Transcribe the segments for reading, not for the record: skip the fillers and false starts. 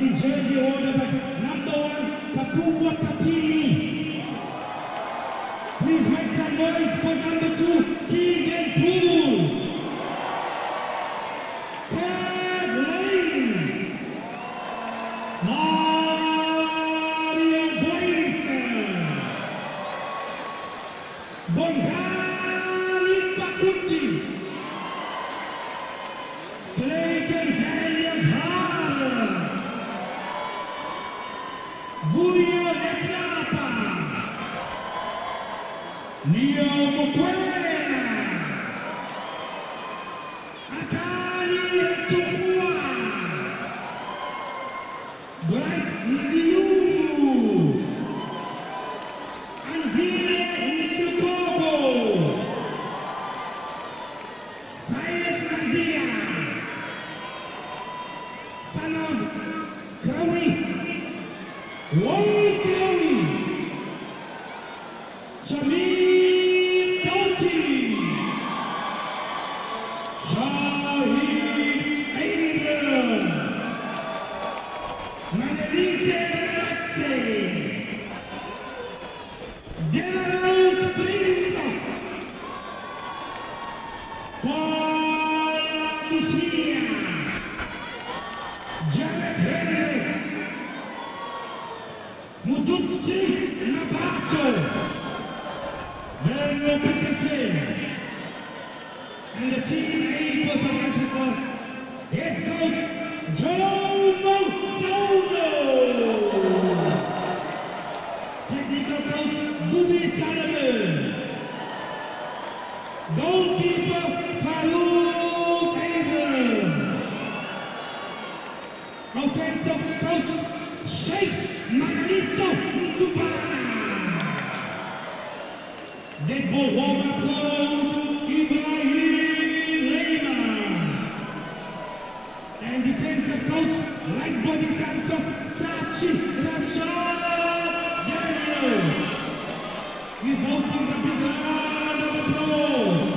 the jersey order by number 1, Kapua Kapili. Please make some noise for number 2, Keegan Poole. Athlone. Mario Boyson. Bongani Pakuti. Clayton Daniels Hall. Vuyo Lechapa. Neo Mukwena. Akali Tupua. Bright Liu. Andile Ndukogo. Silas Mazia. Son of Crowley. Wall Crowley. Shamir Doughty. Shahid Abraham. Manelise Ratse. General Sprinter. Paul Musia. Janet Hendricks. Mututsi Nabaso. Manuel Peterson. And the team aim for South Africa, head coach Jomo Solo. Technical coach Bobby Solomon. Goalkeeper Farouk Abraham. Offensive coach Sheikh Magaliso Dubana. Dead ball warm-up coach Ibrahim Lehman. And defensive coach Light Body Santos Sachi Rashad Daniel. We both give a big round of applause.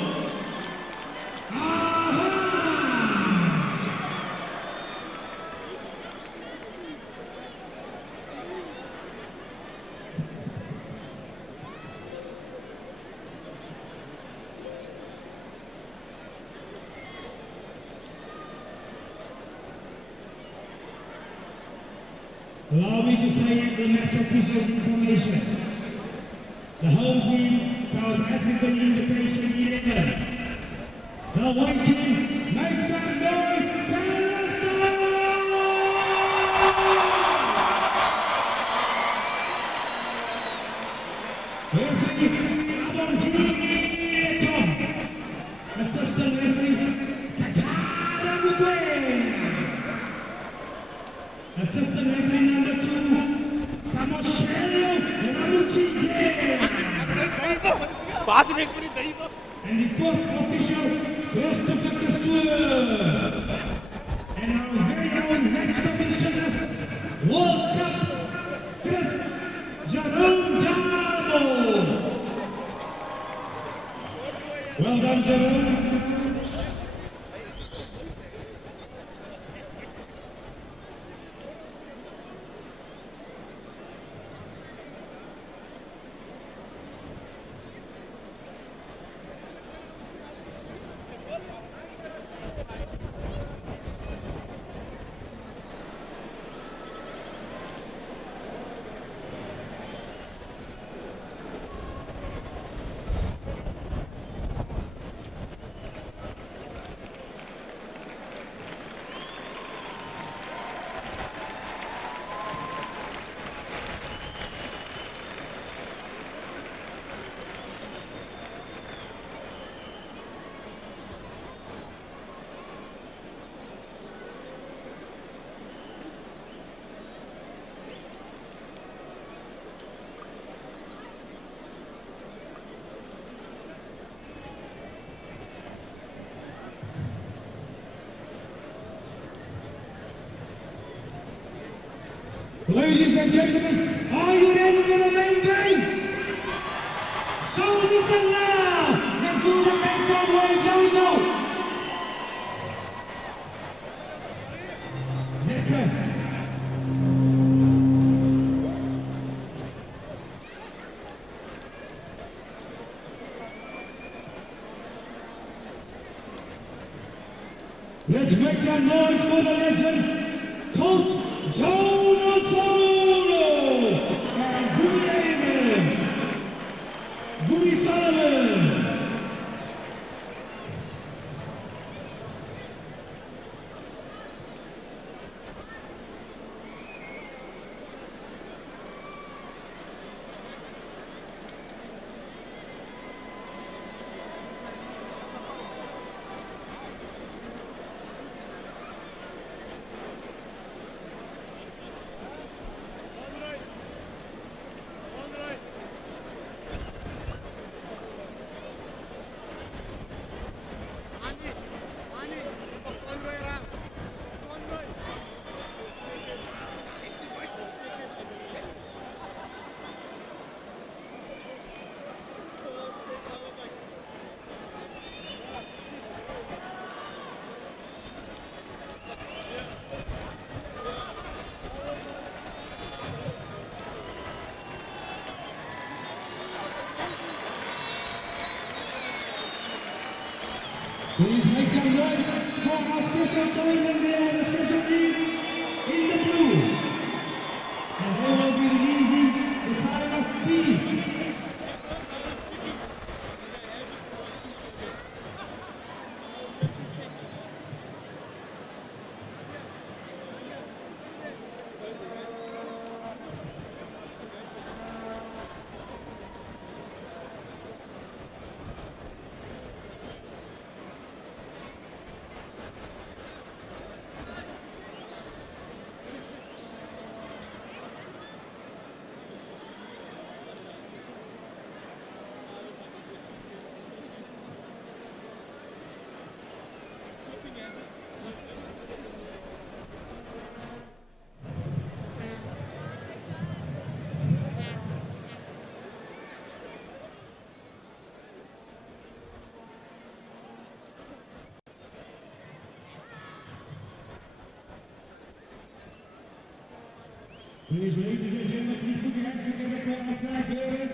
Allow me to say the match official information. The home team, South African Invitational 11. The white team, make some noise, Palestine! Referee, Adam Hito. Assistant referee, Kakara Mugwena. Assistant referee number 2, Kamoshello Ramuchige. And the 4th official, Christopher Castor. And our very own next commissioner, World Cup, Chris Jerome Jamo. Well done, Jerome. Ladies and gentlemen, are you ready for the main game? Show me some love! Let's do the main game way, here we go! Let's make some noise for the legend, Coach Joe Solo and Boogie David, Boogie Solomon. Please make some noise for our special chosen there on the special need in the blue. And they will be releasing the sign of peace. Please, ladies and gentlemen, please put your hands together for our flag bearers.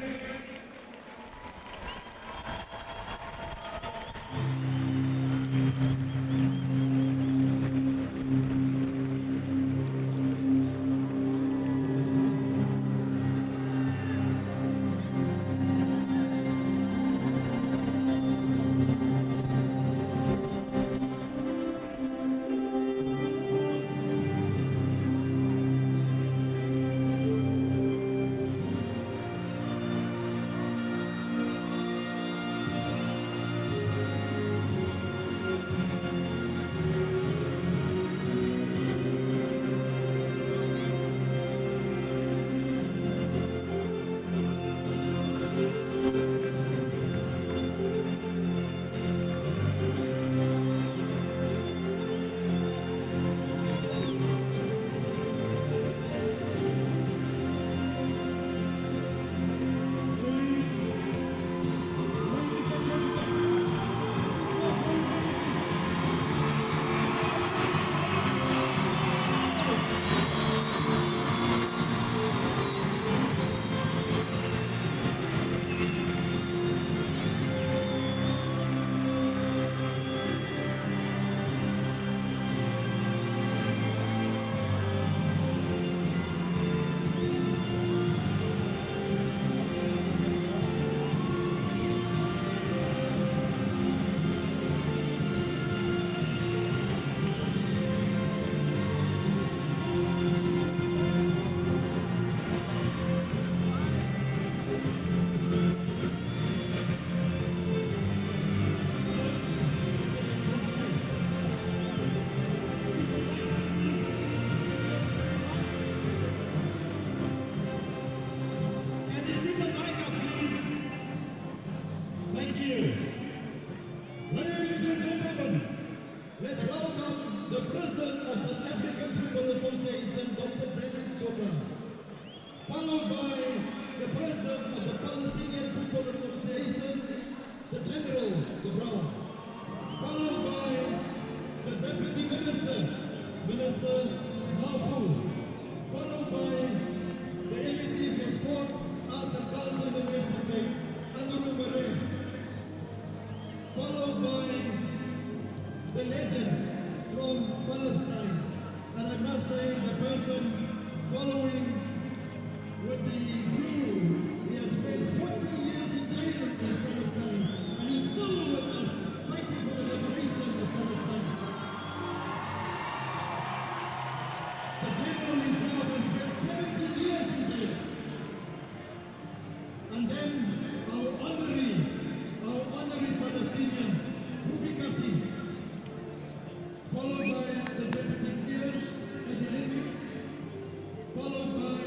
Followed by the President of the Palestinian Football Association, the General Brown. Followed by the Deputy Minister, Minister Mahfoud. Followed by the MEC for Sport, Arts and Culture in the Western Cape, Andrew Murray. Followed by the legends from Palestine. And I must say, the person following with the blue, he has spent 40 years in jail in Palestine, and he's still with us, fighting for the liberation of Palestine. The general himself has spent 70 years in jail. And then our honorary Palestinian, followed by the deputy peer at the Olympics, followed by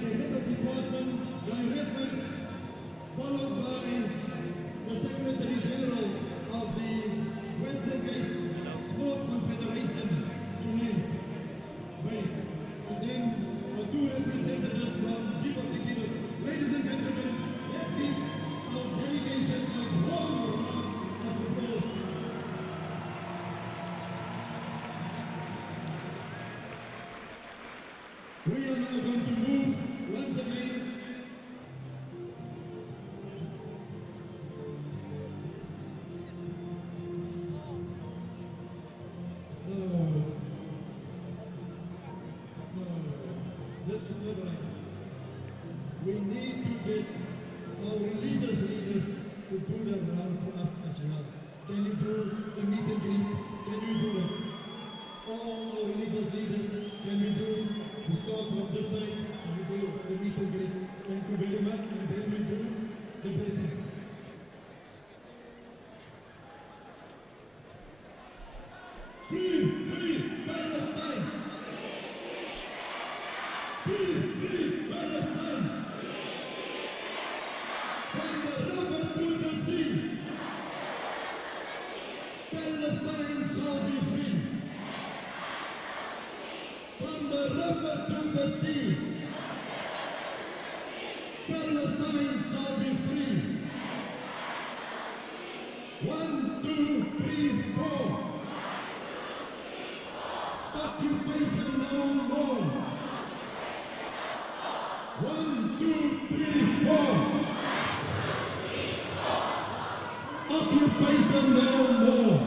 the head of department, Guy Redmond, followed by the Secretary General of the Western Gate Sport Confederation, Junaid Bey, and then our two representatives from Give of the Givers. Ladies and gentlemen, let's give our delegation a warm round of applause. We are now going to move once again this is not right. We need to get our religious leaders to do the round for us as well. Can you do the meet and greet? Can you do it? All our religious leaders, can we do? We start from this side and we do the meet and greet. Thank you very much, and then we do the blessing. Free Palestine! Free Palestine! From the river to the sea, Palestine shall be free. From the river to the sea, Palestine shall be free. 1, 2, 3, 4. Occupation no more. 1, 2, 3, 4. Occupation no more.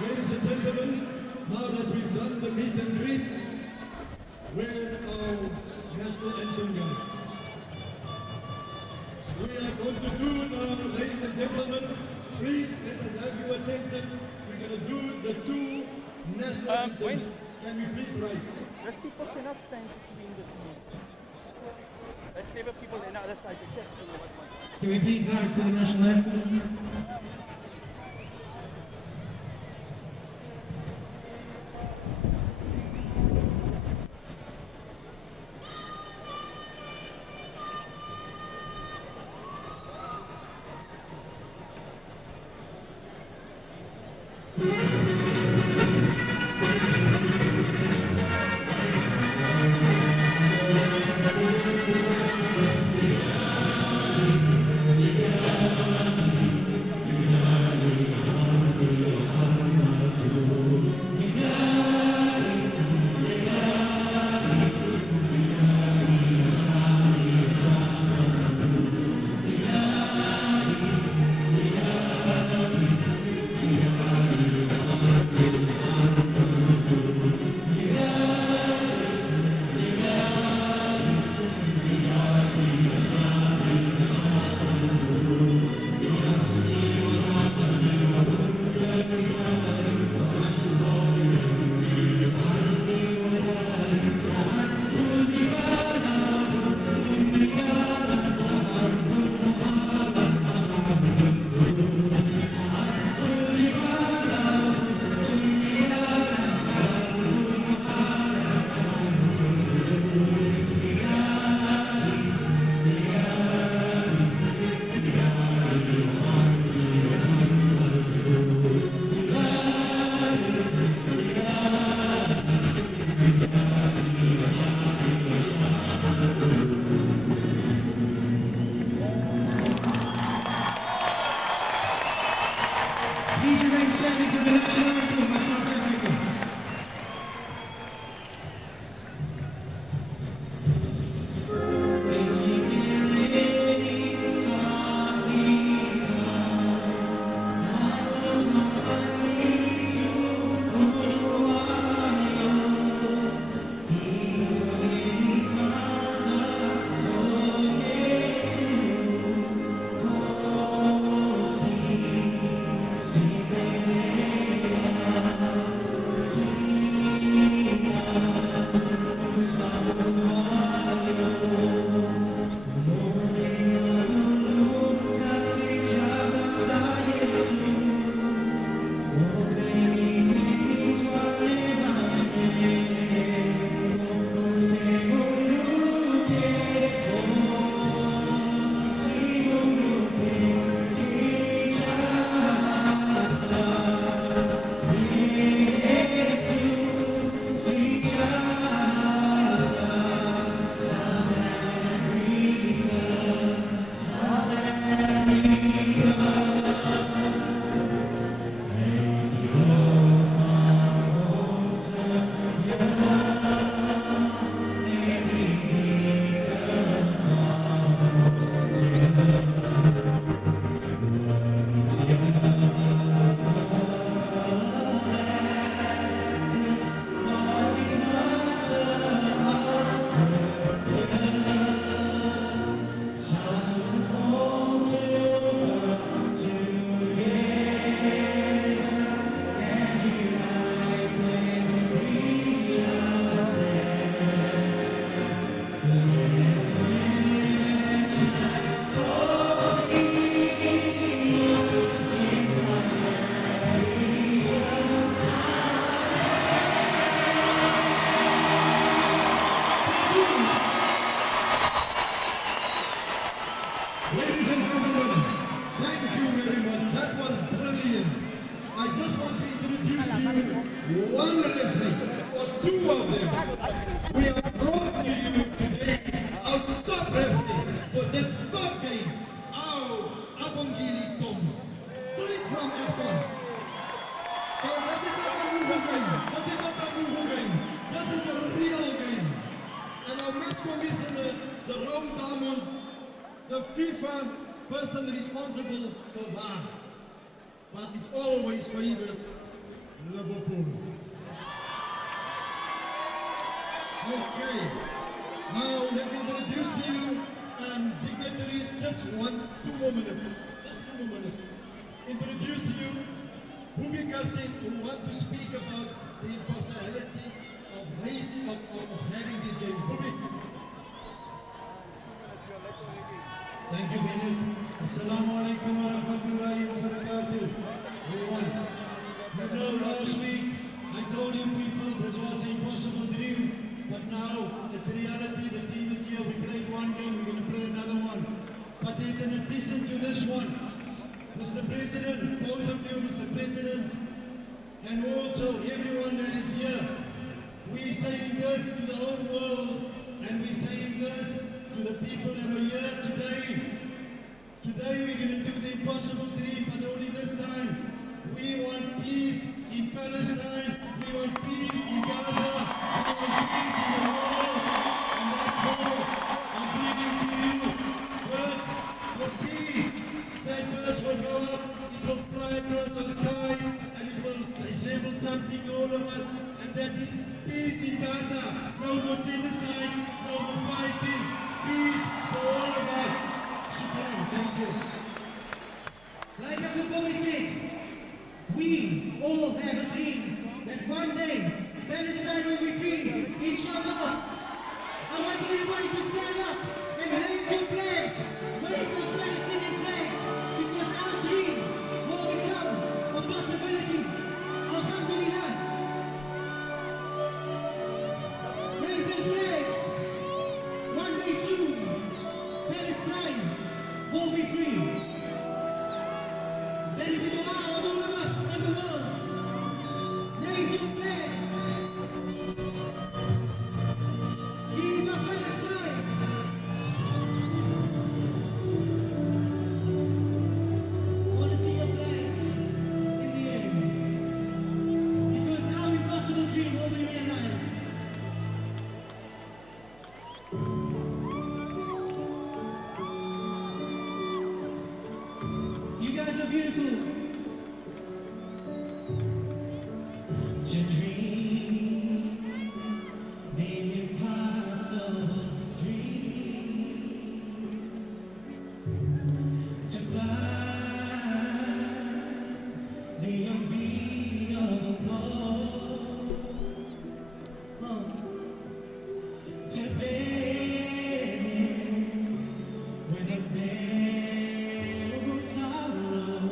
Ladies and gentlemen, now that we've done the meet and greet, where's our national anthem guy? We are going to do now, ladies and gentlemen, please let us have your attention. We're going to do the two national anthems. Can we please rise? Those people cannot stand between the two. Let's leave the people on the other side to check. Can we please rise for the national anthem? Ladies and gentlemen, thank you very much. That was brilliant. I just want to introduce to you one referee, or two of them. We have brought to you today our top referee for this top game, our Abongili Tom, straight from Athlone. So this is not a movie game. This is not a movie game. This is a real game. And our match commissioner, the Rome Diamonds, the FIFA person responsible for VAR, but it always favors Liverpool. Okay, now let me introduce to you dignitaries, just 2 more minutes, just 2 more minutes. Introduce to you Hubi Kassim, who want to speak about the impossibility of raising, of having this game. Hubi. Thank you, Bennett. Assalamu alaikum wa rahmatullahi wa barakatuh. Everyone, you know, last week I told you people this was an impossible dream, but now it's reality. The team is here. We played one game, we're going to play another one. But there's an addition to this one. Mr. President, both of you, Mr. Presidents, and also everyone that is here, we're saying this to the whole world, and we're saying this to the people that are here today. Today we're going to do the impossible dream, but only this time. We want peace in Palestine, we want peace in Gaza, we want peace in the world, and that's all I'm bringing to you. Birds for peace. That birds will go up, it will fly across the skies, and it will resemble something to all of us, and that is peace in Gaza. No more genocide, no more fighting. Peace for all of us. Shukran, thank you. Like Dr. Bobby said, we all have a dream that one day Palestine will be free, inshallah. I want everybody to stand up and raise your flags, wave those Palestinian flags, because our dream will become a possibility. Alhamdulillah. Raise those flags. One day soon, Palestine will be free. That is the dua of all of us and the world. Raise your flags. Viva Palestine! I want to see your flags in the air. Because our impossible dream will be realized. You guys are beautiful. To dream the impossible dream, to find the unbeatable, to bend when it's terrible sorrow.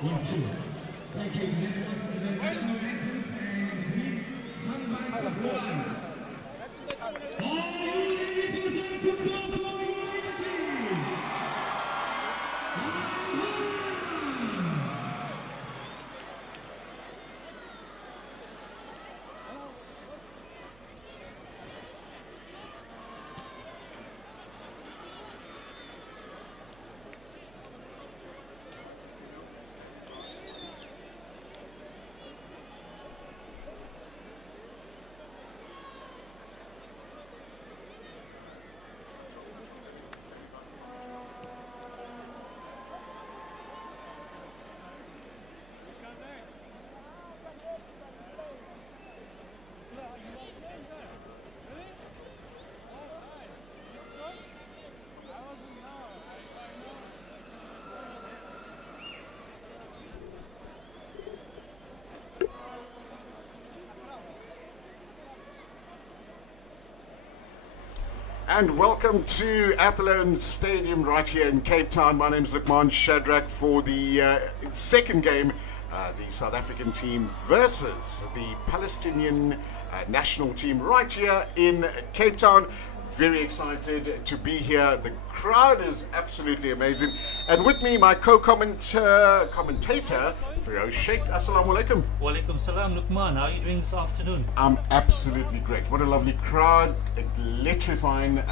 Thank you. That was the national anthems and sung by Athlone. Are you ready for some football for humanity? And welcome to Athlone Stadium right here in Cape Town. My name is Lukman Shadrack for the second game, the South African team versus the Palestinian national team right here in Cape Town. Very excited to be here. The crowd is absolutely amazing. And with me, my commentator, Firoz Sheikh. Assalamu alaikum. Wa alaikum salam, Lukman. How are you doing this afternoon? I'm absolutely great. What a lovely crowd, electrifying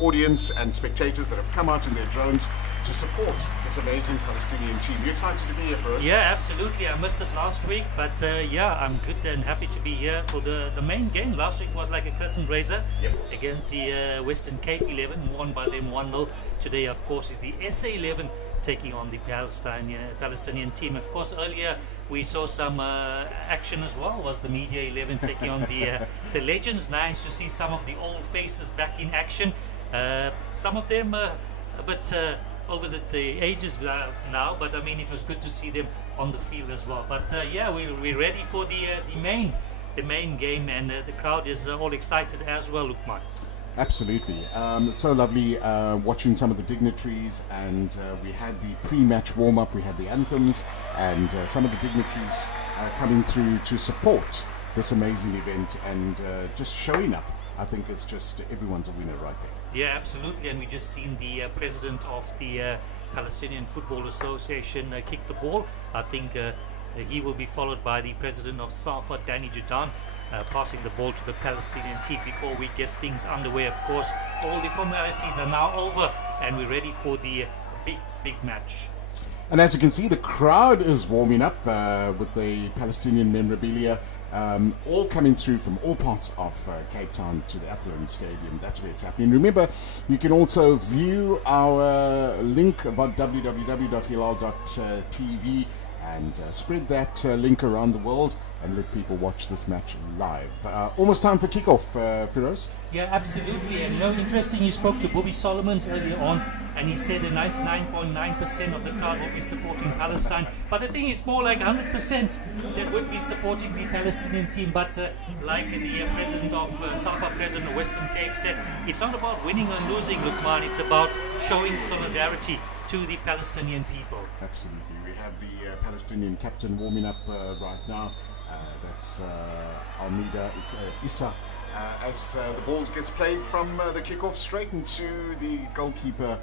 audience and spectators that have come out in their drones to support this amazing Palestinian team. You excited to be here for us? Yeah, absolutely. I missed it last week, but yeah, I'm good and happy to be here for the main game. Last week was like a curtain raiser against the Western Cape 11, won by them 1-0. Today, of course, is the SA 11 taking on the Palestinian team. Of course, earlier we saw some action as well. Was the Media 11 taking on the Legends? Nice to see some of the old faces back in action. Some of them a bit over the ages now, but I mean it was good to see them on the field as well. But yeah, we're ready for the main game, and the crowd is all excited as well, Lukman. Absolutely. It's so lovely watching some of the dignitaries, and we had the pre-match warm-up, we had the anthems, and some of the dignitaries coming through to support this amazing event, and just showing up. I think it's just everyone's a winner right there. Yeah, absolutely. And we just seen the president of the Palestinian Football Association kick the ball. I think he will be followed by the president of SAFA, Danny Jordaan, passing the ball to the Palestinian team before we get things underway. Of course, all the formalities are now over and we're ready for the big match. And as you can see, the crowd is warming up with the Palestinian memorabilia, all coming through from all parts of Cape Town to the Athlone Stadium. That's where it's happening. Remember, you can also view our link about www.hilal.tv and spread that link around the world and let people watch this match live. Almost time for kickoff, Firoz. Yeah, absolutely. And you know, interesting, you spoke to Bobby Solomons earlier on, and he said that 99.9% of the crowd will be supporting Palestine. But the thing is more like 100% that would be supporting the Palestinian team. But like the president of SAFA, president of Western Cape said, it's not about winning or losing, Lukman. It's about showing solidarity to the Palestinian people. Absolutely. We have the Palestinian captain warming up right now. That's Almeida Issa. As the ball gets played from the kickoff straight into the goalkeeper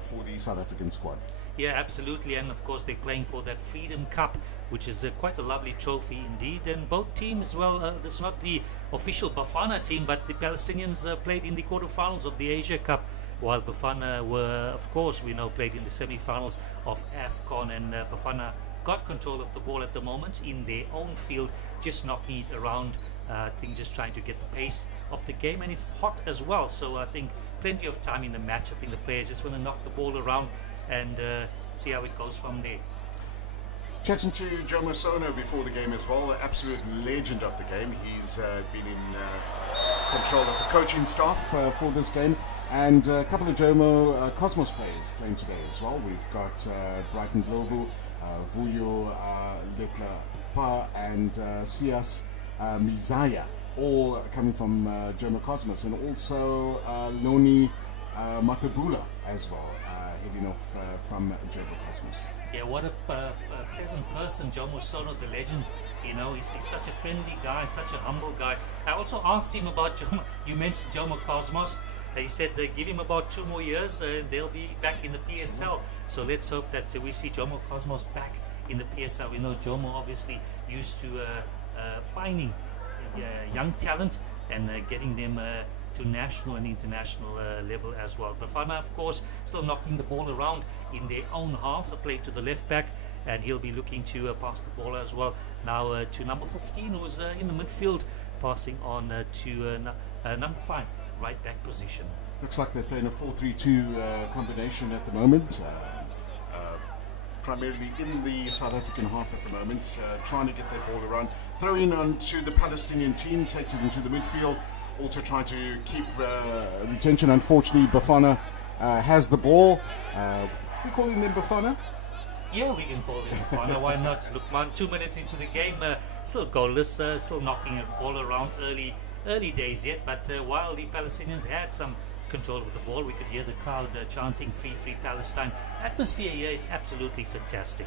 for the South African squad. Yeah, absolutely. And of course they're playing for that Freedom Cup, which is quite a lovely trophy indeed. And both teams, well, this is not the official Bafana team, but the Palestinians played in the quarterfinals of the Asia Cup, while Bafana were, of course, we know, played in the semi-finals of AFCON. And Bafana got control of the ball at the moment in their own field, just knocking it around. I think just trying to get the pace of the game, and it's hot as well, so I think plenty of time in the match. I think the players just want to knock the ball around and see how it goes from there. Chatting to Joe Musono before the game as well, an absolute legend of the game. He's been in control of the coaching staff for this game, and a couple of Jomo Cosmos players playing today as well. We've got Brighton Global, Vuyo Letlapa, and Sias Mizaya, all coming from Jomo Cosmos, and also Loni Matabula as well. heading off from Jomo Cosmos. Yeah, what a pleasant person, Jomo Sono, the legend. You know, he's such a friendly guy, such a humble guy. I also asked him about Jomo. You mentioned Jomo Cosmos. He said give him about 2 more years, they'll be back in the PSL. So let's hope that we see Jomo Cosmos back in the PSL. We know Jomo obviously used to finding young talent and getting them to national and international level as well. Bafana, of course, still knocking the ball around in their own half, a play to the left back, and he'll be looking to pass the ball as well. Now to number 15, who's in the midfield, passing on to number 5, right back position. Looks like they're playing a 4-3-2 combination at the moment. Primarily in the South African half at the moment, trying to get that ball around. Throwing onto the Palestinian team, takes it into the midfield, also trying to keep retention. Unfortunately, Bafana has the ball. We're calling them Bafana? Yeah, we can call them Bafana. Why not? Look, man, 2 minutes into the game, still goalless, still knocking the ball around early days yet. But while the Palestinians had some control of the ball, we could hear the crowd chanting "Free, Free Palestine." Atmosphere here is absolutely fantastic.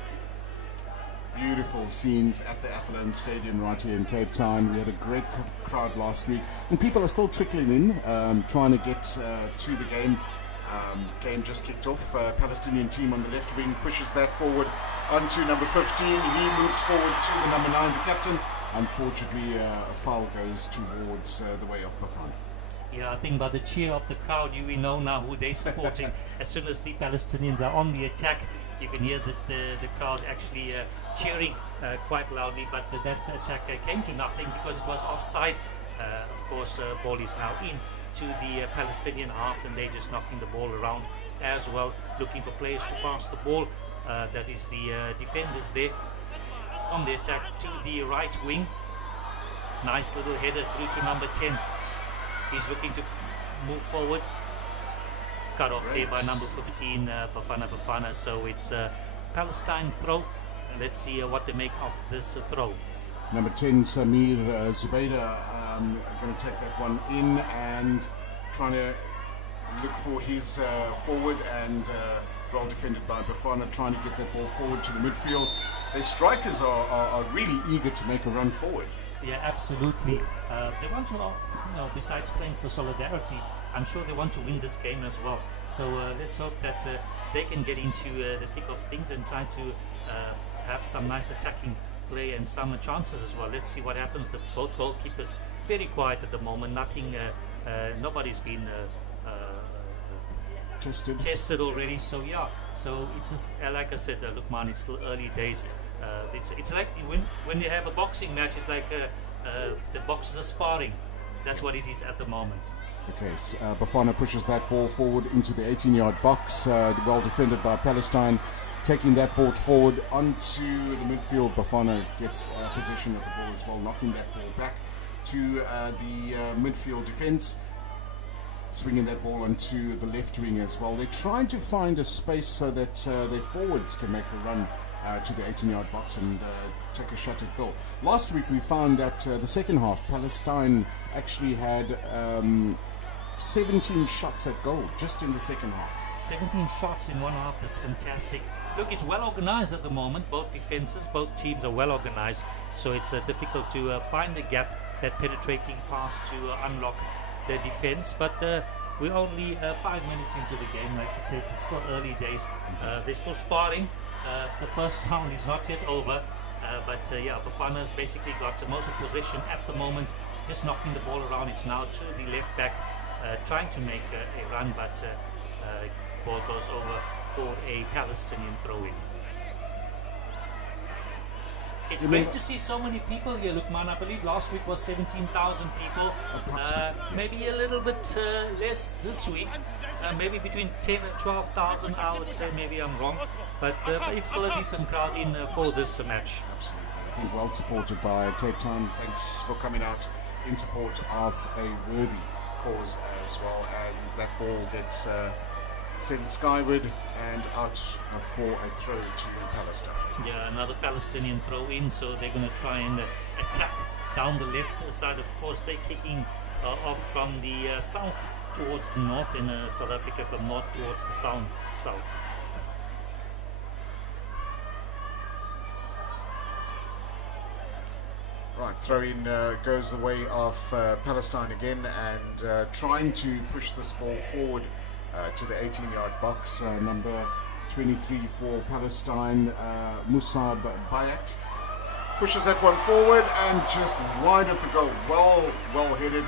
Beautiful scenes at the Athlone Stadium right here in Cape Town. We had a great crowd last week, and people are still trickling in, trying to get to the game. Game just kicked off. Palestinian team on the left wing pushes that forward onto number 15. He moves forward to the number 9, the captain. Unfortunately, a foul goes towards the way of Bafana. Yeah, I think by the cheer of the crowd, we know now who they're supporting. As soon as the Palestinians are on the attack, you can hear that the crowd actually cheering quite loudly. But that attack came to nothing because it was offside. Of course, ball is now in to the Palestinian half, and they're just knocking the ball around as well, looking for players to pass the ball. That is the defenders there on the attack to the right wing. Nice little header through to number 10. He's looking to move forward. Cut off there by number 15, Bafana Bafana. So it's a Palestine throw. Let's see what they make of this throw. Number 10, Samir Zubaydah, going to take that one in and trying to look for his forward, and well defended by Bafana, trying to get that ball forward to the midfield. Their strikers are really eager to make a run forward. Yeah, absolutely. They want to, besides playing for solidarity, I'm sure they want to win this game as well. So let's hope that they can get into the thick of things and try to have some nice attacking play and some chances as well. Let's see what happens. Both goalkeepers very quiet at the moment. Nothing. Nobody's been tested already. So yeah. So it's just, like I said, look, man, it's still early days. It's like when you have a boxing match. It's like the boxers are sparring. That's what it is at the moment. Okay, so, Bafana pushes that ball forward into the 18-yard box. Well defended by Palestine. Taking that ball forward onto the midfield. Bafana gets possession of the ball as well, knocking that ball back to the midfield defense. Swinging that ball onto the left wing as well. They're trying to find a space so that their forwards can make a run to the 18-yard box and take a shot at goal. Last week we found that the second half, Palestine actually had 17 shots at goal just in the second half. 17 shots in one half, that's fantastic. Look, it's well organized at the moment. Both defenses, both teams are well organized, so it's difficult to find the gap, that penetrating pass to unlock the defense. But we're only 5 minutes into the game. Like I said, it's still early days. They're still sparring. The first round is not yet over, but yeah, Bafana has basically got most of possession at the moment, just knocking the ball around. It's now to the left back, trying to make a run, but ball goes over for a Palestinian throw-in. It's great to see so many people here. Look, man, I believe last week was 17,000 people. Maybe a little bit less this week. Maybe between 10 and 12,000, I would say. Maybe I'm wrong. But it's still a decent crowd in for this match. Absolutely. I think well supported by Cape Town. Thanks for coming out in support of a worthy cause as well. And that ball gets sent skyward and out for a throw to Palestine. Yeah, another Palestinian throw in, so they're going to try and attack down the left side. Of course, they're kicking off from the south towards the north in South Africa, from north towards the south. Right, throw in goes the way of Palestine again, and trying to push this ball forward to the 18-yard box. Number 23 for Palestine, Musab Bayat, pushes that one forward and just wide of the goal. Well headed,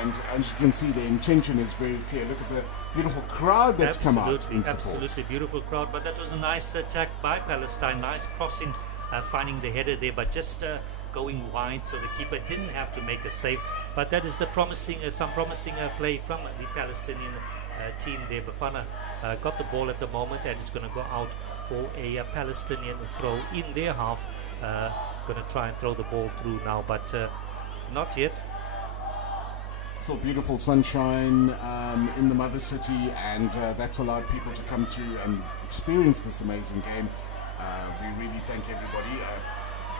and as you can see, the intention is very clear. Look at the beautiful crowd that's come out in support. Absolutely beautiful crowd, but that was a nice attack by Palestine. Nice crossing, finding the header there, but just going wide, so the keeper didn't have to make a save. But that is a promising, some promising play from the Palestinian team there. Bafana got the ball at the moment, and it's going to go out for a Palestinian throw in their half. Going to try and throw the ball through now, but not yet. Still beautiful sunshine in the mother city, and that's allowed people to come through and experience this amazing game. We really thank everybody.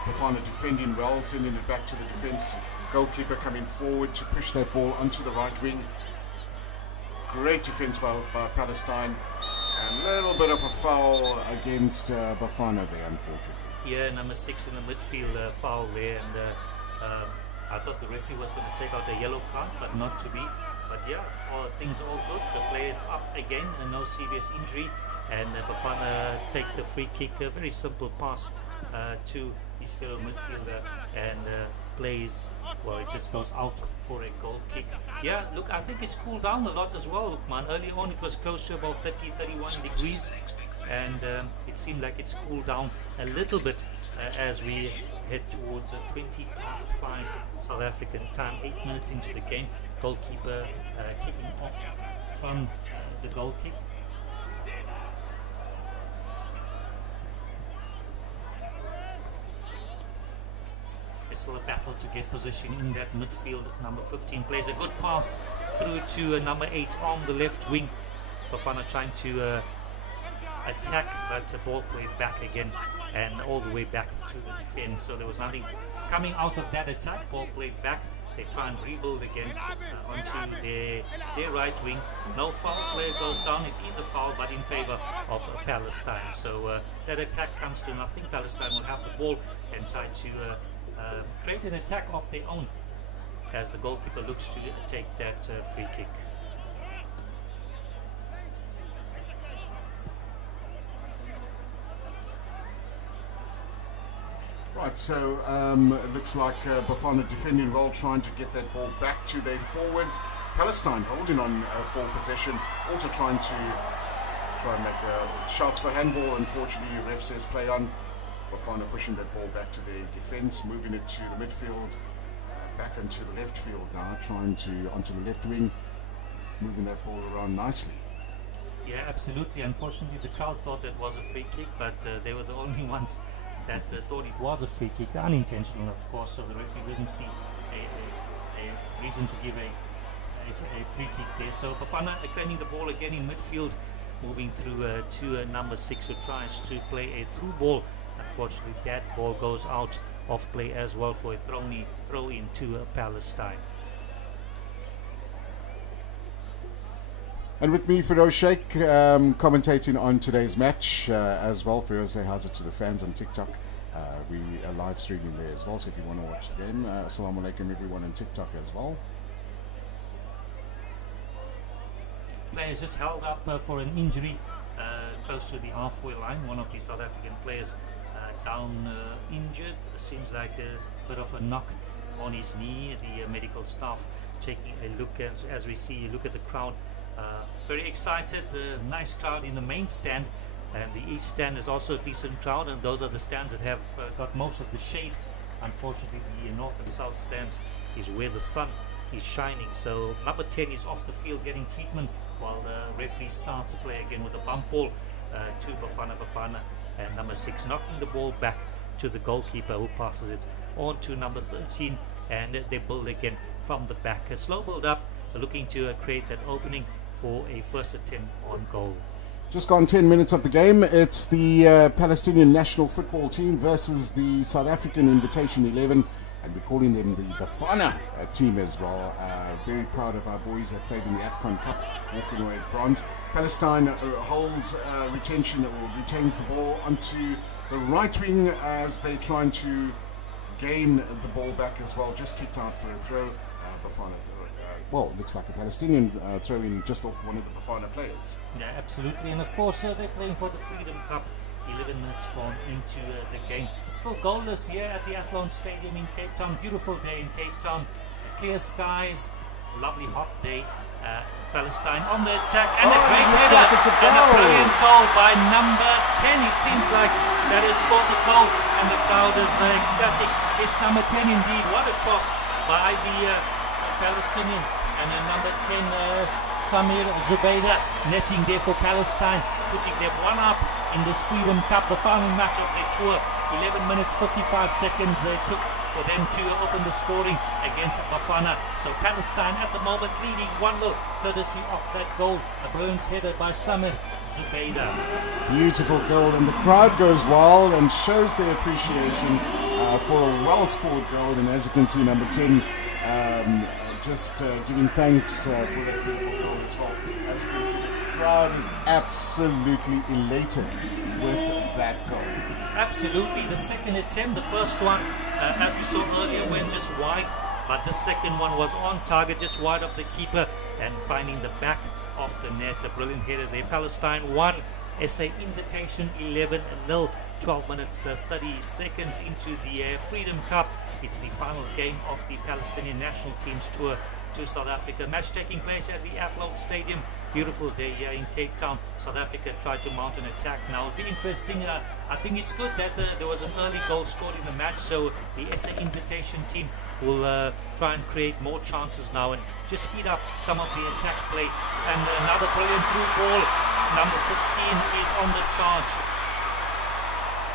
Bafana defending well, sending it back to the defence. Goalkeeper coming forward to push that ball onto the right wing. Great defence by Palestine. And a little bit of a foul against Bafana there, unfortunately. Yeah, number 6 in the midfield, foul there, and I thought the referee was going to take out a yellow card, but not to be. But yeah, things are all good. The player is up again, and no serious injury. And Bafana take the free kick, a very simple pass to his fellow midfielder, and plays, well, it just goes out for a goal kick. Yeah, look, I think it's cooled down a lot as well, Lukman. Early on it was close to about 30, 31 degrees, and it seemed like it's cooled down a little bit as we head towards 20 past 5 South African time, 8 minutes into the game. Goalkeeper kicking off from the goal kick. It's still a battle to get position in that midfield. Number 15 plays a good pass through to number 8 on the left wing. Bafana trying to attack, but the ball played back again and all the way back to the defense. So there was nothing coming out of that attack. Ball played back. They try and rebuild again onto their right wing. No foul, player goes down. It is a foul, but in favor of Palestine. So that attack comes to nothing. Palestine will have the ball and try to create an attack of their own as the goalkeeper looks to take that free kick. Right, so it looks like Bafana defending well, trying to get that ball back to their forwards. Palestine holding on for possession, also trying to make shots for handball. Unfortunately, ref says play on. Bafana pushing that ball back to their defence, moving it to the midfield, back into the left field now, trying to onto the left wing, moving that ball around nicely. Yeah, absolutely. Unfortunately, the crowd thought that was a free kick, but they were the only ones that thought it was a free kick, unintentional, of course. So the referee didn't see a reason to give a free kick there. So Bafana claiming the ball again in midfield, moving through to number 6, who tries to play a through ball. Unfortunately, that ball goes out of play as well for a throw in to Palestine. And with me, Feroz Sheikh, commentating on today's match as well. Feroz, say how's it to the fans on TikTok. We are live streaming there as well, so if you want to watch the game, assalamu alaikum everyone on TikTok as well. Players just held up for an injury close to the halfway line. One of the South African players down injured. Seems like a bit of a knock on his knee. The medical staff taking a look as we see. Look at the crowd. Very excited, nice crowd in the main stand, and the east stand is also a decent crowd, and those are the stands that have got most of the shade. Unfortunately, the north and south stands is where the sun is shining. So number 10 is off the field getting treatment while the referee starts to play again with a bump ball to Bafana, and number 6 knocking the ball back to the goalkeeper, who passes it on to number 13, and they build again from the back. A slow build up, looking to create that opening for a first attempt on goal. Just gone 10 minutes of the game. It's the Palestinian national football team versus the South African Invitational 11, and we're calling them the Bafana team as well. Very proud of our boys that played in the AFCON Cup, walking away with bronze. Palestine holds retention, or retains the ball onto the right wing as they're trying to gain the ball back as well. Just kicked out for a throw. Bafana, well, looks like a Palestinian throw in just off one of the Bafana players. Yeah, absolutely. And of course, they're playing for the Freedom Cup. 11 minutes gone into the game. Still goalless here at the Athlone Stadium in Cape Town. Beautiful day in Cape Town. Clear skies, lovely hot day. Palestine on the attack, and a great header, like it's a goal. And a brilliant goal by number 10. It seems like that has scored the goal, and the crowd is ecstatic. It's number 10 indeed. What a cross by the Palestinian, and number 10 Samir Zubaydah netting there for Palestine, putting them one up in this Freedom Cup, the final match of their tour. 11 minutes 55 seconds it took for them to open the scoring against Bafana. So Palestine at the moment leading 1-0, courtesy of that goal, a brilliant header by Samir Zubaydah. Beautiful goal, and the crowd goes wild and shows their appreciation for a well-scored goal. And as you can see, number 10 just giving thanks for that beautiful goal as well. As you can see, the crowd is absolutely elated with that goal. Absolutely. The second attempt, the first one, as we saw earlier, went just wide, but the second one was on target, just wide of the keeper and finding the back of the net. A brilliant header there. Palestine 1, SA Invitation 11-0. 12 minutes 30 seconds into the Freedom Cup. It's the final game of the Palestinian national team's tour to South Africa. Match taking place at the Athlone Stadium. Beautiful day here in Cape Town. South Africa tried to mount an attack. Now it'll be interesting. I think it's good that there was an early goal scored in the match, so the SA Invitation team will try and create more chances now and just speed up some of the attack play. And another brilliant through ball. Number 15 is on the charge.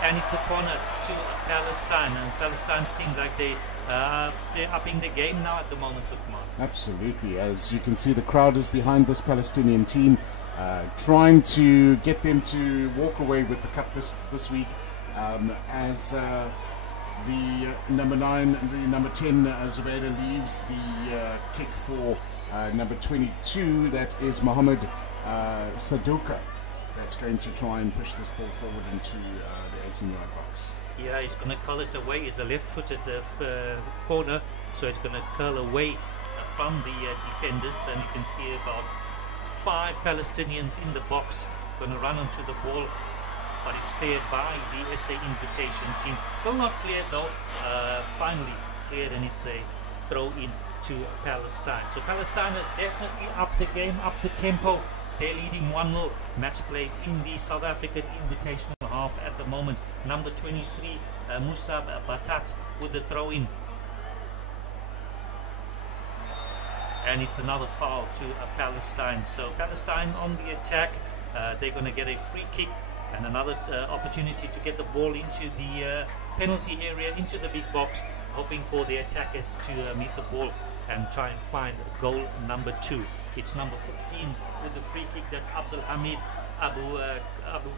And it's a corner to Palestine, and Palestine seem like they're upping the game now at the moment, Lukman. Absolutely. As you can see, the crowd is behind this Palestinian team, trying to get them to walk away with the cup this week, as the number 9, the number 10, Zubaydah leaves the kick for number 22, that is Mohammed Saduka. That's going to try and push this ball forward into the 18-yard box. Yeah, he's going to curl it away. It's a left-footed corner, so it's going to curl away from the defenders, and you can see about 5 Palestinians in the box going to run onto the ball, but it's cleared by the SA Invitation team. Still not cleared though. Finally cleared, and it's a throw-in to Palestine. So Palestine has definitely upped the game, upped the tempo. They're leading 1-0. Match played in the South African Invitational half at the moment. Number 23, Musab Batat with the throw-in. And it's another foul to Palestine. So Palestine on the attack. They're going to get a free kick and another opportunity to get the ball into the penalty area, into the big box, hoping for the attackers to meet the ball and try and find goal number 2. It's number 15 with the free kick. That's Abdul Hamid Abu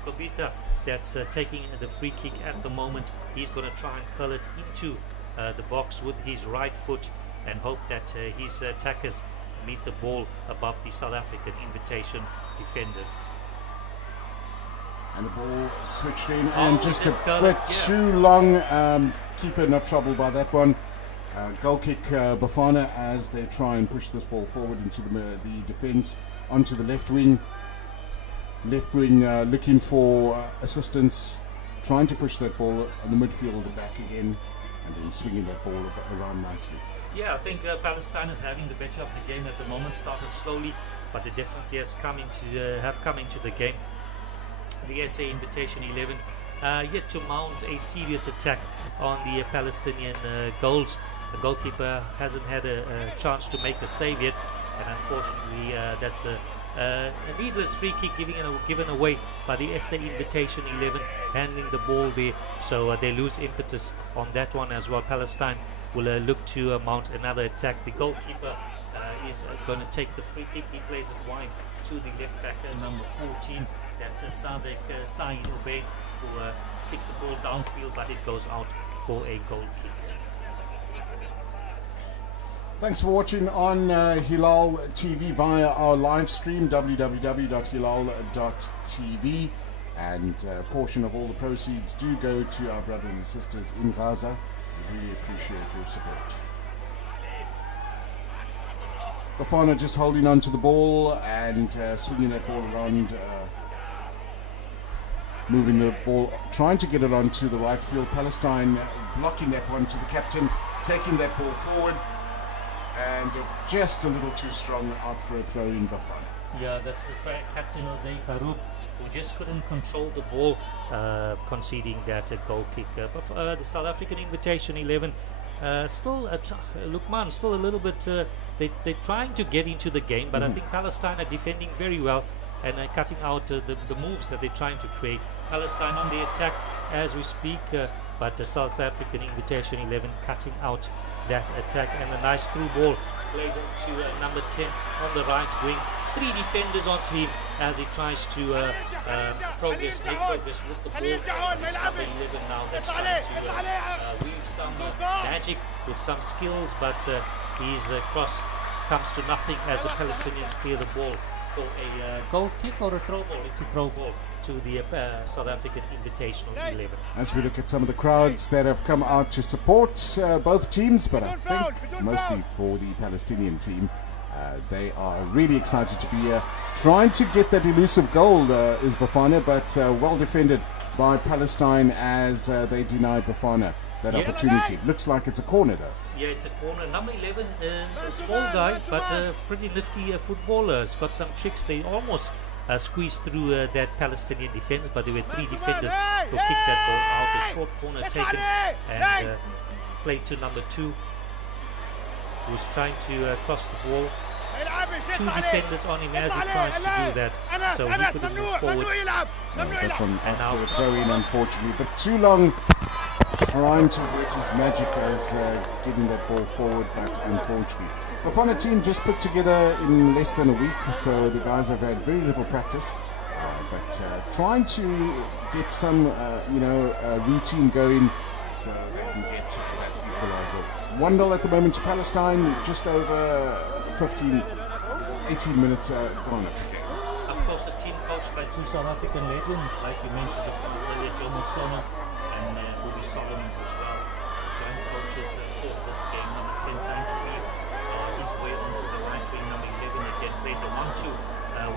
Kobita that's taking the free kick at the moment. He's going to try and curl it into the box with his right foot and hope that his attackers meet the ball above the South African Invitation defenders. And the ball switched in, and just a bit too long. Keeper not troubled by that one. Goal kick Bafana as they try and push this ball forward into the defence onto the left wing. Left wing looking for assistance, trying to push that ball in the midfield back again, and then swinging that ball around nicely. Yeah, I think Palestine is having the better of the game at the moment. Started slowly, but they definitely have come into the game. The SA Invitation 11 yet to mount a serious attack on the Palestinian goals. The goalkeeper hasn't had a chance to make a save yet, and unfortunately that's a needless free kick given away by the SA Invitation 11, handling the ball there, so they lose impetus on that one as well. Palestine will look to mount another attack. The goalkeeper is going to take the free kick. He plays it wide to the left back, number 14. That's Sadek Saeed Obeid, who kicks the ball downfield, but it goes out for a goal kick. Thanks for watching on Hilal TV via our live stream, www.hilal.tv. And a portion of all the proceeds do go to our brothers and sisters in Gaza. We really appreciate your support. Bafana just holding on to the ball and swinging that ball around, moving the ball, trying to get it onto the right field. Palestine blocking that one to the captain, taking that ball forward, and just a little too strong out for a throw in Bafana. Yeah, that's the captain of the Karub, who just couldn't control the ball, conceding that goal kick. But the South African Invitation 11, still, Lukman, still a little bit, they're trying to get into the game, but I think Palestine are defending very well and cutting out the moves that they're trying to create. Palestine on the attack as we speak, but the South African Invitation 11 cutting out that attack, and a nice through ball played to number 10 on the right wing. 3 defenders on him as he tries to make progress with the ball. It's number 11 now that's trying to weave some magic with some skills, but his cross comes to nothing as the Palestinians clear the ball for a goal kick or a throw ball. It's a throw ball to the South African Invitational 11. As we look at some of the crowds that have come out to support both teams, but I think mostly for the Palestinian team, they are really excited to be here. Trying to get that elusive goal is Bafana, but well defended by Palestine as they deny Bafana that opportunity. Looks like it's a corner though. Yeah, it's a corner. Number 11, a small guy, but a pretty nifty footballer. He's got some tricks. They almost squeezed through that Palestinian defense, but there were 3 defenders who kicked that ball out. A short corner taken and played to number 2, who's trying to cross the ball. 2 defenders on him as he tries to do that, so he couldn't move forward. That one out for a throw in, unfortunately, but too long trying to work his magic as getting that ball forward, but unfortunately. The Bafana team just put together in less than a week, so the guys have had very little practice, but trying to get some, routine going so they can get that equalizer. 1-0 at the moment to Palestine, just over 18 minutes gone. Of course, the team coached by 2 South African legends, like you mentioned earlier, Joe Musono and Bobby Solomons as well. Joint coaches for this game. Number 10 trying to weave his way onto the right wing. Number 11 again plays a 1-2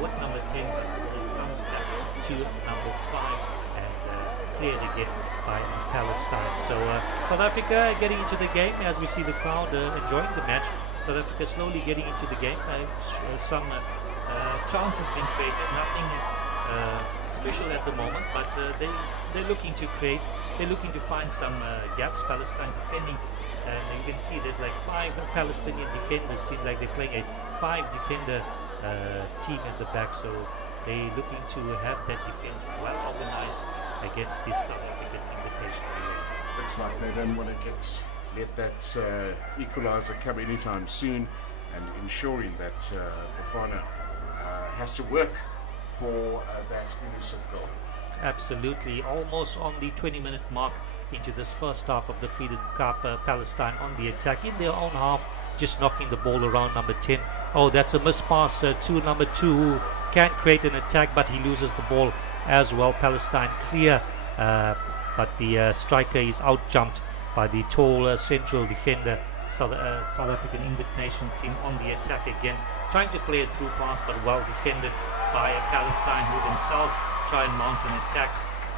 with number 10, but it comes back to number 5 and cleared again by Palestine. So South Africa getting into the game as we see the crowd enjoying the match. South Africa slowly getting into the game. Some chances being created, nothing special at the moment, but they're looking to create, they're looking to find some gaps. Palestine defending, and you can see there's like 5 Palestinian defenders. Seem like they're playing a 5-defender team at the back, so they're looking to have that defense well organized against this South African Invitation. Looks like they don't want to let that equalizer come anytime soon, and ensuring that Bafana has to work for that elusive goal. Absolutely, almost on the 20-minute mark into this first half of the Freedom Cup. Palestine on the attack in their own half, just knocking the ball around number 10. Oh, that's a miss pass to number 2, who can create an attack, but he loses the ball as well. Palestine clear, but the striker is out-jumped by the tall central defender. South African Invitation team on the attack again, trying to play a through pass, but well defended by Palestine, who themselves try and mount an attack,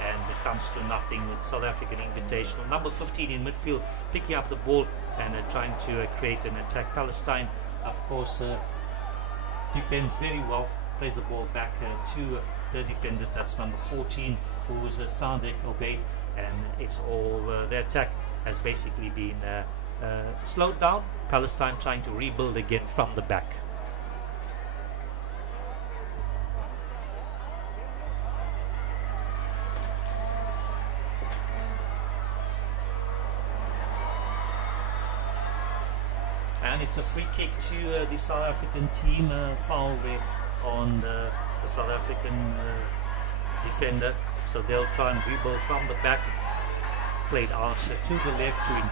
and it comes to nothing with South African Invitational. Number 15 in midfield picking up the ball and trying to create an attack. Palestine, of course, defends very well, plays the ball back to the defenders. That's number 14, who is Sadek Obeid, and it's all the attack has basically been slowed down. Palestine trying to rebuild again from the back. And it's a free kick to the South African team. Foul there on the South African defender. So they'll try and rebuild from the back. Played out to the left wing.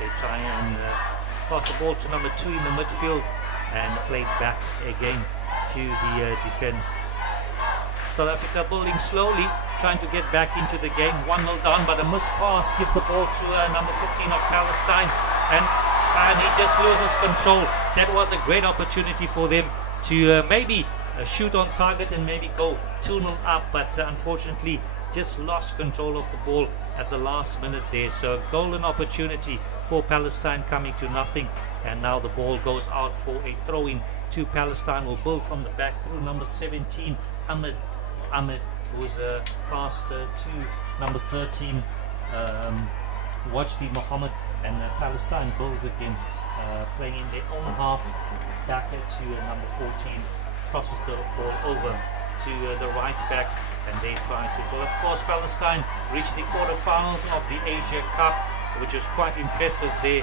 They try and pass the ball to number 2 in the midfield and played back again to the defense. South Africa building slowly, trying to get back into the game. 1-0 down, but a missed pass gives the ball to number 15 of Palestine, and he just loses control. That was a great opportunity for them to maybe shoot on target and maybe go 2-0 up, but unfortunately just lost control of the ball at the last minute there. So a golden opportunity for Palestine coming to nothing, and now the ball goes out for a throw-in to Palestine. Will build from the back through number 17 Ahmed, who's passed to number 13 Wajdi Mohammed, and Palestine builds again, playing in their own half, back to number 14, crosses the ball over to the right back, and they try to, well, of course, Palestine reached the quarterfinals of the Asia Cup, which was quite impressive. They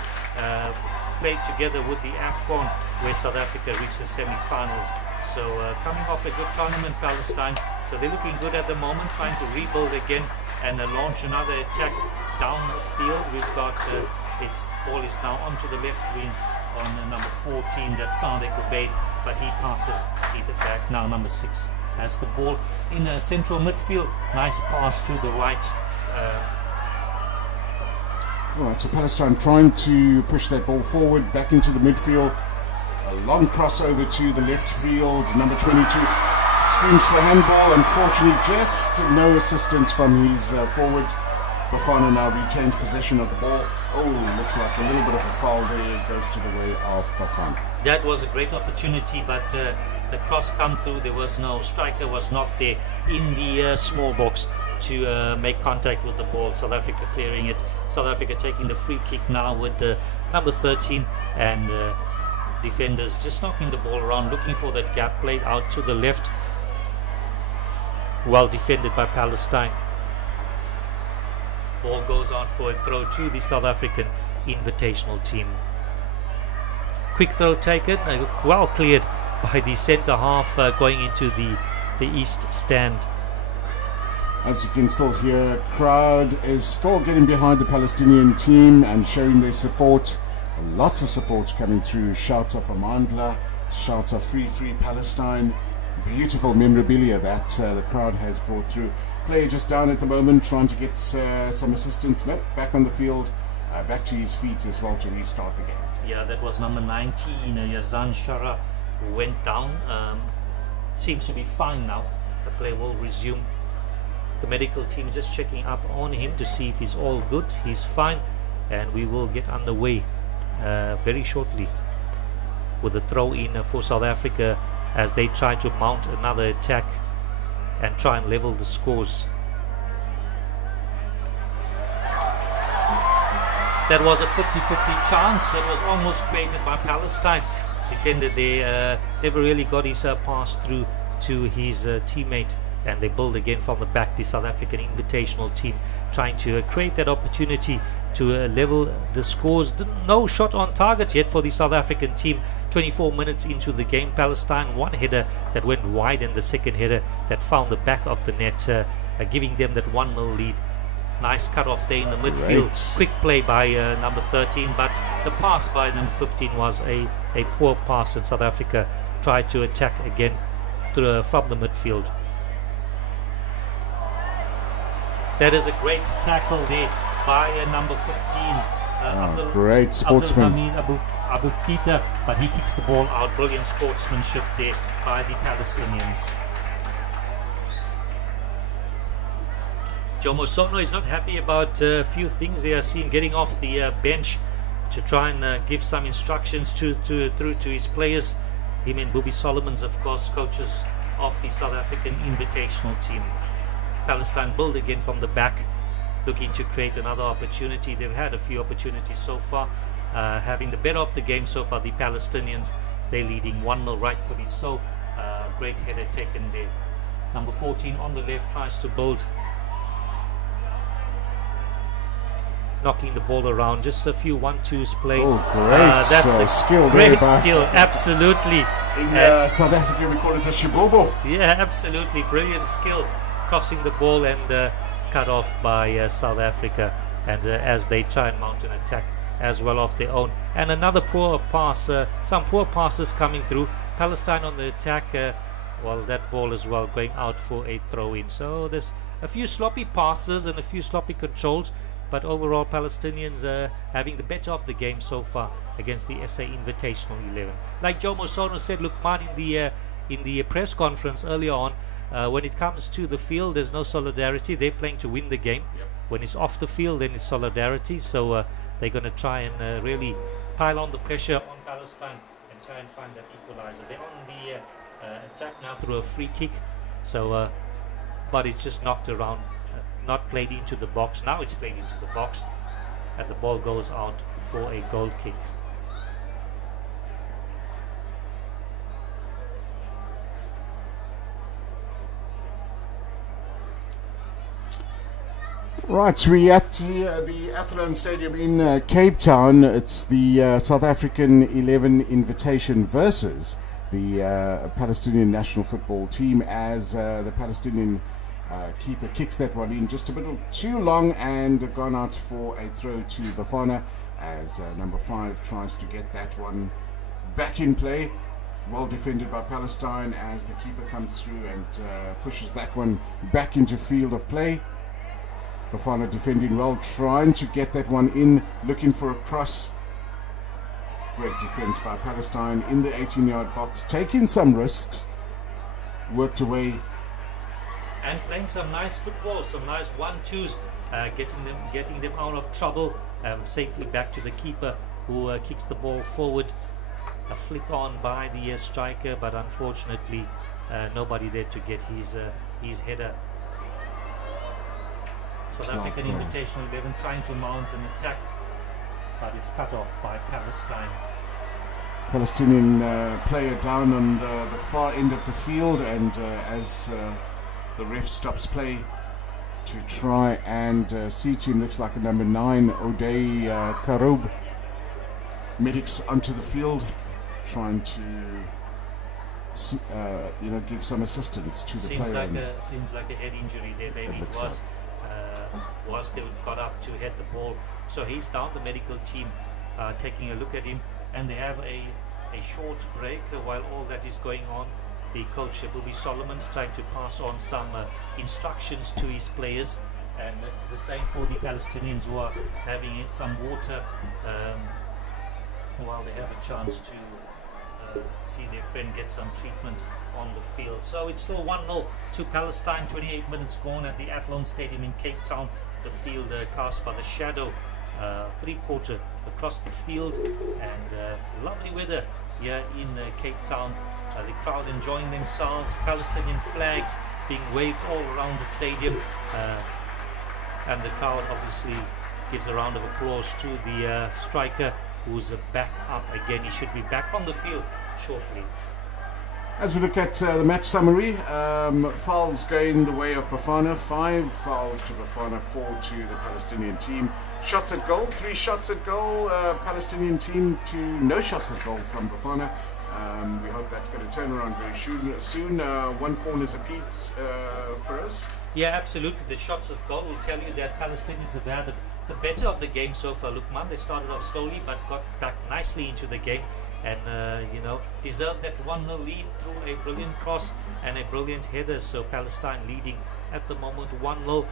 played together with the AFCON, where South Africa reached the semi-finals. So coming off a good tournament, Palestine, so they're looking good at the moment, trying to rebuild again and launch another attack down the field. We've got its ball is now onto the left wing on number 14, that's Sadek Ubaid, but he passes either back. Now number 6 has the ball in central midfield. Nice pass to the right. Right, so Palestine trying to push that ball forward back into the midfield. A long crossover to the left field. Number 22 screams for handball. Unfortunately, just no assistance from his forwards. Bafana now retains possession of the ball. Oh, looks like a little bit of a foul there. Goes to the way of Bafana. That was a great opportunity, but the cross come through. There was no striker, was not there in the small box to make contact with the ball. South Africa clearing it. South Africa taking the free kick now with number 13, and defenders just knocking the ball around, looking for that gap, played out to the left. Well defended by Palestine. Ball goes on for a throw to the South African Invitational team. Quick throw taken, well cleared by the centre half, going into the east stand. As you can still hear, crowd is still getting behind the Palestinian team and showing their support. Lots of support coming through. Shouts of Amandla, shouts of Free Palestine. Beautiful memorabilia that the crowd has brought through. Player just down at the moment, trying to get some assistance. Nope, back on the field, back to his feet as well to restart the game. Yeah, that was number 19, Yazan Shara, who went down. Seems to be fine now. The player will resume. The medical team is just checking up on him to see if he's all good. He's fine, and we will get underway very shortly with a throw in for South Africa as they try to mount another attack and try and level the scores. That was a 50-50 chance that was almost created by Palestine. Defender there never really got his pass through to his teammate, and they build again from the back. The South African Invitational team trying to create that opportunity to level the scores. No shot on target yet for the South African team. 24 minutes into the game, Palestine, one header that went wide, and the second header that found the back of the net, giving them that 1-0 lead. Nice cut off there in the midfield. Great. Quick play by number 13, but the pass by number 15 was a poor pass, and South Africa tried to attack again from the midfield. That is a great tackle there by number 15. Great sportsman. Abu Kita, but he kicks the ball out. Brilliant sportsmanship there by the Palestinians. Jomo Sono is not happy about a few things they are seen getting off the bench to try and give some instructions through to his players. Him and Bobby Solomons, of course, coaches of the South African Invitational team. Palestine build again from the back, looking to create another opportunity. They've had a few opportunities so far, having the better of the game so far. The Palestinians, they're leading 1-0 rightfully so. Great header taken there. Number 14 on the left tries to build, knocking the ball around. Just a few 1-2s played. Oh, great! That's a skill, great skill, absolutely. In South Africa, we call it a shibobo. Yeah, absolutely, brilliant skill, crossing the ball and cut off by South Africa. And as they try and mount an attack as well of their own. And another poor pass, some poor passes coming through. Palestine on the attack, well, that ball as well going out for a throw-in. So there's a few sloppy passes and a few sloppy controls, but overall Palestinians having the better of the game so far against the SA Invitational 11. Like Joe Mosono said, look, Martin, in the press conference earlier on, when it comes to the field, there's no solidarity. They're playing to win the game. Yep. When it's off the field, then it's solidarity. So they're going to try and really pile on the pressure on Palestine and try and find that equalizer. They're on the attack now through a free kick. So, but it's just knocked around, not played into the box. Now it's played into the box, and the ball goes out for a goal kick. Right, we're at the Athlone Stadium in Cape Town. It's the South African 11 invitation versus the Palestinian national football team, as the Palestinian keeper kicks that one in just a bit too long and gone out for a throw to Bafana, as number 5 tries to get that one back in play. Well defended by Palestine as the keeper comes through and pushes that one back into field of play. Bafana defending well, trying to get that one in, looking for a cross. Great defense by Palestine in the 18-yard box, taking some risks, worked away. And playing some nice football, some nice 1-2s, getting them out of trouble, safely back to the keeper, who kicks the ball forward. A flick on by the striker, but unfortunately nobody there to get his header. South African Invitational 11 trying to mount an attack, but it's cut off by Palestine. Palestinian player down on the far end of the field, and as the ref stops play to try and seat him, looks like a number 9, O'Day Karub. Medics onto the field, trying to give some assistance to the player. Seems like a head injury there. Maybe it was. Was they got up to head the ball, so he's down. The medical team taking a look at him, and they have a short break while all that is going on. The coach Bobby Solomon's trying to pass on some instructions to his players, and the same for the Palestinians, who are having some water while they have a chance to see their friend get some treatment on the field. So it's still 1-0 to Palestine. 28 minutes gone at the Athlone Stadium in Cape Town. The field cast by the shadow, 3/4 across the field, and lovely weather here in Cape Town. The crowd enjoying themselves. Palestinian flags being waved all around the stadium, and the crowd obviously gives a round of applause to the striker, who's back up again. He should be back on the field shortly. As we look at the match summary, fouls going the way of Bafana. 5 fouls to Bafana, 4 to the Palestinian team. Shots at goal, 3 shots at goal. Palestinian team to no shots at goal from Bafana. We hope that's going to turn around very soon. 1 corners apiece for us. Yeah, absolutely. The shots at goal will tell you that Palestinians have had the better of the game so far. Lukman, they started off slowly but got back nicely into the game, and deserved that 1-0 lead through a brilliant cross and a brilliant header. So Palestine leading at the moment 1-0.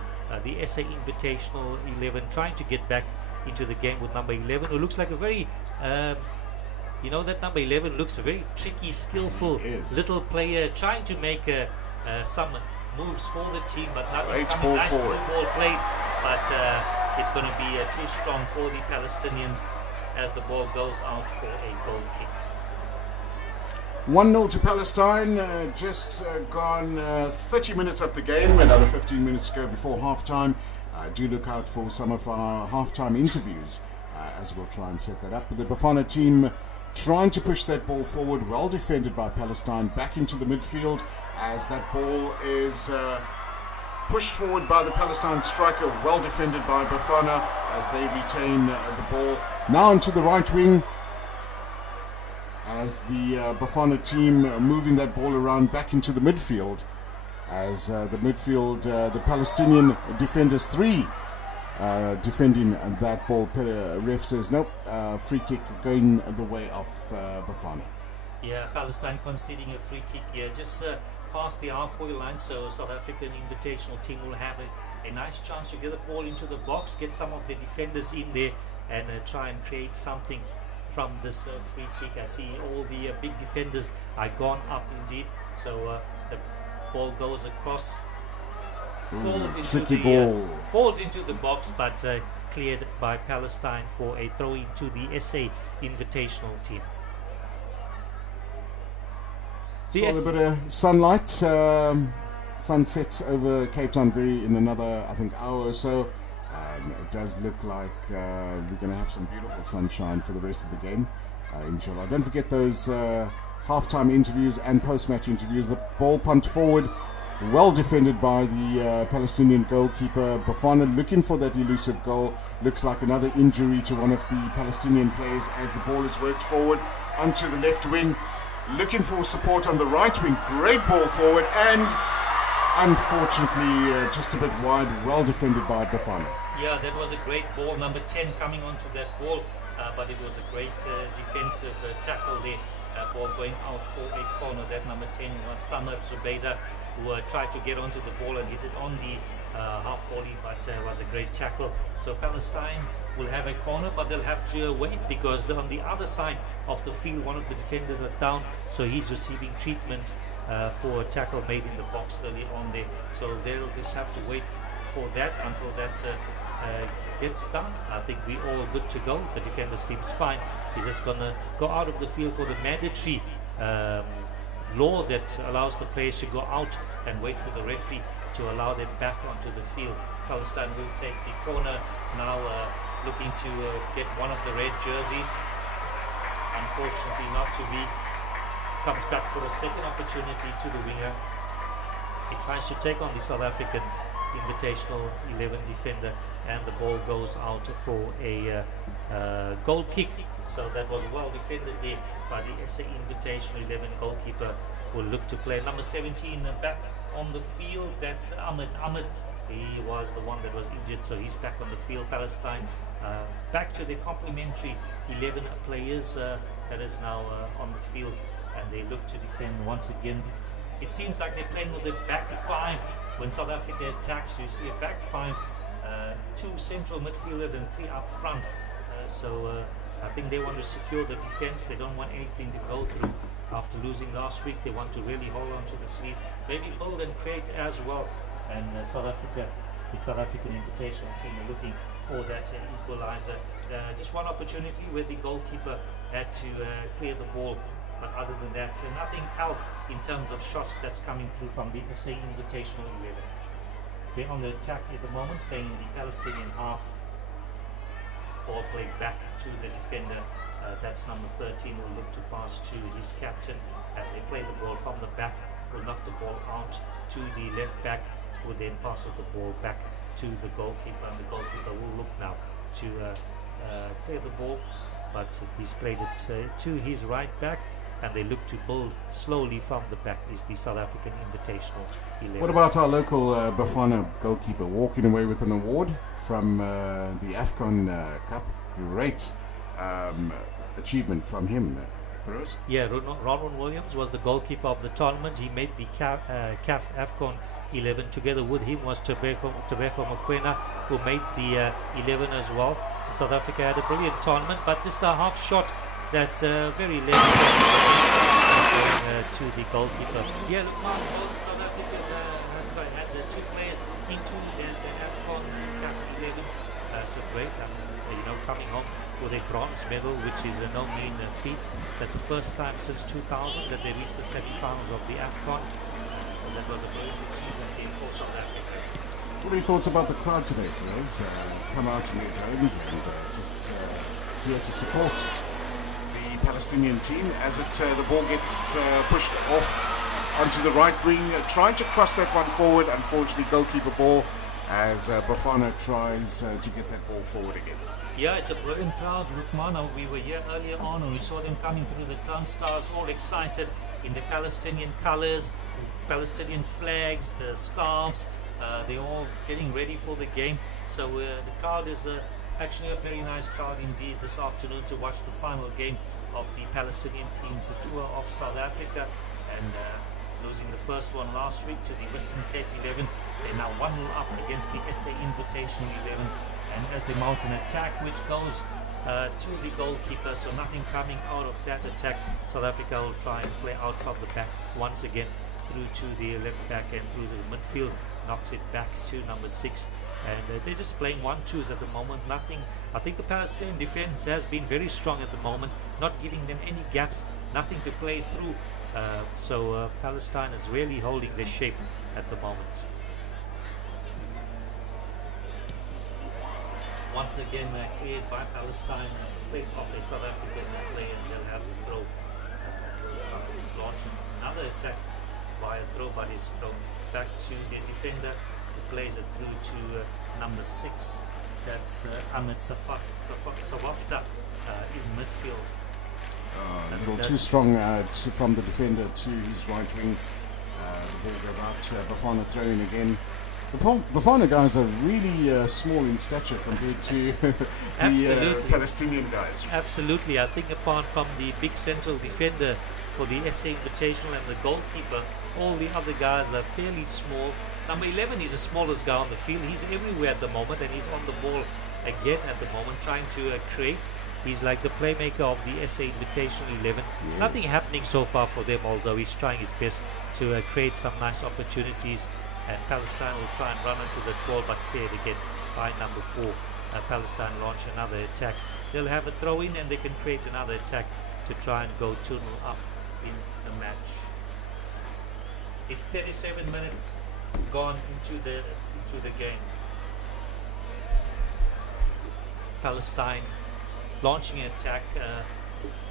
The SA Invitational 11 trying to get back into the game with number 11, who looks like a very that number 11 looks a very tricky, skillful little player, trying to make some moves for the team, but nothing coming. Nice ball played, but it's going to be too strong for the Palestinians as the ball goes out for a goal kick. 1-0 to Palestine, just gone 30 minutes of the game, another 15 minutes to go before half-time. Do look out for some of our half-time interviews as we'll try and set that up. But the Bafana team trying to push that ball forward, well defended by Palestine, back into the midfield as that ball is pushed forward by the Palestine striker, well defended by Bafana as they retain the ball. Now into the right wing as the Bafana team moving that ball around back into the midfield, as the Palestinian defenders, 3 defending that ball. Ref says nope, free kick going the way of Bafana. Yeah, Palestine conceding a free kick here just past the halfway line, so South African Invitational team will have a nice chance to get the ball into the box, get some of the defenders in there, and try and create something from this free kick. I see all the big defenders are gone up indeed, so the ball goes across, falls into the box, but cleared by Palestine for a throw into the SA Invitational team. So a bit of sunlight, sun sets over Cape Town in another, I think, hour or so. It does look like we're going to have some beautiful sunshine for the rest of the game, inshallah. Don't forget those halftime interviews and post-match interviews. The ball pumped forward, well defended by the Palestinian goalkeeper. Bafana looking for that elusive goal. Looks like another injury to one of the Palestinian players as the ball is worked forward onto the left wing. Looking for support on the right wing. Great ball forward, and unfortunately just a bit wide. Well defended by Bafana. Yeah, that was a great ball. Number 10 coming onto that ball, but it was a great defensive tackle there. Ball going out for a corner. That number 10 was Samar Zubaydah, who tried to get onto the ball and hit it on the half volley, but was a great tackle. So Palestine will have a corner, but they'll have to wait, because on the other side of the field, one of the defenders are down, so he's receiving treatment for a tackle made in the box early on there. So they'll just have to wait for that until that gets done. I think we're all good to go. The defender seems fine. He's just going to go out of the field for the mandatory law that allows the players to go out and wait for the referee to allow them back onto the field. Palestine will take the corner now, looking to get one of the red jerseys. Unfortunately not to be. Comes back for a second opportunity to the winger. He tries to take on the South African Invitational 11 defender, and the ball goes out for a goal kick. So that was well defended there by the SA Invitational 11 goalkeeper, who will look to play number 17 back on the field. That's Ahmed. He was the one that was injured, so he's back on the field. Palestine back to their complementary 11 players that is now on the field, and they look to defend once again. It seems like they're playing with a back five. When South Africa attacks, you see a back five, 2 central midfielders and 3 up front. So I think they want to secure the defense. They don't want anything to go through. After losing last week, they want to really hold on to the lead, maybe build and create as well. And South Africa, the South African Invitational team, are looking for that equalizer. Just one opportunity where the goalkeeper had to clear the ball, but other than that, nothing else in terms of shots that's coming through from the SA Invitational 11. They're on the attack at the moment, playing in the Palestinian half. Ball played back to the defender. That's number 13, will look to pass to his captain, and they play the ball from the back. Will knock the ball out to the left back, who then passes the ball back to the goalkeeper, and the goalkeeper will look now to clear the ball, but he's played it to his right back, and they look to build slowly from the back. Is the South African Invitational 11. What about our local Bafana goalkeeper walking away with an award from the AFCON Cup? Great achievement from him. Feroz? Yeah, Ronwen Williams was the goalkeeper of the tournament. He made the CAF AFCON 11. Together with him was Tobeko Mokoena, who made the 11 as well. South Africa had a brilliant tournament, but just a half shot that's very late to the goalkeeper. Yeah, look, South Africa's had 2 players into that AFCON CAF 11. So great, coming home with a bronze medal, which is no mean feat. That's the first time since 2000 that they reached the semi-finals of the AFCON. So that was a brilliant achievement there for South Africa. What are your thoughts about the crowd today, Feroz? Come out in their drones and just here to support the Palestinian team as the ball gets pushed off onto the right wing, trying to cross that one forward. Unfortunately, goalkeeper ball as Bafana tries to get that ball forward again. Yeah, it's a brilliant crowd. Lukman, we were here earlier on and we saw them coming through the turnstiles, all excited in the Palestinian colors, Palestinian flags, the scarves. They're all getting ready for the game. So the crowd is actually a very nice crowd indeed this afternoon to watch the final game of the Palestinian team's tour of South Africa, and losing the first one last week to the Western Cape 11. They're now 1-0 up against the SA Invitational 11, and as they mount an attack which goes to the goalkeeper, so nothing coming out of that attack. South Africa will try and play out from the back once again through to the left back and through to the midfield, knocks it back to number 6, and they're just playing 1-2s at the moment. Nothing. I think the Palestinian defense has been very strong at the moment, not giving them any gaps, nothing to play through. So Palestine is really holding their shape at the moment. Once again cleared by Palestine, played off a South African player, and they'll have the throw. They'll try to launch another attack via throw, but it's thrown back to the defender, who plays it through to number 6. That's Ahmed Sawafta in midfield. A little too strong from the defender to his right wing. The ball goes out. Bafana throwing again. The Bafana guys are really small in stature compared to the Palestinian guys. Absolutely. I think apart from the big central defender for the SA Invitational and the goalkeeper, all the other guys are fairly small. Number 11 is the smallest guy on the field. He's everywhere at the moment, and he's on the ball again at the moment, trying to create. He's like the playmaker of the SA Invitational 11. Yes. Nothing happening so far for them, although he's trying his best to create some nice opportunities. And Palestine will try and run into the ball, but cleared again by number 4. Palestine launch another attack. They'll have a throw in, and they can create another attack to try and go 2-0 up in the match. It's 37 minutes gone into the game. Palestine launching an attack,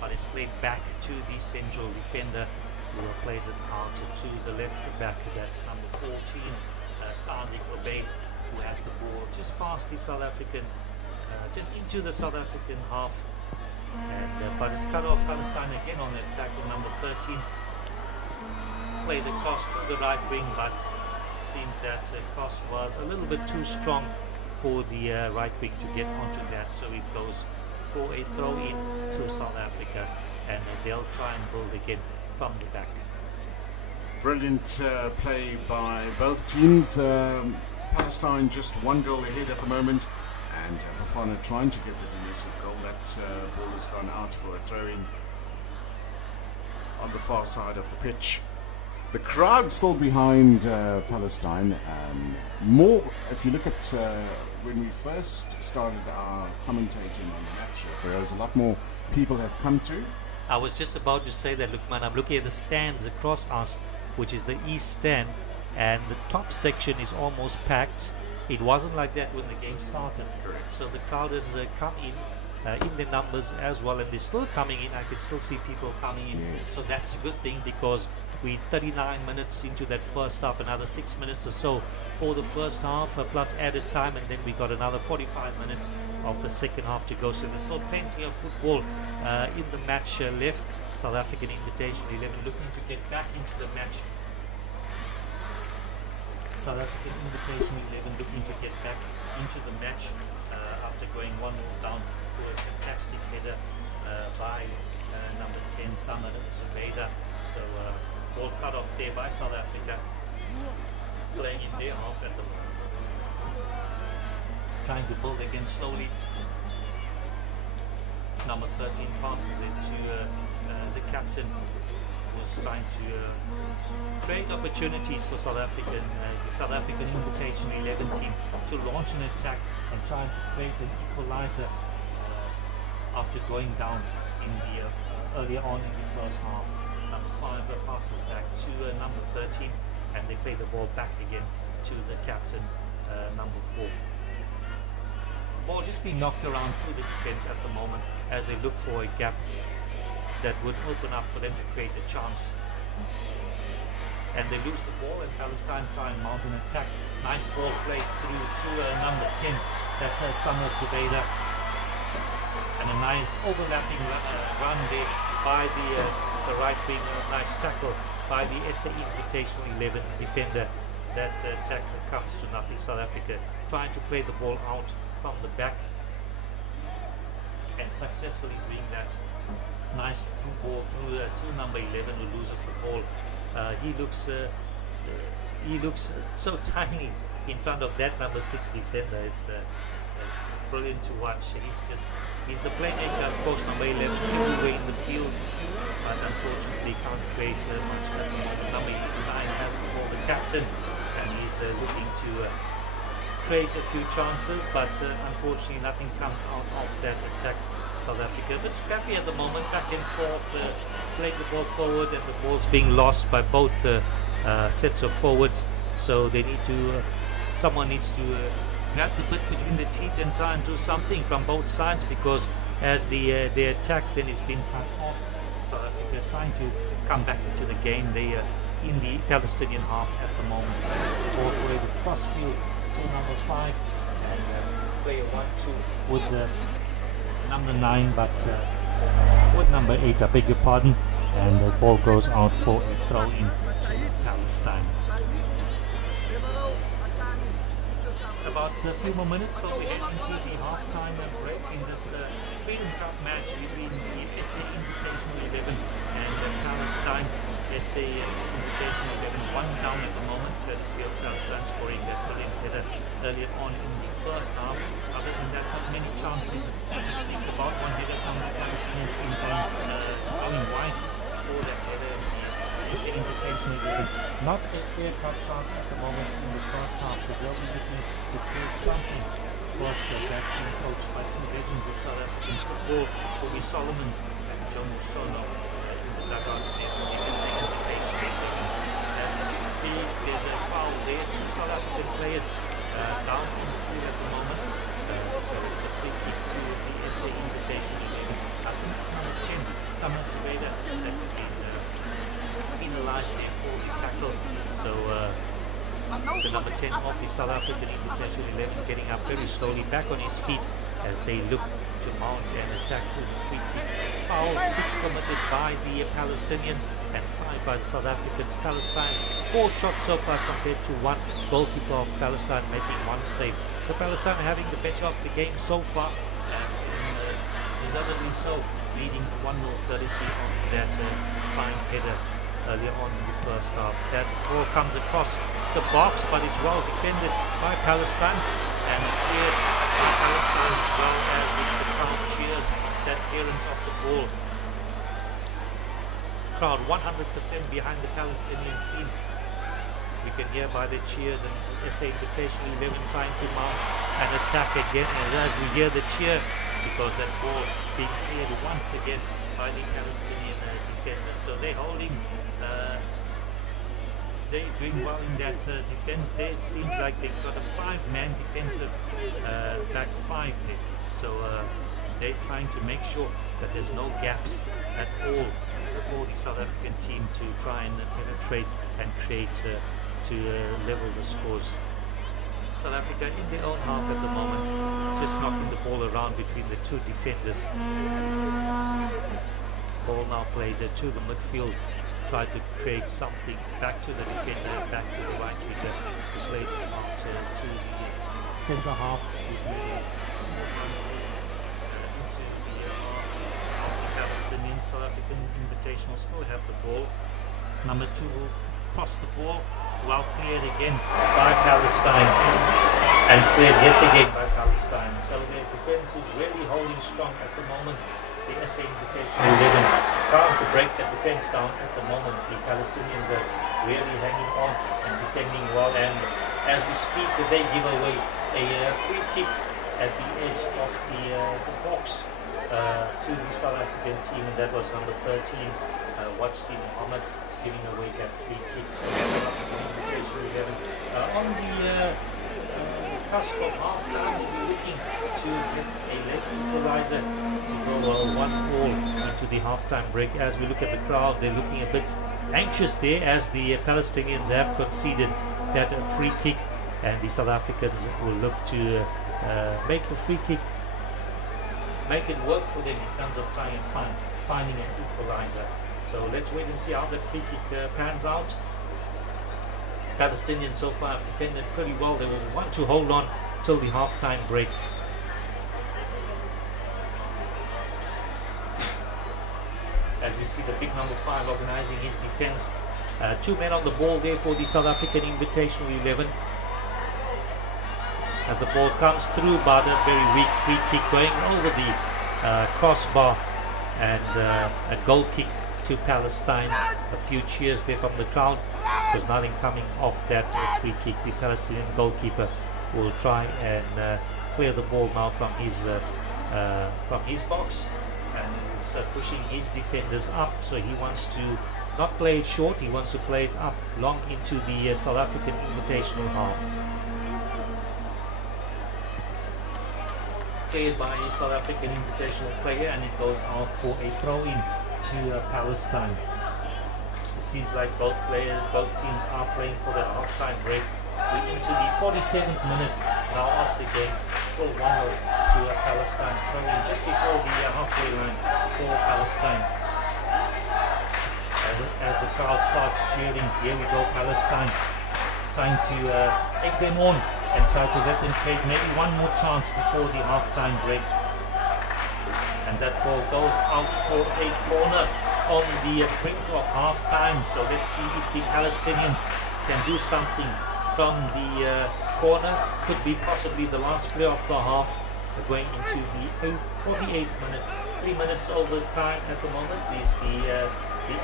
but it's played back to the central defender, who plays it out to the left back. That's number 14, Sadiq Obeid, who has the ball just past the South African, just into the South African half, and but it's cut off. Palestine again on the attack with number 13. Played the cross to the right wing, but seems that cross was a little bit too strong for the right wing to get onto that, so it goes for a throw in to South Africa, and they'll try and build again from the back. Brilliant play by both teams. Palestine just 1 goal ahead at the moment, and Bafana trying to get the elusive goal. That ball has gone out for a throw-in on the far side of the pitch. The crowd still behind Palestine. More, if you look at when we first started our commentating on the match, there was a lot more people have come through. I was just about to say that, Lukman. I'm looking at the stands across us, which is the east stand, and the top section is almost packed. It wasn't like that when the game started. Correct. So the crowd has come in their numbers as well, and they're still coming in. I can still see people coming in. Yes. So that's a good thing, because we're 39 minutes into that first half, another 6 minutes or so for the first half, plus added time, and then we got another 45 minutes of the second half to go. So there's still plenty of football in the match left. South African Invitational 11 looking to get back into the match. South African Invitational 11 looking to get back into the match after going 1-0 down to a fantastic header by number 10, Samar Zubaydah. So ball cut off there by South Africa, playing in their half at the moment. Trying to build again slowly. Number 13 passes it to the captain, who's trying to create opportunities for South African, the South African Invitational 11 team to launch an attack and trying to create an equalizer after going down in the earlier on in the first half. Number 5 passes back to number 13, and they play the ball back again to the captain, number 4. The ball just being knocked around through the defense at the moment as they look for a gap that would open up for them to create a chance. And they lose the ball, and Palestine try and mount an attack. Nice ball played through to number 10. That's Samar Zubaydah. And a nice overlapping run there by the right wing. Nice tackle by the SA Invitational 11 defender, that tackle comes to nothing. South Africa trying to play the ball out from the back and successfully doing that. Nice through ball through to number 11 who loses the ball. He looks so tiny in front of that number 6 defender. It's brilliant to watch. He's the playmaker, of course, number 11 everywhere in the field, but unfortunately can't create much at the moment. Number 9 has the ball, the captain, and he's looking to create a few chances, but unfortunately nothing comes out of that attack. South Africa a bit scrappy at the moment, back and forth, playing the ball forward, and the ball's being lost by both sets of forwards. So they need to, someone needs to grab the bit between the teeth and try and do something from both sides, because as the attack then is being cut off, South Africa trying to come back into the game. They are in the Palestinian half at the moment. Ball played across field to number 5 and player 1-2 with the number 9, but with number 8, I beg your pardon, and the ball goes out for a throw in to Palestine. About a few more minutes till we head into the half-time break in this Freedom Cup match between the SA Invitational 11 and Palestine. SA Invitational 11 1 down at the moment, courtesy of Palestine scoring that brilliant header earlier on in the first half. Other than that, not many chances to speak about. One header from the Palestinian team going wide before that header. SA Invitational 11, not a clear-cut chance at the moment in the first half, so they'll be looking to create something. Of course, that team coached by 2 legends of South African football, Bobby Solomons and John Musono, in the dugout there for the SA Invitational 11. As we speak, there's a foul there, 2 South African players down in the field at the moment, so it's a free kick to the SA Invitational 11. I think it's number 10, Samuel Zueda, that's been penalised there for the tackle. So the number 10 of the South African Invitational 11 getting up very slowly back on his feet as they look to mount an attack to the free kick. Foul 6 committed by the Palestinians and 5 by the South Africans. Palestine 4 shots so far compared to 1. Goalkeeper of Palestine making 1 save. So Palestine having the better of the game so far, and deservedly so, leading 1-0 courtesy of that fine header earlier on in the first half. That ball comes across the box, but it's well defended by Palestine and cleared by Palestine, as well as the crowd cheers that clearance of the ball. Crowd 100% behind the Palestinian team. We can hear by the cheers, and SA Invitational 11 trying to mount an attack again, and as we hear the cheer, because that ball being cleared once again by the Palestinian defenders. So they're holding, they're doing well in that defense there. It seems like they've got a 5-man defensive back 5 there. So they're trying to make sure that there's no gaps at all for the South African team to try and penetrate and create to level the scores. South Africa in their own half at the moment, just knocking the ball around between the 2 defenders. Ball now played to the midfield, tried to create something back to the defender, back to the right winger, who plays it out to the centre half, who's made a small run into the half of the Palestinians. South African Invitational still have the ball. Number 2 will cross the ball, well cleared again by Palestine, and cleared yet again by Palestine. So their defence is really holding strong at the moment. The SA Invitational 11 trying to break the defence down at the moment. The Palestinians are really hanging on and defending well, and as we speak they give away a free kick at the edge of the box to the South African team, and that was number 13, Wajdi Mohammed, giving away that free kick. So the South African Invitational 11 on the cusp of half-time, we're looking to get a late equalizer to go 1-1 into the half-time break. As we look at the crowd, they're looking a bit anxious there, as the Palestinians have conceded that free kick, and the South Africans will look to make the free kick, make it work for them in terms of trying and finding an equalizer. So let's wait and see how that free kick pans out. Palestinians so far have defended pretty well. They will want to hold on till the half-time break. As we see the big number 5 organizing his defense. 2 men on the ball there for the South African Invitational 11. As the ball comes through, but a very weak free kick going over the crossbar, and a goal kick to Palestine. A few cheers there from the crowd. There's nothing coming off that free kick. The Palestinian goalkeeper will try and clear the ball now from his box, and he's pushing his defenders up. So he wants to not play it short, he wants to play it up long into the South African Invitational half. Cleared by his South African Invitational player, and it goes out for a throw-in to Palestine. It seems like both teams are playing for the half-time break. We're into the 47th minute now of the game. Still 1-0 to Palestine. Throw-in just before the halfway line for Palestine. As the crowd starts cheering, here we go, Palestine trying to egg them on and try to let them take maybe one more chance before the half-time break. And that ball goes out for a corner on the brink of half-time. So let's see if the Palestinians can do something from the corner. Could be possibly the last play of the half. We're going into the 48th minute. 3 minutes over time at the moment is the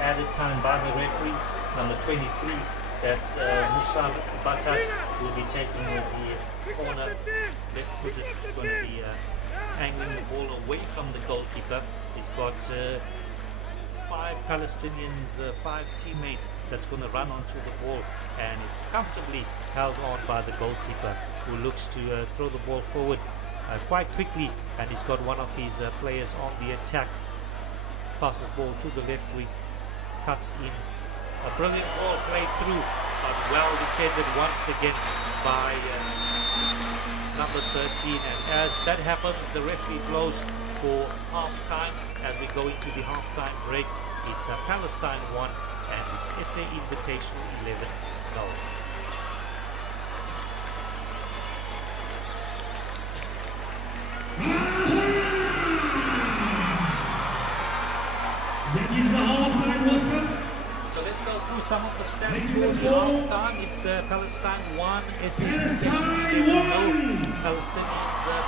added time by the referee. Number 23, that's Musa Batak, will be taking the corner, left-footed. He's going to be angling the ball away from the goalkeeper. He's got 5 Palestinians, 5 teammates that's going to run onto the ball, and it's comfortably held on by the goalkeeper, who looks to throw the ball forward quite quickly, and he's got one of his players on the attack. Passes the ball to the left wing, cuts in. A brilliant ball played through, but well defended once again by number 13. And as that happens, the referee blows for half-time. As we go into the half-time break, it's Palestine 1 and it's SA Invitational 11 no. So let's go through some of the stats for the half-time. It's Palestine 1, SA Invitational 11 no. Palestinians 7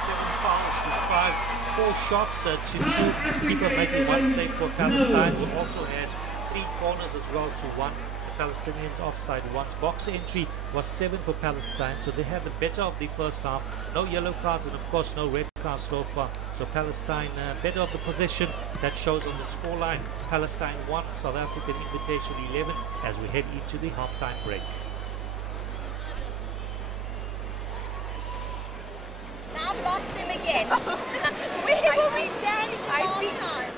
fouls to 5, 4 shots to 2. Keeper making 1 save for Palestine. We also had 3 corners as well to 1. The Palestinians offside once. Box entry was 7 for Palestine, so they had the better of the first half. No yellow cards and of course no red cards so far. So Palestine better of the possession. That shows on the scoreline. Palestine 1, South African Invitational 11 as we head into the half-time break. Now I've lost them again. Where will we stand the last time?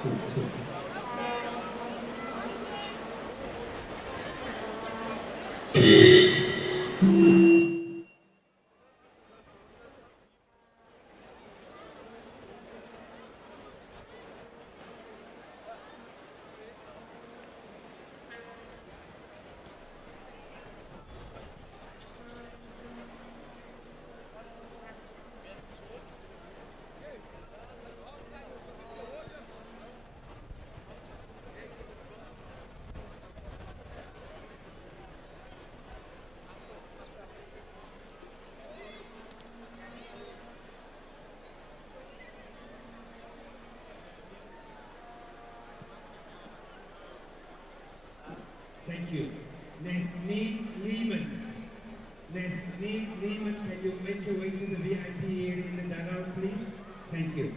Thank you. Nesnee Lehman. Nesnee Lehman, can you make your way to the VIP area in the dugout, please? Thank you.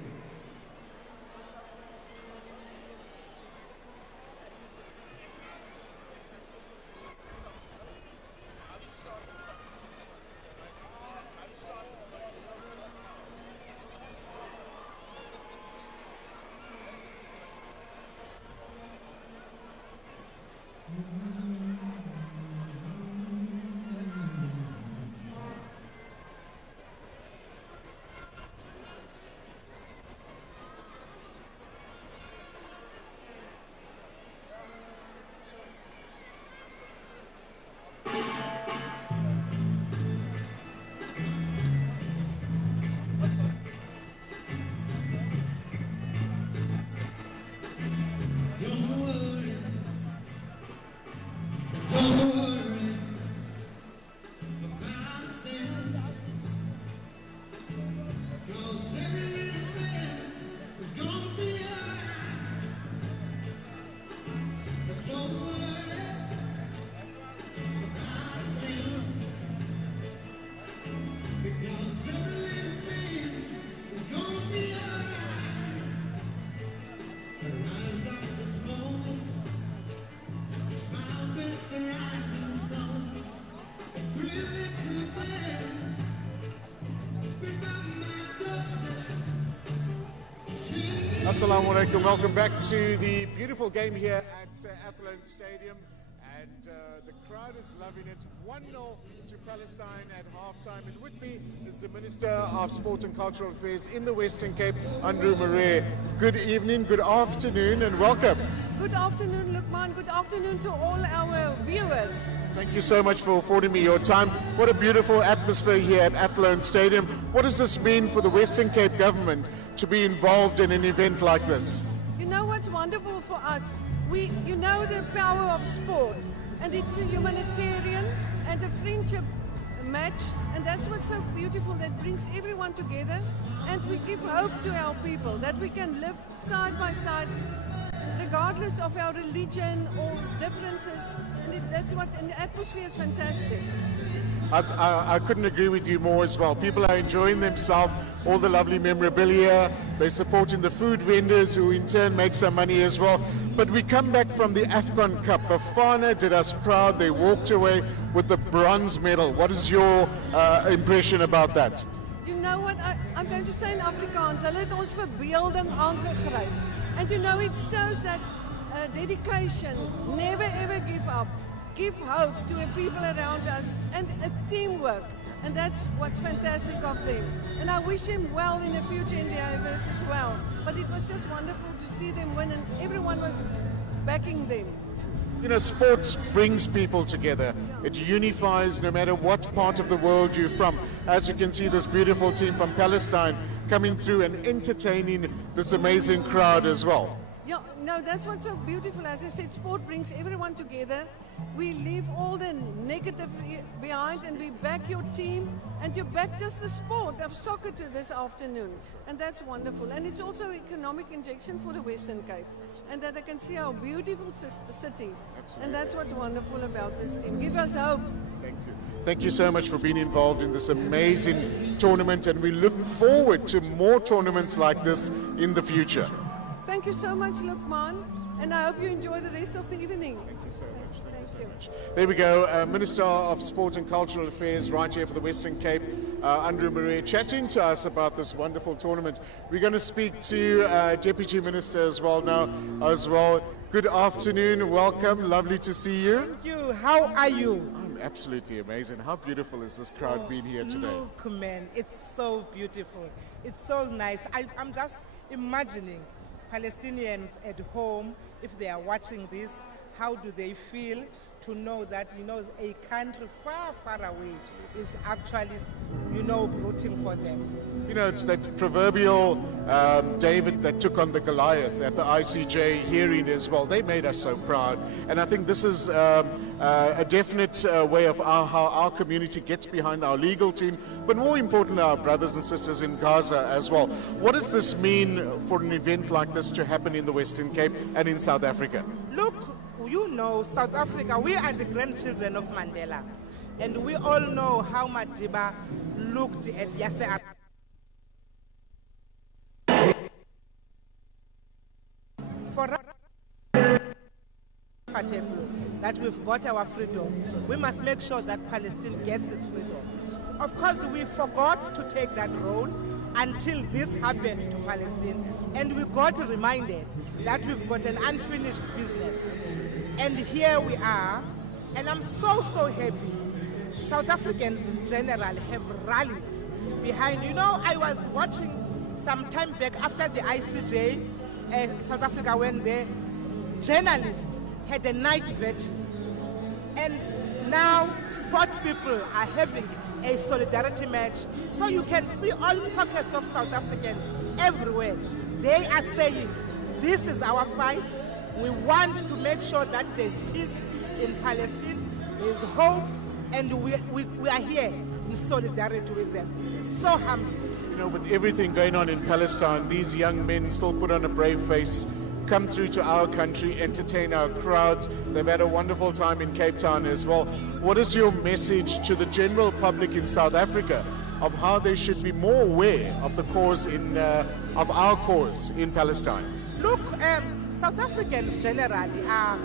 Assalamu alaikum. Welcome back to the beautiful game here at Athlone Stadium. And the crowd is loving it. 1-0 to Palestine at halftime. And with me is the Minister of Sport and Cultural Affairs in the Western Cape, Andrew Murray. Good evening, good afternoon, and welcome. Good afternoon, Lukman. Good afternoon to all our viewers. Thank you so much for affording me your time. What a beautiful atmosphere here at Athlone Stadium. What does this mean for the Western Cape government to be involved in an event like this? You know what's wonderful for us? You know the power of sport, and it's a humanitarian and a friendship match, and that's what's so beautiful, that brings everyone together, and we give hope to our people that we can live side by side regardless of our religion or differences, and that's what, and the atmosphere is fantastic. I couldn't agree with you more as well. People are enjoying themselves, all the lovely memorabilia, they're supporting the food vendors who in turn make some money as well. But we come back from the AFCON Cup. BAFANA did us proud, they walked away with the bronze medal. What is your impression about that? You know what, I'm going to say in Afrikaans, hulle het ons verbeelding aangegryp. And you know, it shows that dedication, never ever give up, give hope to the people around us, and a teamwork. And that's what's fantastic of them. And I wish them well in the future endeavors as well. But it was just wonderful to see them win, and everyone was backing them. You know, sports brings people together. It unifies no matter what part of the world you're from. As you can see, this beautiful team from Palestine coming through and entertaining this amazing crowd as well. Yeah, no, that's what's so beautiful. As I said, sport brings everyone together. We leave all the negative behind, and we back your team, and you back just the sport of soccer to this afternoon. And that's wonderful. And it's also an economic injection for the Western Cape, and that I can see our beautiful city. Absolutely. And that's what's wonderful about this team. Give us hope. Thank you. Thank you so much for being involved in this amazing tournament, and we look forward to more tournaments like this in the future. Thank you so much, Lukman, and I hope you enjoy the rest of the evening. Thank you so much. Thank you so much. There we go, Minister of Sport and Cultural Affairs right here for the Western Cape, Andrew Marie, chatting to us about this wonderful tournament. We're going to speak to Deputy Minister as well now. Good afternoon, welcome, lovely to see you. Thank you. How are you? I'm absolutely amazing. How beautiful is this crowd being here today? Look, man, it's so beautiful. It's so nice. I'm just imagining Palestinians at home, if they are watching this, how do they feel to know that, a country far, far away is actually, rooting for them. It's that proverbial David that took on the Goliath at the ICJ hearing as well. They made us so proud. And I think this is a definite way of how our community gets behind our legal team, but more importantly, our brothers and sisters in Gaza as well. What does this mean for an event like this to happen in the Western Cape and in South Africa? Look, South Africa, we are the grandchildren of Mandela. And we all know how Madiba looked at Yasser for that we've got our freedom. We must make sure that Palestine gets its freedom. Of course, we forgot to take that role until this happened to Palestine. And we got reminded that we've got an unfinished business. And here we are, and I'm so, so happy. South Africans in general have rallied behind. I was watching some time back after the ICJ, South Africa, when the journalists had a night vigil. And now sport people are having a solidarity match. So you can see all pockets of South Africans everywhere. They are saying, this is our fight. We want to make sure that there's peace in Palestine, there's hope, and we are here in solidarity with them. It's so humbling. With everything going on in Palestine, these young men still put on a brave face, come through to our country, entertain our crowds. They've had a wonderful time in Cape Town as well. What is your message to the general public in South Africa of how they should be more aware of the cause of our cause in Palestine? Look, South Africans generally are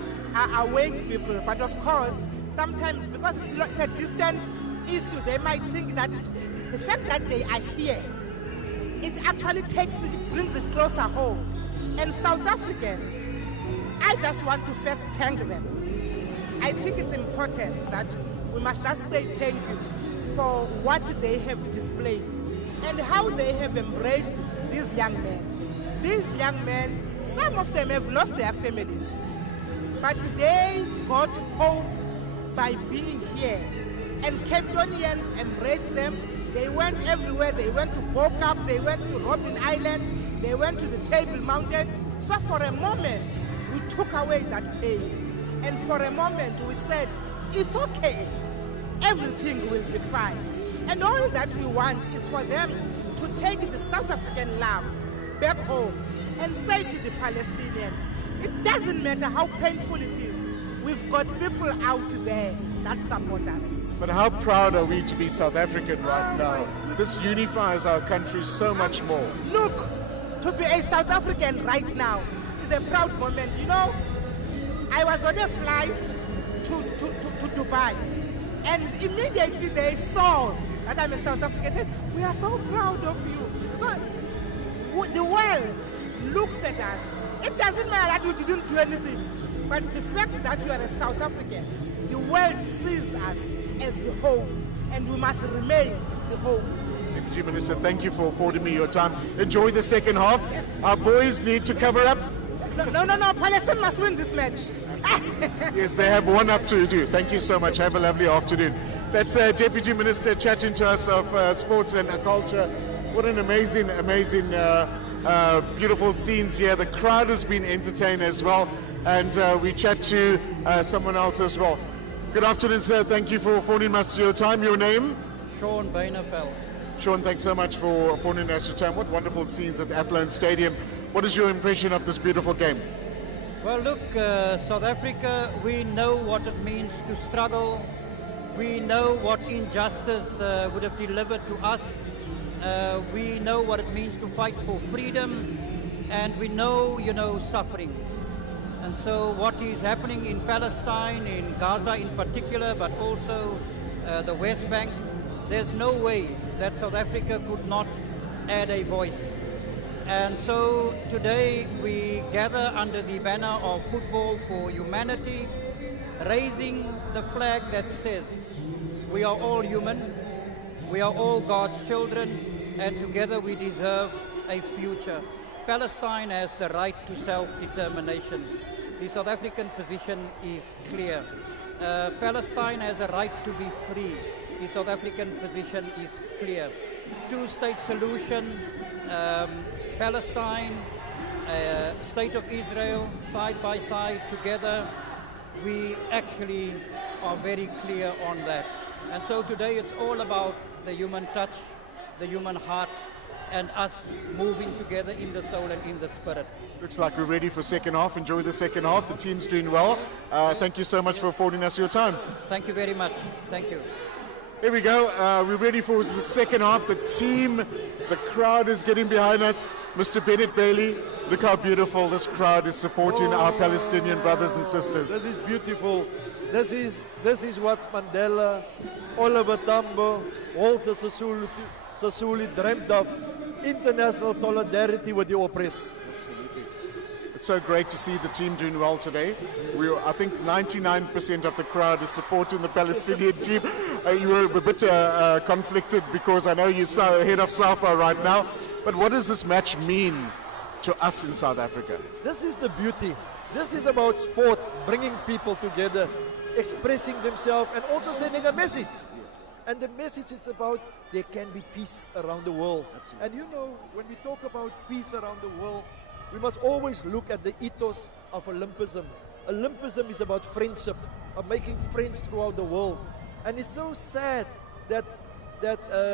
awake people, but of course, sometimes because it's a distant issue, they might think that the fact that they are here, it actually brings it closer home. And South Africans, I just want to first thank them. I think it's important that we must just say thank you for what they have displayed and how they have embraced these young men. These young men, some of them have lost their families, but they got hope by being here. And Cape Townians embraced them. They went everywhere. They went to Bokap, they went to Robben Island, they went to the Table Mountain. So for a moment, we took away that pain. And for a moment, we said, it's okay. Everything will be fine. And all that we want is for them to take the South African love back home and say to the Palestinians, it doesn't matter how painful it is, we've got people out there that support us. But how proud are we to be South African right now? This unifies our country so much more. Look, to be a South African right now is a proud moment. I was on a flight to Dubai, and immediately they saw that I'm a South African. They said, we are so proud of you. So the world looks at us. It doesn't matter that we didn't do anything, but the fact that you are a South African, the world sees us as the home, and we must remain the home. Deputy Minister, thank you for affording me your time. Enjoy the second half. Yes. Our boys need to cover up. No. Palestine must win this match. Yes, they have one up to do. Thank you so much. Have a lovely afternoon. That's Deputy Minister chatting to us of sports and culture. What an amazing, beautiful scenes here. The crowd has been entertained as well. And we chat to someone else as well. Good afternoon, sir. Thank you for affording us your time. Your name? Sean Baineveld. Sean, thanks so much for affording us your time. What wonderful scenes at Athlone Stadium. What is your impression of this beautiful game? Well, look, South Africa, we know what it means to struggle. We know what injustice would have delivered to us. We know what it means to fight for freedom. And we know, suffering. And so what is happening in Palestine, in Gaza in particular, but also the West Bank, there's no way that South Africa could not add a voice. And so today we gather under the banner of Football for Humanity, raising the flag that says we are all human, we are all God's children, and together we deserve a future. Palestine has the right to self-determination. The South African position is clear. Palestine has a right to be free. The South African position is clear. Two-state solution, Palestine, State of Israel, side by side together. We actually are very clear on that. And so today it's all about the human touch, the human heart, and us moving together in the soul and in the spirit. Looks like we're ready for second half. Enjoy the second half. The team's doing well. Thank you so much for affording us your time. Thank you very much. Thank you. Here we go. We're ready for the second half. The team, the crowd is getting behind us. Mr. Bennett Bailey, look how beautiful this crowd is supporting our Palestinian brothers and sisters. This is beautiful. This is what Mandela, Oliver Tambo, Walter Sisulu dreamt of. International solidarity with the oppressed. It's so great to see the team doing well today. I think 99% of the crowd is supporting the Palestinian team. You were a bit conflicted because I know you're head of SAFA right now. But what does this match mean to us in South Africa? This is the beauty. This is about sport, bringing people together, expressing themselves, and also sending a message. And the message is about there can be peace around the world. Absolutely. And you know, when we talk about peace around the world, we must always look at the ethos of Olympism. Olympism is about friendship, of making friends throughout the world. And it's so sad that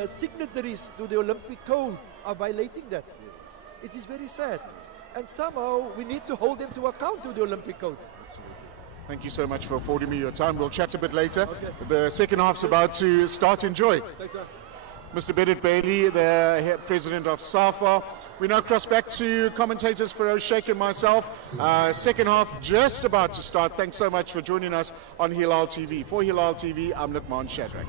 signatories to the Olympic Code are violating that. It is very sad. And somehow we need to hold them to account to the Olympic Code. Thank you so much for affording me your time. We'll chat a bit later. Okay. The second half's about to start. Enjoy. Thanks, Mr. Bennett Bailey, the president of SAFA. We now cross back to commentators Feroz Sheikh and myself. Second half just about to start. Thanks so much for joining us on Hilal TV. For Hilal TV, I'm Lukman Shadrack.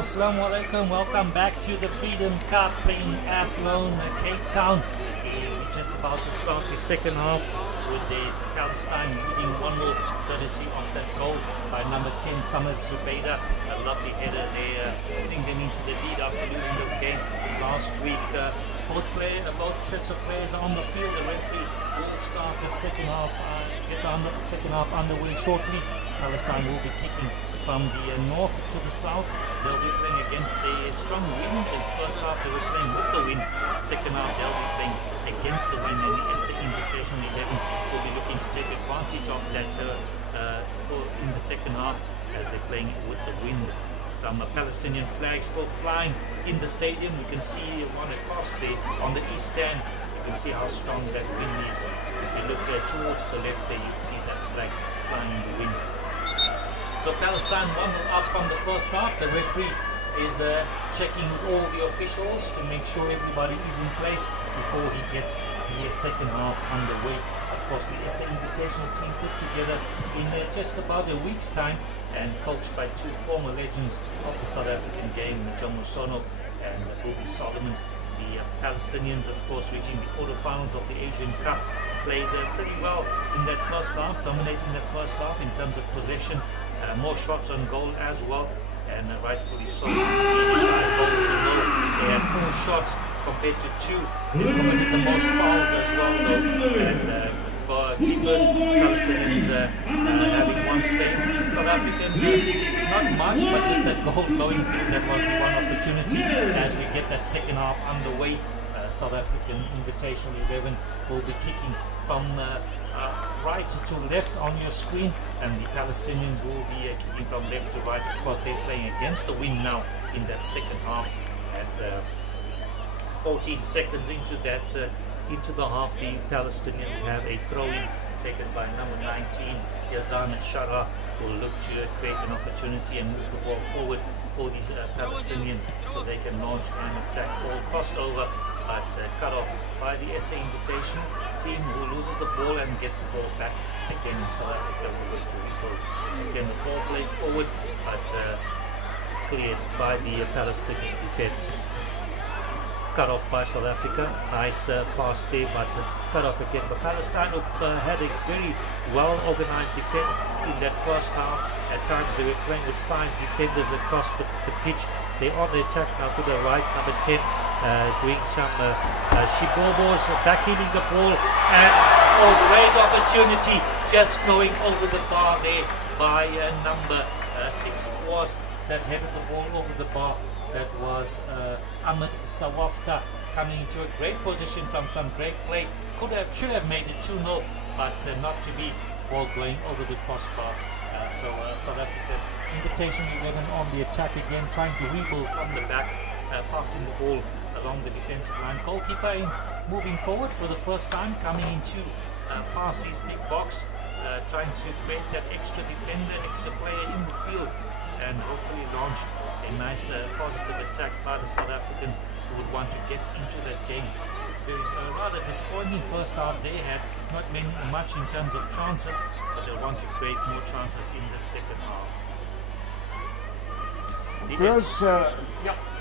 Assalamu alaikum, welcome back to the Freedom Cup in Athlone, Cape Town. We're just about to start the second half with the Palestine leading 1-0 courtesy of that goal by number 10, Samad Zubaydah. A lovely header there, putting them into the lead after losing the game last week. Both sets of players are on the field. The referee will start the second half, get the second half underway shortly. Palestine will be kicking from the north to the south. They'll be playing against a strong wind. In the first half they were playing with the wind. Second half they'll be playing against the wind, and the SA Invitational 11 will be looking to take advantage of that in the second half as they're playing with the wind. Some Palestinian flags still flying in the stadium. You can see one across there on the east stand. You can see how strong that wind is. If you look towards the left there, you'd see that flag flying in the wind. So Palestine 1-0 up from the first half. The referee is checking with all the officials to make sure everybody is in place before he gets the second half underway. Of course, the SA Invitational team put together in just about a week's time and coached by two former legends of the South African game, Jomo Sono and Bobby Solomons. The Palestinians, of course, reaching the quarterfinals of the Asian Cup, played pretty well in that first half, dominating that first half in terms of possession. More shots on goal as well, and rightfully so. Leading by a goal to nil. They had 4 shots compared to 2. They've committed the most fouls as well, though. And keepers, Palestinians having 1 save. South African, not much, but just that goal going through. That was the one opportunity. As we get that second half underway, South African Invitational 11 will be kicking from right to left on your screen, and the Palestinians will be kicking from left to right. Of course, they're playing against the wind now in that second half, and 14 seconds into that, into the half, the Palestinians have a throw-in taken by number 19, Yazan Shara, who will look to create an opportunity and move the ball forward for these Palestinians so they can launch an attack. Ball crossed over, but cut off by the SA Invitational team, who loses the ball and gets the ball back again. In South Africa will look to rebuild. Again, the ball played forward, but cleared by the Palestinian defense. Cut off by South Africa. Nice pass there, but cut off again. But Palestine had a very well organized defense in that first half. At times they were playing with 5 defenders across the pitch. They're on the attack now to the right, number 10, doing some shibobos, backheeling the ball, and great opportunity, just going over the bar there by number 6 was that headed the ball over the bar. That was Ahmed Sawafta coming into a great position from some great play. Should have made it 2-0, but not to be. Ball going over the crossbar. So South Africa Invitation 11 on the attack again, trying to rebuild from the back, passing the ball along the defensive line. Goalkeeper moving forward for the first time, coming into past his big box, trying to create that extra defender, extra player in the field, and hopefully launch a nice positive attack by the South Africans who would want to get into that game. Very rather disappointing first half. They had not much in terms of chances, but they'll want to create more chances in the second half. For us,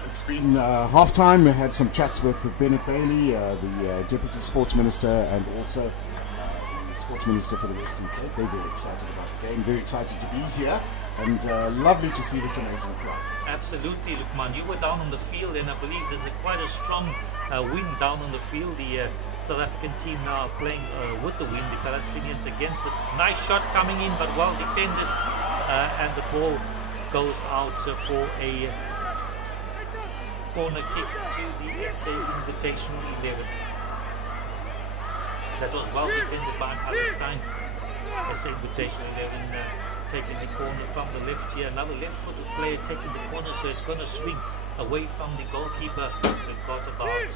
it's been half-time. We had some chats with Bennett Bailey, the Deputy Sports Minister, and also the Sports Minister for the Western Cape. They're very excited about the game, very excited to be here, and lovely to see this amazing crowd. Absolutely, Lukman. You were down on the field, and I believe there's quite a strong wind down on the field. The South African team now playing with the wind, the Palestinians against it. Nice shot coming in, but well defended, and the ball goes out for a corner kick to the SA Invitational 11. That was well defended by Palestine. SA Invitational 11 taking the corner from the left here. Another left-footed player taking the corner, so it's going to swing away from the goalkeeper. We've got about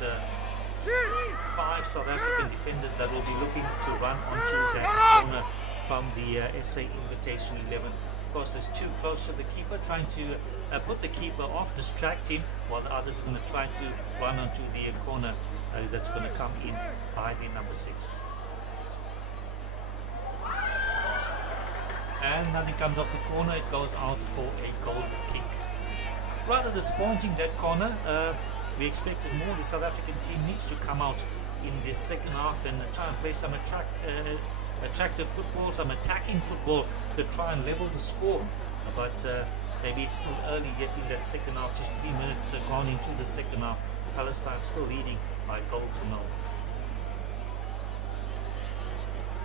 5 South African defenders that will be looking to run onto that corner from the SA Invitational 11. Of course, there's 2 close to the keeper, trying to put the keeper off, distract him, while the others are going to try to run onto the corner that's going to come in by the number 6. And nothing comes off the corner. It goes out for a goal kick. Rather disappointing, that corner. We expected more. The South African team needs to come out in this second half and try and play some attractive football, some attacking football to try and level the score. But maybe it's still early yet in that second half. Just 3 minutes gone into the second half. Palestine still leading by goal to 0.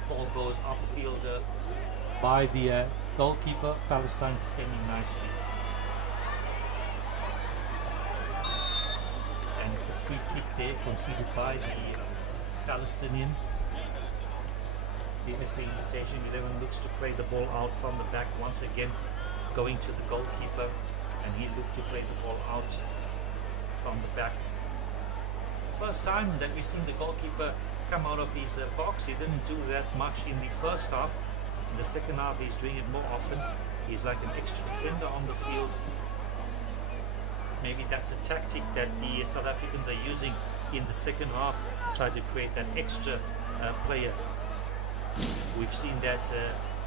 Ball goes upfield by the goalkeeper. Palestine defending nicely. And it's a free kick there conceded by the Palestinians. The SA Invitation 11 looks to play the ball out from the back once again, going to the goalkeeper, and he looked to play the ball out from the back. It's the first time that we've seen the goalkeeper come out of his box. He didn't do that much in the first half. In the second half he's doing it more often. He's like an extra defender on the field. Maybe that's a tactic that the South Africans are using in the second half, try to create that extra player. We've seen that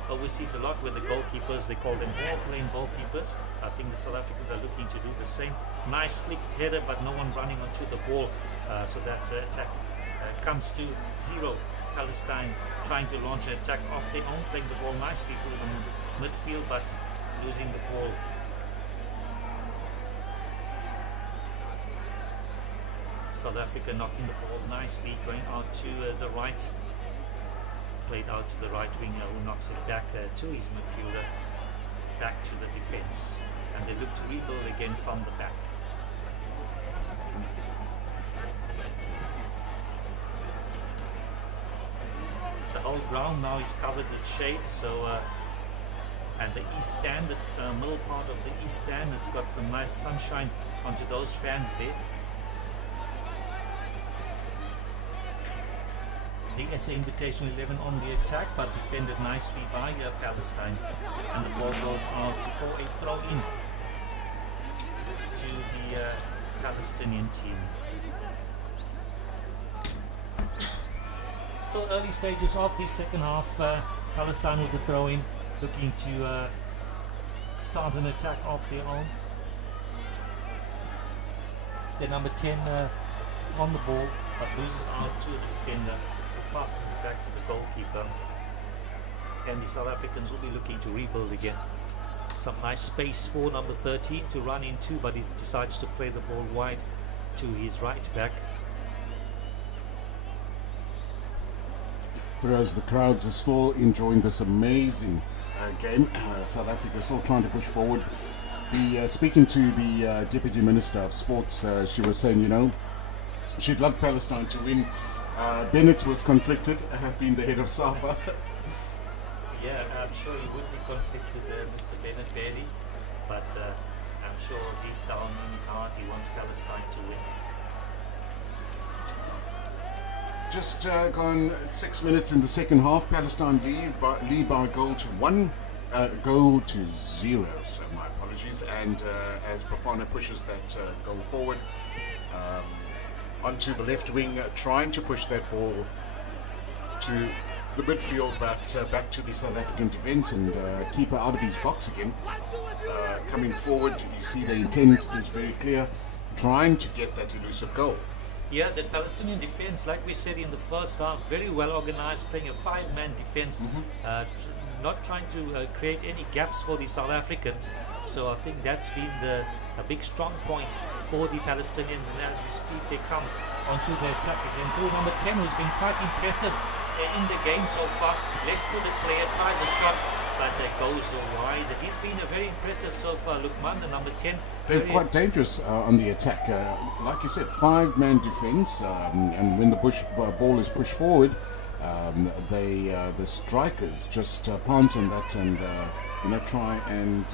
overseas a lot with the goalkeepers. They call them ball-playing goalkeepers. I think the South Africans are looking to do the same. Nice flicked header, but no one running onto the ball, so that attack comes to 0. Palestine trying to launch an attack off their own, playing the ball nicely to the midfield, but losing the ball. South Africa knocking the ball nicely, going out to the right. Played out to the right winger, who knocks it back to his midfielder, back to the defense, and they look to rebuild again from the back. The whole ground now is covered with shade, so and the east stand, the middle part of the east stand has got some nice sunshine onto those fans there. the SA Invitational 11 on the attack, but defended nicely by Palestine, and the ball goes out for a throw-in to the Palestinian team. Still early stages of the second half. Palestine with the throw-in, looking to start an attack of their own. Their number 10 on the ball, but loses out to the defender, who passes it back to the goalkeeper. And the South Africans will be looking to rebuild again. Some nice space for number 13 to run into, but he decides to play the ball wide to his right back. Whereas the crowds are still enjoying this amazing game. South Africa still trying to push forward. Speaking to the Deputy Minister of Sports, she was saying, you know, she'd love Palestine to win. Bennett was conflicted, being the head of SAFA. Yeah, I'm sure he would be conflicted, Mr. Bennett Bailey, but I'm sure deep down in his heart he wants Palestine to win. Just gone 6 minutes in the second half. Palestine lead by a goal to 0. So my apologies. And as Bafana pushes that goal forward onto the left wing, trying to push that ball to the midfield, but back to the South African defence, and keeper out of his box again. Coming forward, you see the intent is very clear, trying to get that elusive goal. Yeah, the Palestinian defense, like we said in the first half, very well organized, playing a 5-man defense, not trying to create any gaps for the South Africans. So I think that's been a big strong point for the Palestinians, and as we speak they come onto the attack again. Goal number 10, who's been quite impressive in the game so far. Left-footed player, tries a shot, but goes wide. He's been very impressive so far, Lukman, the number 10. They're quite dangerous on the attack. Like you said, 5-man defense, and when the ball is pushed forward, the strikers just pounce on that and try and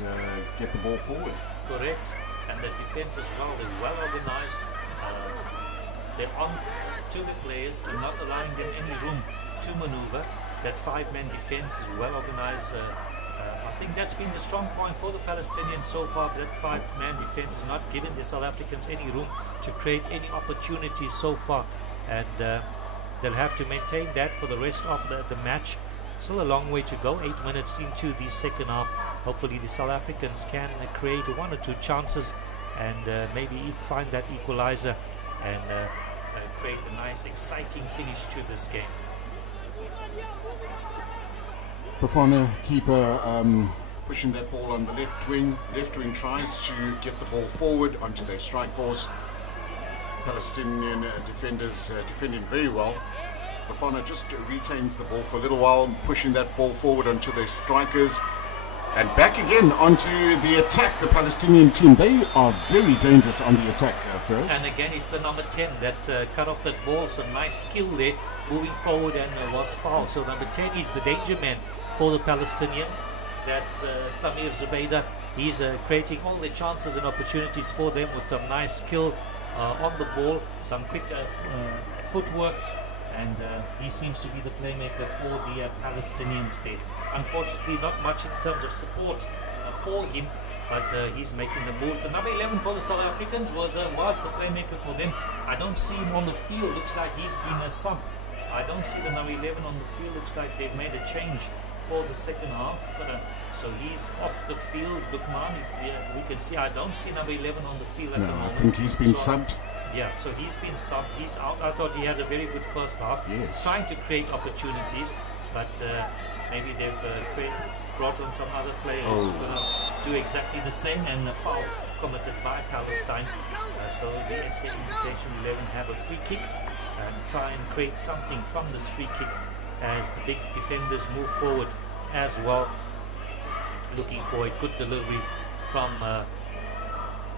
get the ball forward. Correct, and the defense as well, they're well organized. They're on to the players and not allowing them any room to maneuver. That 5-man defense is well organized. I think that's been the strong point for the Palestinians so far. That 5-man defense has not given the South Africans any room to create any opportunities so far, and they'll have to maintain that for the rest of the match. Still a long way to go, 8 minutes into the second half. Hopefully the South Africans can create 1 or 2 chances and maybe find that equalizer and create a nice exciting finish to this game. Bafana keeper pushing that ball on the left wing. Left wing tries to get the ball forward onto their strike force. Palestinian defenders defending very well. Bafana just retains the ball for a little while, pushing that ball forward onto their strikers. And back again onto the attack, the Palestinian team. They are very dangerous on the attack, first. And again, it's the number 10 that cut off that ball. So nice skill there, moving forward, and was fouled. So number 10 is the danger man for the Palestinians. That's Samir Zubaydah. He's creating all the chances and opportunities for them with some nice skill on the ball, some quick footwork, and he seems to be the playmaker for the Palestinians there. Unfortunately, not much in terms of support for him, but he's making the move. The number 11 for the South Africans was the playmaker for them. I don't see him on the field. Looks like he's been subbed. I don't see the number 11 on the field. Looks like they've made a change for the second half. So he's off the field. Lukman, if we can see, I don't see number 11 on the field at the moment. I think he's been subbed. Yeah, so he's been subbed. He's out. I thought he had a very good first half. Yes. Trying to create opportunities, but maybe they've brought on some other players who are going to do exactly the same, and a foul committed by Palestine. So the SA Invitation 11 have a free kick and try and create something from this free kick as the big defenders move forward as well, looking for a good delivery from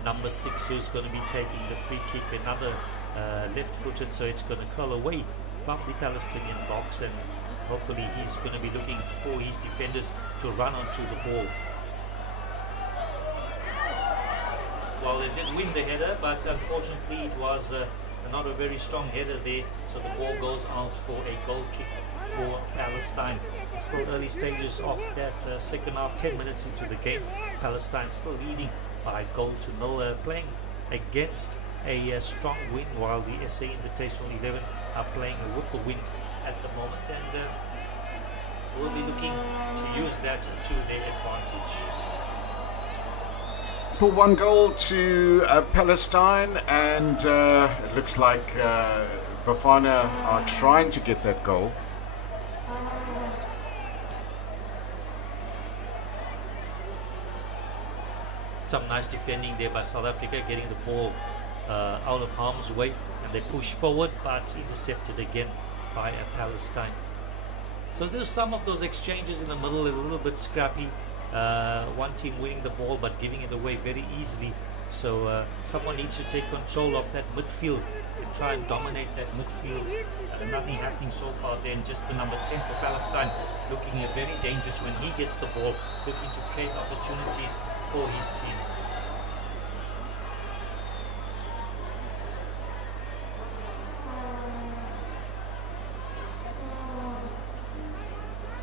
number 6, who's going to be taking the free kick. Another left-footed, so it's going to curl away from the Palestinian box, and hopefully he's going to be looking for his defenders to run onto the ball. Well, they did win the header, but unfortunately it was not a very strong header there, so the ball goes out for a goal kick for Palestine. Still early stages of that second half, 10 minutes into the game. Palestine still leading by a goal to nil, playing against a strong wind, while the SA Invitational 11 are playing with the wind at the moment, and will be looking to use that to their advantage. Still 1 goal to Palestine, and it looks like Bafana are trying to get that goal. Some nice defending there by South Africa, getting the ball out of harm's way, and they push forward, but intercepted again by Palestine. So there's some of those exchanges in the middle, a little bit scrappy. One team winning the ball but giving it away very easily. So someone needs to take control of that midfield and try and dominate that midfield. Nothing happening so far. Then just the number 10 for Palestine, looking very dangerous when he gets the ball, looking to create opportunities for his team.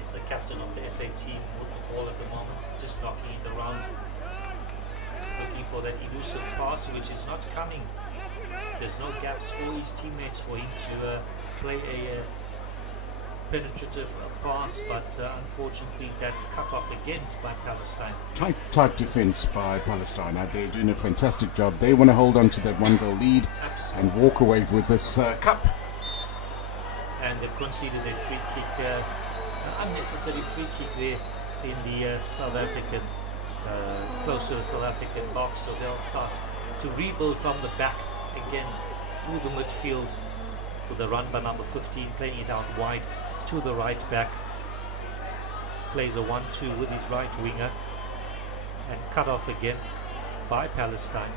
It's the captain of the SA team with the ball at the moment, just knocking it around, looking for that elusive pass, which is not coming. There's no gaps for his teammates for him to play a penetrative pass, but unfortunately that cut off again by Palestine. Tight defense by Palestine. They're doing a fantastic job. They want to hold on to that 1 goal lead. Absolutely. And walk away with this cup. And they've conceded a free kick, an unnecessary free kick there in the South African, close to the South African box. So they'll start to rebuild from the back again through the midfield with a run by number 15, playing it out wide to the right back. Plays a 1-2 with his right winger, and cut off again by Palestine,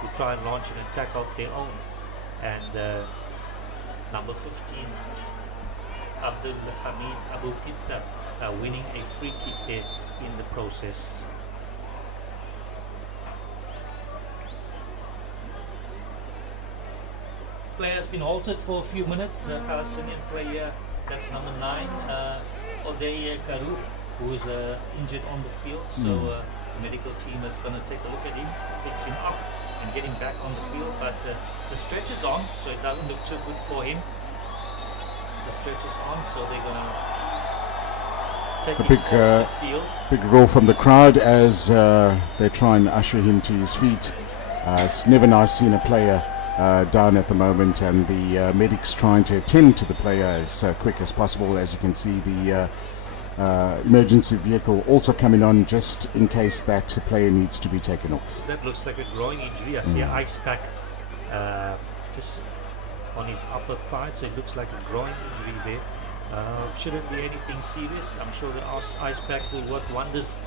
who try and launch an attack of their own. And number 15, Abdul Hamid Abu Kitta, winning a free kick there in the process. Player has been halted for a few minutes. Palestinian player, that's number 9, Odey Karoub, who is injured on the field. So the medical team is going to take a look at him, fix him up, and get him back on the field. But the stretch is on, so it doesn't look too good for him. The stretch is on, so they're going to take him off the field. Big roar from the crowd as they try and usher him to his feet. It's never nice seeing a player down at the moment, and the medics trying to attend to the player as quick as possible. As you can see, the emergency vehicle also coming on just in case that player needs to be taken off. That looks like a groin injury. I see an ice pack just on his upper thigh, so it looks like a groin injury there. Shouldn't be anything serious. I'm sure the ice pack will work wonders.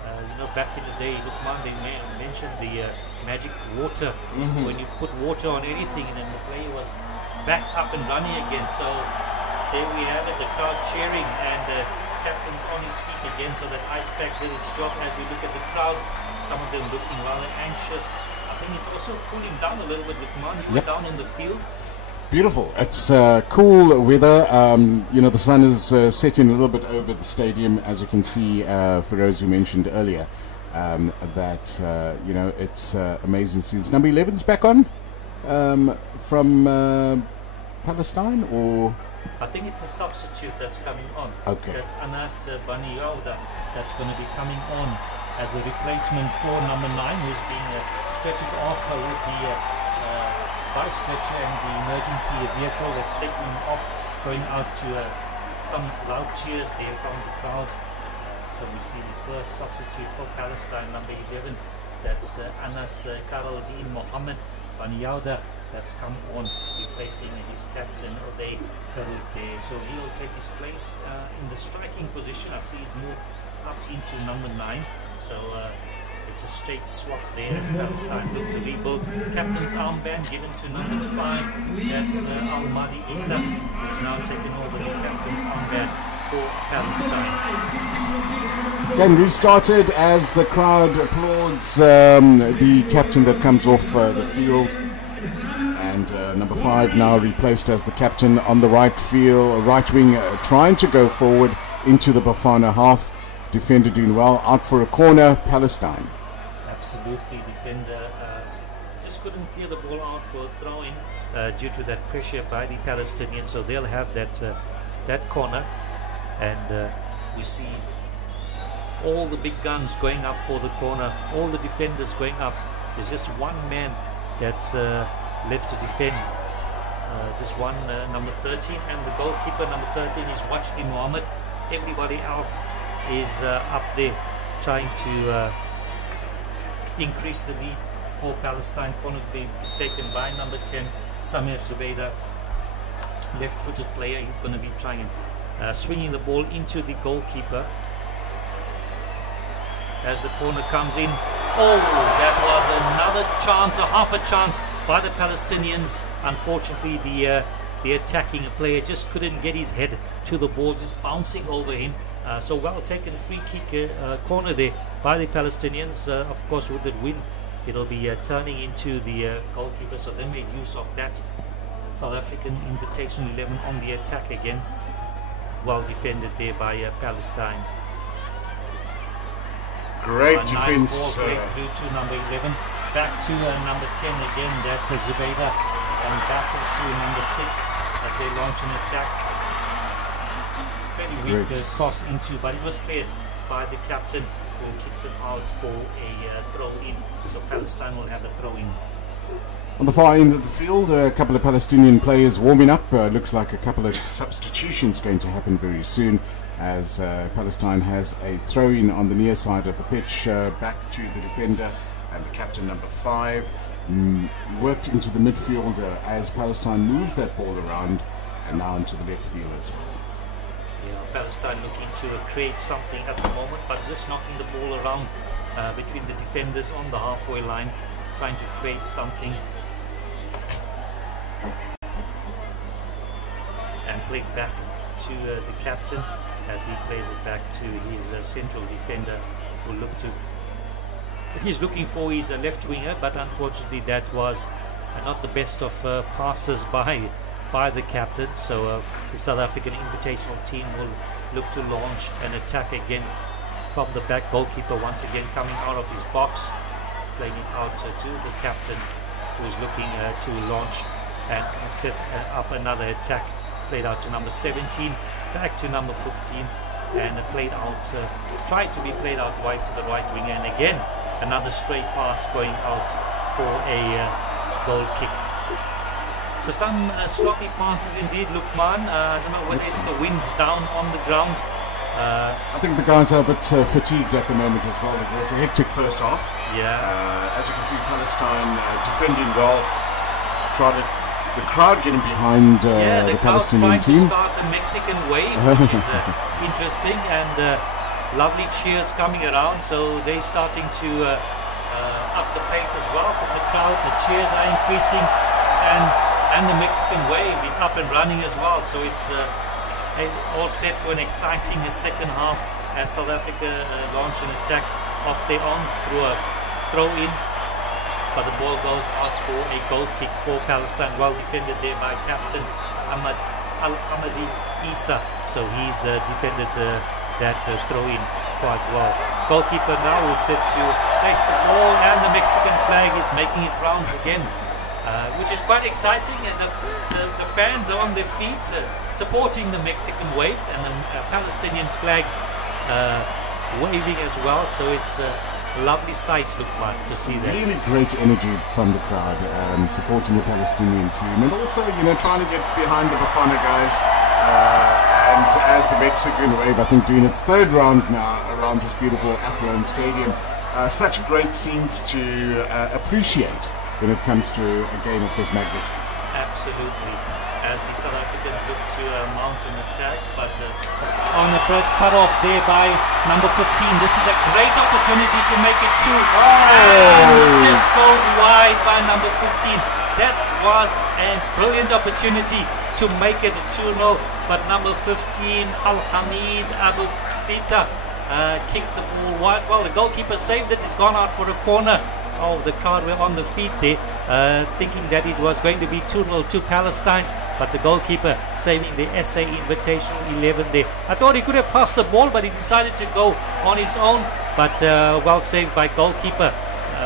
You know, back in the day, Lukman, they mentioned the magic water. When you put water on anything, and then the player was back up and running again. So there we have it, the crowd cheering, and the captain's on his feet again. So that ice pack did its job. As we look at the crowd, some of them looking rather anxious. I think it's also cooling down a little bit. Lukman, you were down in the field. Beautiful. It's cool weather. You know, the sun is setting a little bit over the stadium, as you can see. For those who mentioned earlier, that you know, it's amazing scenes. Number 11's back on from Palestine, or I think it's a substitute that's coming on. Okay. That's Anas Baniyauda that's going to be coming on as a replacement for number 9, who's being stretched off with the by stretcher and the emergency vehicle that's taking him off, going out to some loud cheers there from the crowd. So we see the first substitute for Palestine, number 11, that's Anas Karaldin Mohammed Baniyauda, that's come on, replacing his captain Odey Karoub there. So he'll take his place in the striking position. I see he's moved up into number 9. So it's a straight swap there as Palestine look to rebuild. Captain's armband given to number 5. That's Al-Mahdi Issa, who's now taken over the captain's armband for Palestine. Game restarted as the crowd applauds the captain that comes off the field. And And number 5 now replaced as the captain on the right wing, trying to go forward into the Bafana half. Defender doing well, out for a corner, Palestine. Absolutely, defender just couldn't clear the ball out for a throw-in due to that pressure by the Palestinians, so they'll have that corner. And we see all the big guns going up for the corner, all the defenders going up. There's just one man that's left to defend, just one, number 13, and the goalkeeper, number 13, is Wajdi Mohammed. Everybody else is up there trying to increase the lead for Palestine. Corner being taken by number 10, Samir Zubaydah, left-footed player. He's going to be trying swinging the ball into the goalkeeper as the corner comes in. Oh, that was another chance, a half a chance by the Palestinians. Unfortunately, the attacking player just couldn't get his head to the ball, just bouncing over him. So well taken free kick corner there by the Palestinians. Of course, with the win, it'll be turning into the goalkeeper, so they made use of that. South African Invitational 11 on the attack again. Well defended there by Palestine. Great nice defense. Ball through to number 11. Back to number 10 again. That's Zubaydah. And back to number 6 as they launch an attack. Very weak cross into, but it was cleared by the captain, who kicks it out for a throw-in. So Palestine will have a throw-in. On the far end of the field, a couple of Palestinian players warming up. Looks like a couple of substitutions going to happen very soon, as Palestine has a throw-in on the near side of the pitch, back to the defender and the captain, number 5, worked into the midfield as Palestine moves that ball around, and now into the left field as well. Yeah, Palestine looking to create something at the moment, but just knocking the ball around between the defenders on the halfway line, trying to create something. And played back to the captain as he plays it back to his central defender, who he's looking for his left winger, but unfortunately that was not the best of passes by the captain. So the South African Invitational team will look to launch an attack again from the back. Goalkeeper once again coming out of his box, playing it out to the captain, who's looking to launch and set up another attack. Played out to number 17, back to number 15, and played out, tried to be played out wide to the right winger, and again another straight pass going out for a goal kick. So some sloppy passes indeed, Lukman. I don't know whether it's the wind down on the ground. I think the guys are a bit fatigued at the moment as well. It was a hectic first half. Yeah. As you can see, Palestine defending well. The crowd getting behind the Palestinian team. To start the Mexican wave, which is interesting, and lovely cheers coming around. So they're starting to up the pace as well from the crowd. The cheers are increasing, and the Mexican wave is up and running as well. So it's all set for an exciting second half as South Africa launch an attack off their own through a throw-in. But the ball goes out for a goal kick for Palestine. Well defended there by captain Ahmadi Isa. So he's defended that throw-in quite well. Goalkeeper now will set to place the ball, and the Mexican flag is making its rounds again, which is quite exciting. And the fans are on their feet supporting the Mexican wave, and the Palestinian flags waving as well. So it's lovely sight, Lukman, to see that. Really great energy from the crowd, supporting the Palestinian team, and also, trying to get behind the Bafana guys. And as the Mexican wave, I think, doing its third round now around this beautiful Athlone stadium. Such great scenes to appreciate when it comes to a game of this magnitude. Absolutely. As the South Africans look to mount an attack, but on a bird cut off there by number 15. This is a great opportunity to make it 2. And it just goes wide by number 15. That was a brilliant opportunity to make it 2-0, but number 15, Al-Hamid Abu Tita, kicked the ball wide. Well, the goalkeeper saved it. He's gone out for a corner. Oh, the crowd were on the feet there. thinking that it was going to be 2-0 to Palestine, but the goalkeeper saving the SA Invitational 11 there. I thought he could have passed the ball, but he decided to go on his own, but well saved by goalkeeper.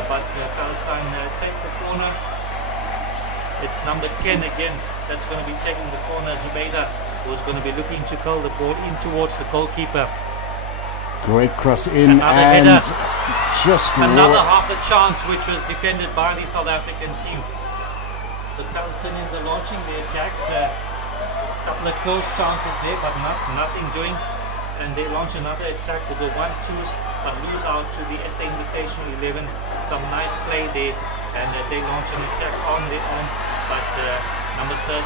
But Palestine take the corner. It's number 10 again that's going to be taking the corner. Zubaydah, who's going to be looking to curl the ball in towards the goalkeeper. Great cross in, another and header. Just another half a chance, which was defended by the South African team. The Palestinians are launching their attacks. A couple of close chances there, but nothing doing. And they launch another attack with the 1-2s, but lose out to the SA Invitational 11. Some nice play there, and they launch an attack on their own. But number 13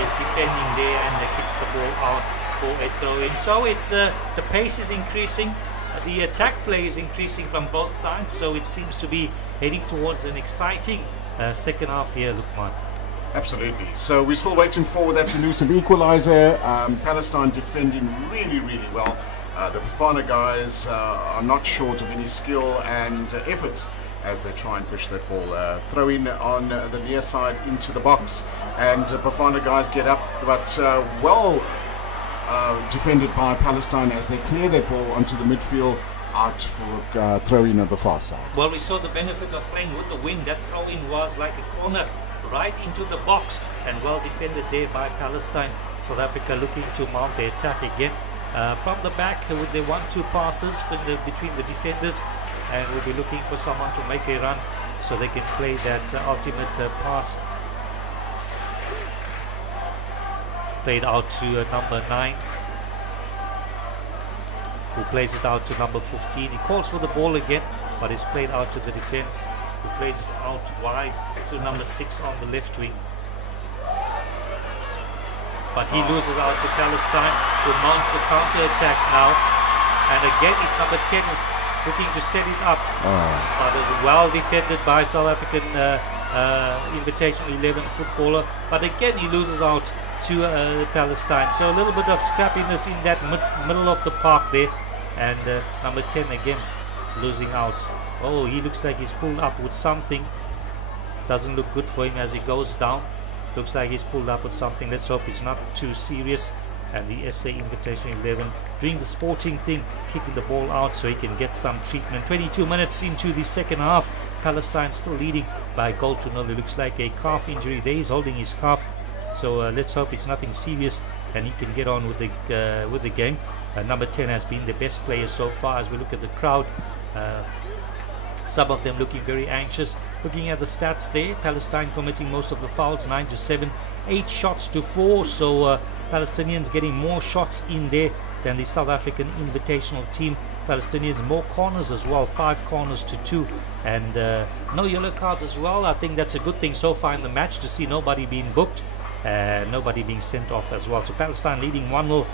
is defending there and kicks the ball out for a throw-in. So it's the pace is increasing. The attack play is increasing from both sides, so it seems to be heading towards an exciting second half here, Lukman. Absolutely. So we're still waiting for that elusive equalizer. Palestine defending really, really well. The Bafana guys are not short of any skill and efforts as they try and push that ball. Throw in on the near side into the box, and Bafana guys get up, but well defended by Palestine as they clear their ball onto the midfield, out for throw-in at the far side. Well, we saw the benefit of playing with the wind. That throw-in was like a corner right into the box, and well defended there by Palestine. South Africa looking to mount their attack again from the back with their 1-2 passes between the defenders, and we'll be looking for someone to make a run so they can play that ultimate pass. Played out to number 9, who plays it out to number 15. He calls for the ball again, but it's played out to the defense, who plays it out wide to number 6 on the left wing. But he loses out to Palestine, who mounts the counter-attack now. And again, it's number 10 looking to set it up. But it's well defended by South African Invitational 11 footballer. But again, he loses out to Palestine. So a little bit of scrappiness in that middle of the park there. And number 10 again losing out. Oh, he looks like he's pulled up with something. Doesn't look good for him as he goes down. Looks like he's pulled up with something. Let's hope it's not too serious. And the SA Invitational 11 doing the sporting thing, kicking the ball out so he can get some treatment. 22 minutes into the second half. Palestine still leading by a goal to nil. It looks like a calf injury there. He's holding his calf. So let's hope it's nothing serious and he can get on with the game. Number 10 has been the best player so far as we look at the crowd. Some of them looking very anxious. Looking at the stats there, Palestine committing most of the fouls, 9-7, 8 shots to 4. So Palestinians getting more shots in there than the South African Invitational team. Palestinians more corners as well, 5 corners to 2, and no yellow cards as well. I think that's a good thing so far in the match to see nobody being booked, nobody being sent off as well. So Palestine leading 1-0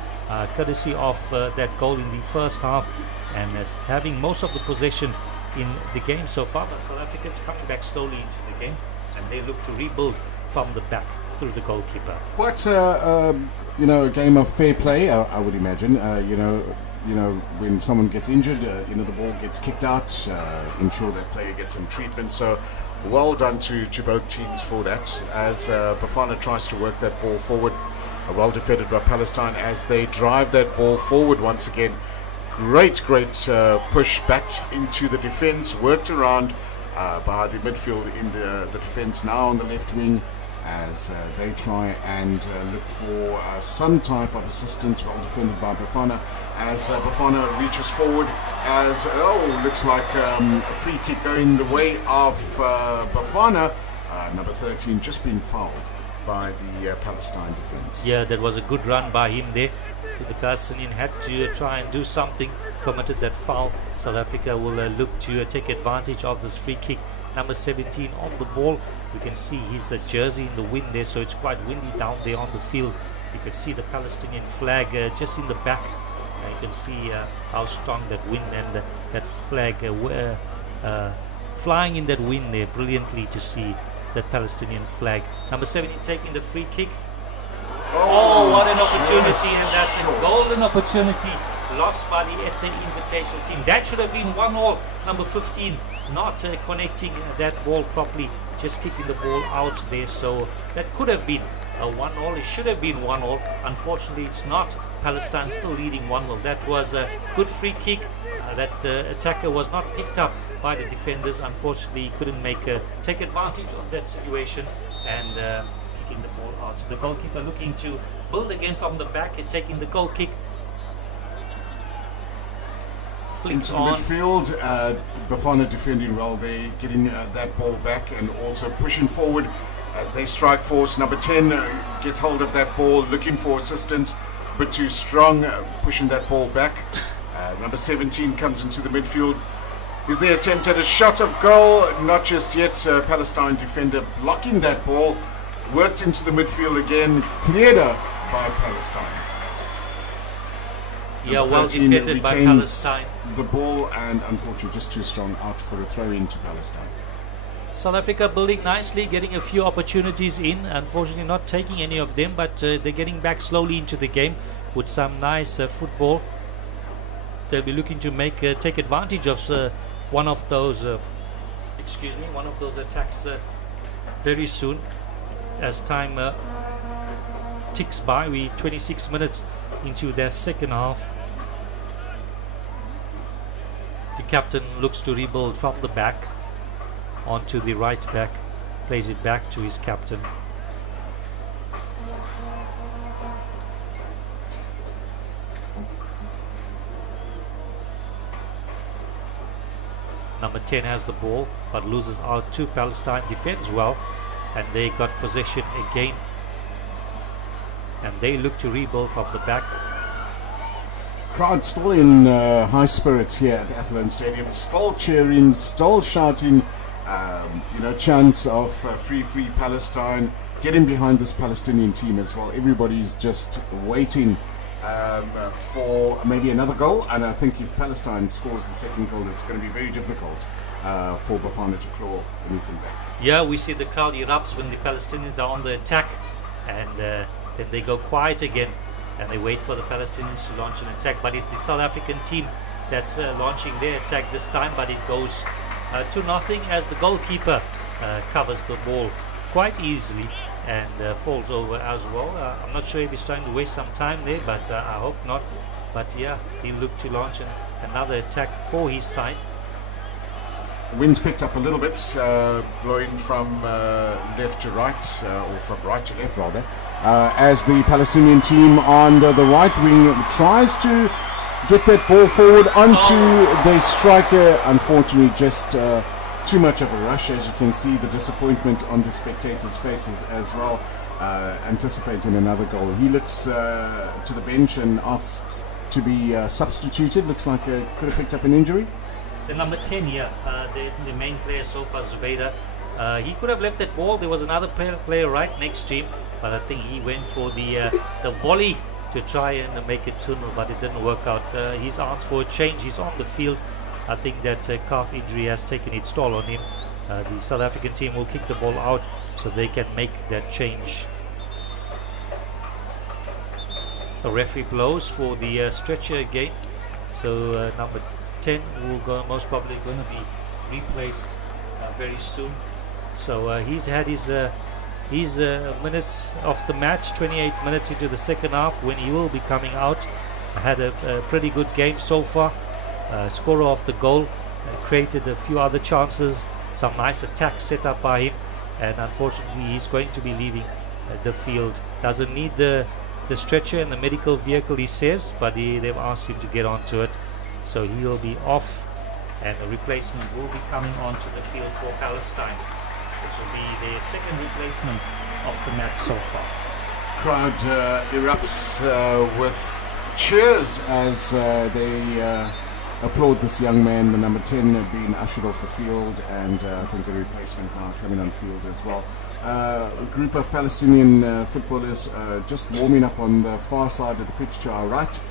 courtesy of that goal in the first half, and having most of the possession in the game so far. But South Africans coming back slowly into the game, and they look to rebuild from the back through the goalkeeper. Quite a game of fair play, I would imagine. When someone gets injured, the ball gets kicked out, ensure that player gets some treatment. So well done to both teams for that, as Bafana tries to work that ball forward. Well defended by Palestine as they drive that ball forward once again. Great push back into the defense, worked around by the midfield in the defense now on the left wing, as they try and look for some type of assistance. Well defended by Bafana as Bafana reaches forward, as looks like a free kick going the way of Bafana. Number 13 just being fouled by the Palestine defense. Yeah, that was a good run by him there. The Palestinian had to try and do something, committed that foul. South Africa will look to take advantage of this free kick. Number 17 on the ball. You can see his jersey in the wind there, so it's quite windy down there on the field. You can see the Palestinian flag just in the back. You can see how strong that wind and that flag flying in that wind there. Brilliantly to see that Palestinian flag. Number 17 taking the free kick. Oh, what an opportunity, and that's a golden opportunity lost by the SA Invitational team. That should have been 1-1. Number 15 not connecting that ball properly, just kicking the ball out there. So that could have been a 1-all. It should have been 1-all. Unfortunately, it's not. Palestine still leading 1-0. That was a good free kick. That attacker was not picked up by the defenders. Unfortunately, he couldn't take advantage of that situation and kicking the ball out. So the goalkeeper looking to build again from the back and taking the goal kick. Into the midfield, Bafana defending well. They're getting that ball back and also pushing forward as they strike force. Number 10 gets hold of that ball, looking for assistance, but too strong, pushing that ball back. Number 17 comes into the midfield. Is the attempt at a shot of goal? Not just yet. Palestine defender blocking that ball, worked into the midfield again, cleared out by Palestine. Yeah, well defended by Palestine. The ball, and unfortunately just too strong, out for a throw into Palestine. South Africa building nicely, getting a few opportunities in. Unfortunately not taking any of them, but they're getting back slowly into the game with some nice football. They'll be looking to take advantage of one of those attacks very soon as time ticks by. We're 26 minutes into their second half. The captain looks to rebuild from the back onto the right back, plays it back to his captain. Number 10 has the ball but loses out to Palestine. Defends well, and they got possession again, and they look to rebuild from the back. Crowd still in high spirits here at Athlone Stadium, still cheering, still shouting, chants of free Palestine, getting behind this Palestinian team as well. Everybody's just waiting for maybe another goal, and I think if Palestine scores the second goal, it's going to be very difficult for Bafana to claw anything back. Yeah, we see the crowd erupts when the Palestinians are on the attack, and then they go quiet again and they wait for the Palestinians to launch an attack. But it's the South African team that's launching their attack this time, but it goes 2-0 as the goalkeeper covers the ball quite easily and falls over as well. I'm not sure if he's trying to waste some time there, but I hope not. But yeah, he looked to launch another attack for his side. Wind's picked up a little bit, blowing from left to right, or from right to left rather, as the Palestinian team on the right wing tries to get that ball forward onto the striker. Unfortunately, just too much of a rush. As you can see, the disappointment on the spectators' faces as well, anticipating another goal. He looks to the bench and asks to be substituted. Looks like could have picked up an injury. The number 10 here, the main player so far, Zubaydah, he could have left that ball. There was another player right next to him, but I think he went for the volley to try and make it 2-0, but it didn't work out. He's asked for a change. He's on the field. I think that calf injury has taken its toll on him. The South African team will kick the ball out so they can make that change. The referee blows for the stretcher again. So number 10 will most probably going to be replaced very soon. So he's had his minutes of the match, 28 minutes into the second half, when he will be coming out. Had a pretty good game so far. Scorer of the goal, created a few other chances, some nice attacks set up by him, and unfortunately he's going to be leaving the field. Doesn't need the stretcher and the medical vehicle, he says, but they've asked him to get onto it. So he will be off, and the replacement will be coming onto the field for Palestine, which will be their second replacement of the match so far. Crowd erupts with cheers as they applaud this young man, the number 10 being ushered off the field, and I think a replacement now coming on field as well. A group of Palestinian footballers just warming up on the far side of the pitch to our right.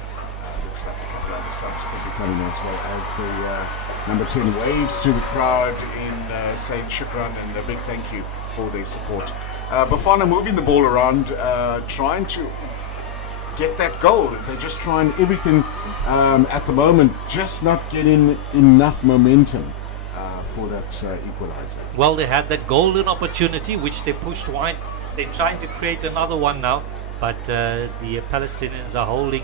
Looks like a couple of other subs could be coming as well, as the number 10 waves to the crowd in saying shukran and a big thank you for their support. Bafana moving the ball around, trying to get that goal. They're just trying everything at the moment, just not getting enough momentum for that equalizer. Well, they had that golden opportunity which they pushed wide. They're trying to create another one now, but the Palestinians are holding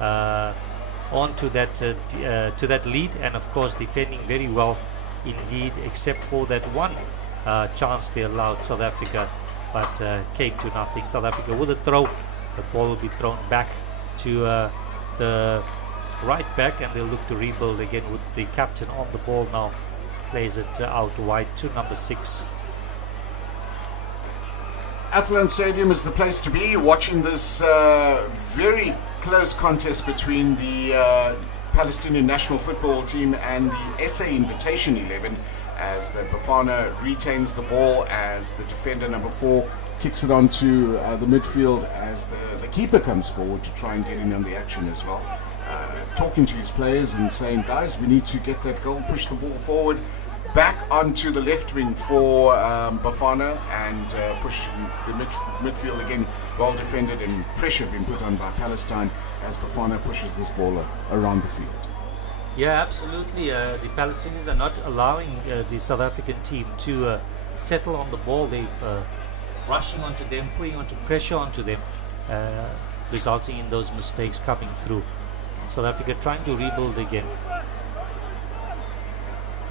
on to that lead, and of course defending very well indeed, except for that one chance they allowed South Africa, but came to nothing. South Africa with a throw. The ball will be thrown back to the right back, and they'll look to rebuild again with the captain on the ball now. Plays it out wide to number 6. Athlone Stadium is the place to be, watching this very close contest between the Palestinian national football team and the SA Invitation 11, as the Bafana retains the ball, as the defender number 4 kicks it onto the midfield, as the keeper comes forward to try and get in on the action as well, talking to his players and saying, guys, we need to get that goal, push the ball forward, back onto the left wing for Bafana, and push the midfield again, well defended, and pressure being put on by Palestine as Bafana pushes this ball around the field. Yeah, absolutely. The Palestinians are not allowing the South African team to settle on the ball. They rushing onto them, putting onto pressure onto them, resulting in those mistakes coming through. South Africa trying to rebuild again.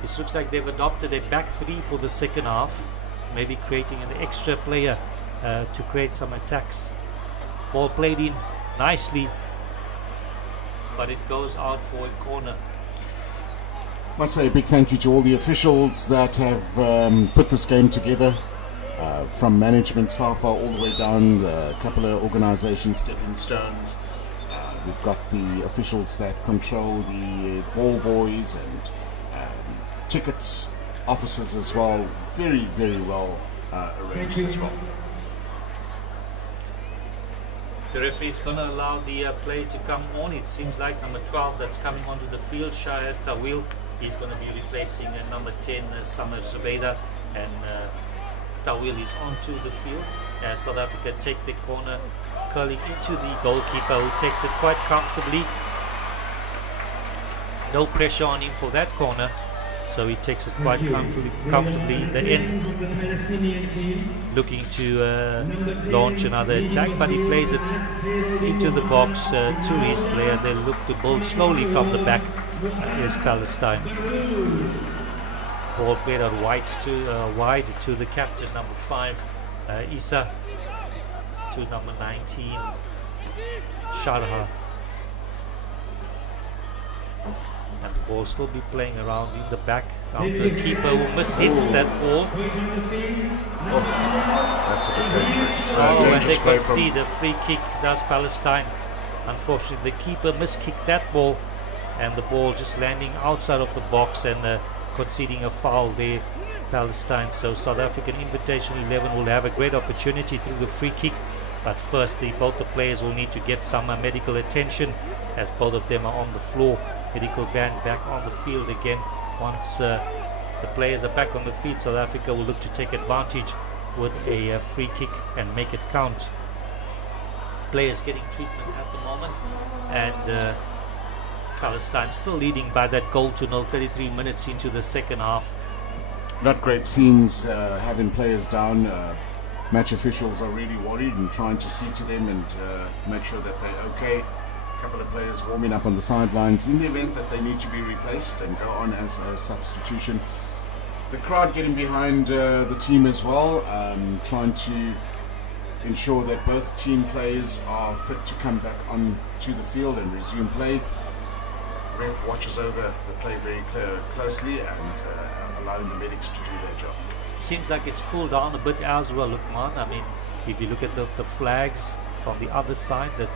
It looks like they've adopted a back 3 for the second half, maybe creating an extra player to create some attacks. Ball played in nicely, but it goes out for a corner. I must say a big thank you to all the officials that have put this game together, from management, SAFA, all the way down, a couple of organizations, Stepping Stones. We've got the officials that control the ball boys and tickets officers as well. Very, very well arranged as well. The referee is going to allow the play to come on. It seems like number 12 that's coming onto the field, Shahid Tawil, is going to be replacing number 10, Samir Zubaydah, and Tawil is onto the field as South Africa take the corner, curling into the goalkeeper, who takes it quite comfortably. No pressure on him for that corner, so he takes it quite comfortably in the end, looking to launch another attack, but he plays it into the box to his player. They look to build slowly from the back. Is Palestine. Ball played out wide to the captain, number 5, Isa, to number 19, Sharha. And the ball still be playing around in the back. Now the keeper who mishits that ball. Oh, that's a bit dangerous. And they concede a free kick, does Palestine. Unfortunately, the keeper miskicked that ball, and the ball just landing outside of the box and conceding a foul there, Palestine. So South African Invitation 11 will have a great opportunity through the free kick, but first both the players will need to get some medical attention, as both of them are on the floor. Medical van back on the field again. Once the players are back on the field, South Africa will look to take advantage with a free kick and make it count. Players getting treatment at the moment, and Palestine still leading by that goal to 0, 33 minutes into the second half. Not great scenes, having players down. Match officials are really worried and trying to see to them and make sure that they're okay. A couple of players warming up on the sidelines in the event that they need to be replaced and go on as a substitution. The crowd getting behind the team as well, trying to ensure that both team players are fit to come back on to the field and resume play. Ref watches over the play very closely and allowing the medics to do their job. Seems like it's cooled down a bit as well, Lukman. I mean, if you look at the flags on the other side that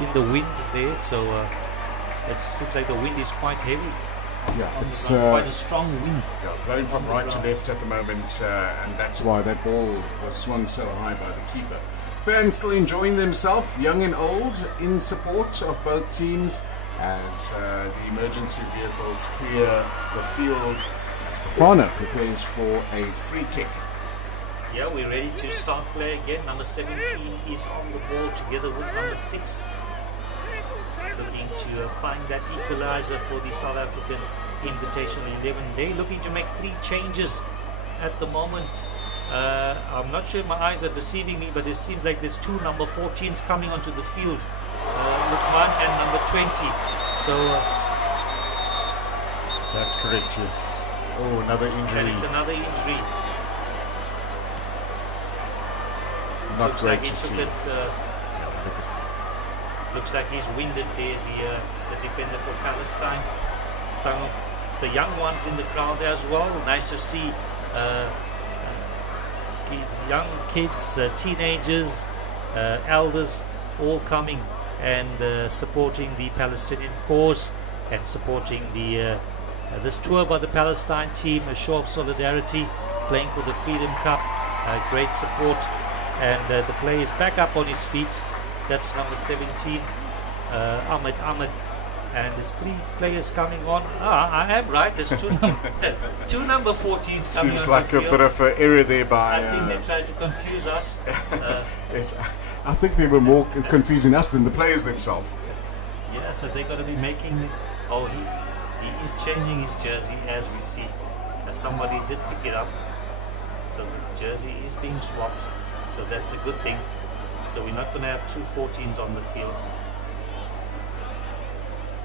in the wind there, so it seems like the wind is quite heavy. Yeah, it's quite a strong wind. Yeah, blowing from right to left at the moment, and that's why that ball was swung so high by the keeper. Fans still enjoying themselves, young and old, in support of both teams as the emergency vehicles clear the field as Bafana prepares for a free kick. Yeah, we're ready to start play again. Number 17 is on the ball together with number 6. Looking to find that equalizer for the South African Invitational 11. They're looking to make 3 changes at the moment. I'm not sure if my eyes are deceiving me, but it seems like there's 2 number 14s coming onto the field, Lukman and number 20. So that's correct, yes. Oh, another injury. And it's another injury. Not looks great like to see. Looks like he's winded there, the defender for Palestine. Some of the young ones in the crowd as well. Nice to see young kids, teenagers, elders, all coming and supporting the Palestinian cause and supporting this tour by the Palestine team, a show of solidarity, playing for the Freedom Cup. Great support, and the player is back up on his feet. That's number 17, Ahmed, and there's 3 players coming on. I am right. There's 2 number 14s coming on. Seems like the a field. bit of an error there by. I think they tried to confuse us. Yes, I think they were more confusing us than the players themselves. Yeah, so they're going to be making. Oh, he is changing his jersey as we see. Somebody did pick it up, so the jersey is being swapped. So that's a good thing. So we're not going to have 2 14s on the field.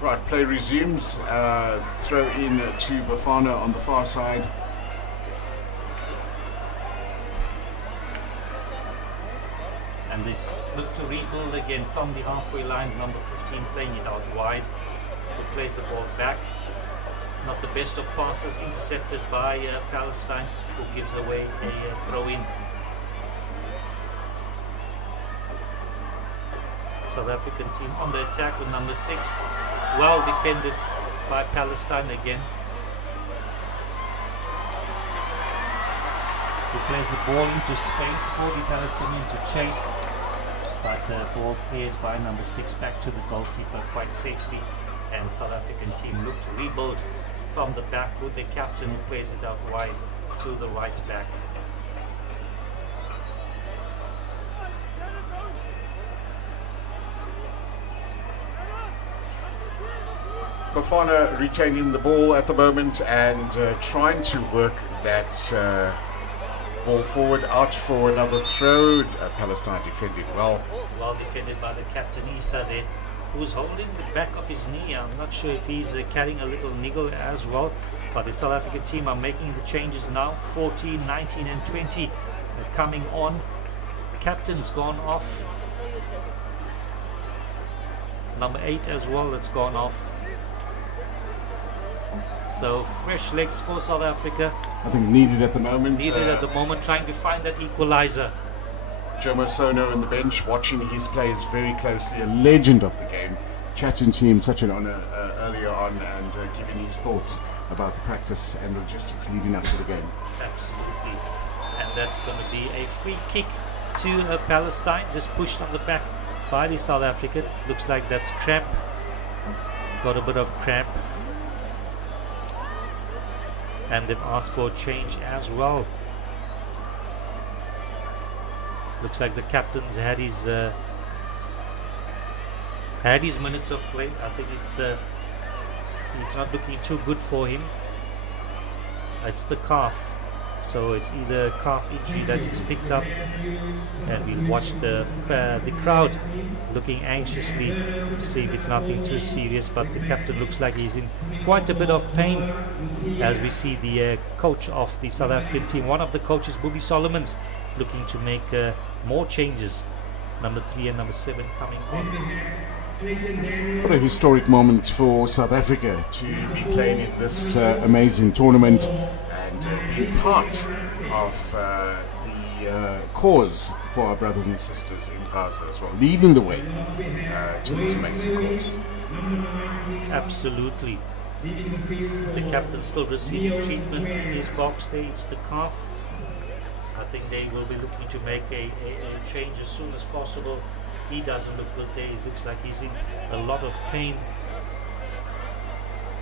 Right, play resumes. Throw in to Bafana on the far side. And they look to rebuild again from the halfway line. Number 15 playing it out wide. Who plays the ball back. Not the best of passes, intercepted by Palestine, who gives away a throw-in. South African team on the attack with number 6. Well defended by Palestine again. Who plays the ball into space for the Palestinian to chase. But ball cleared by number 6 back to the goalkeeper quite safely. And South African team look to rebuild from the back with the captain who plays it out wide to the right back. Bafana retaining the ball at the moment and trying to work that ball forward out for another throw. Palestine defended well. Well defended by the captain Issa there, who's holding the back of his knee. I'm not sure if he's carrying a little niggle as well, but the South African team are making the changes now. 14, 19 and 20 coming on. Captain's gone off. Number 8 as well, that's gone off. So fresh legs for South Africa. I think needed at the moment. Needed at the moment, trying to find that equalizer. Jomo Sono on the bench, watching his players very closely, a legend of the game, chatting to him, such an honor earlier on, and giving his thoughts about the practice and logistics leading up to the game. Absolutely. And that's going to be a free kick to Palestine, just pushed on the back by the South African. Looks like that's cramp. Got a bit of cramp. And they've asked for a change as well. Looks like the captain's had his minutes of play. I think it's not looking too good for him. It's the calf, so it's either a calf injury that it's picked up, and we watch the crowd looking anxiously to see if it's nothing too serious. But the captain looks like he's in quite a bit of pain, as we see the coach of the South African team, one of the coaches, Bobby Solomons, looking to make more changes. Number 3 and number 7 coming on. What a historic moment for South Africa to be playing in this amazing tournament and being part of the cause for our brothers and sisters in Gaza as well, leading the way to this amazing cause. Absolutely. The captain still receiving treatment in his box there. It's the calf. I think they will be looking to make a change as soon as possible. He doesn't look good there. It looks like he's in a lot of pain.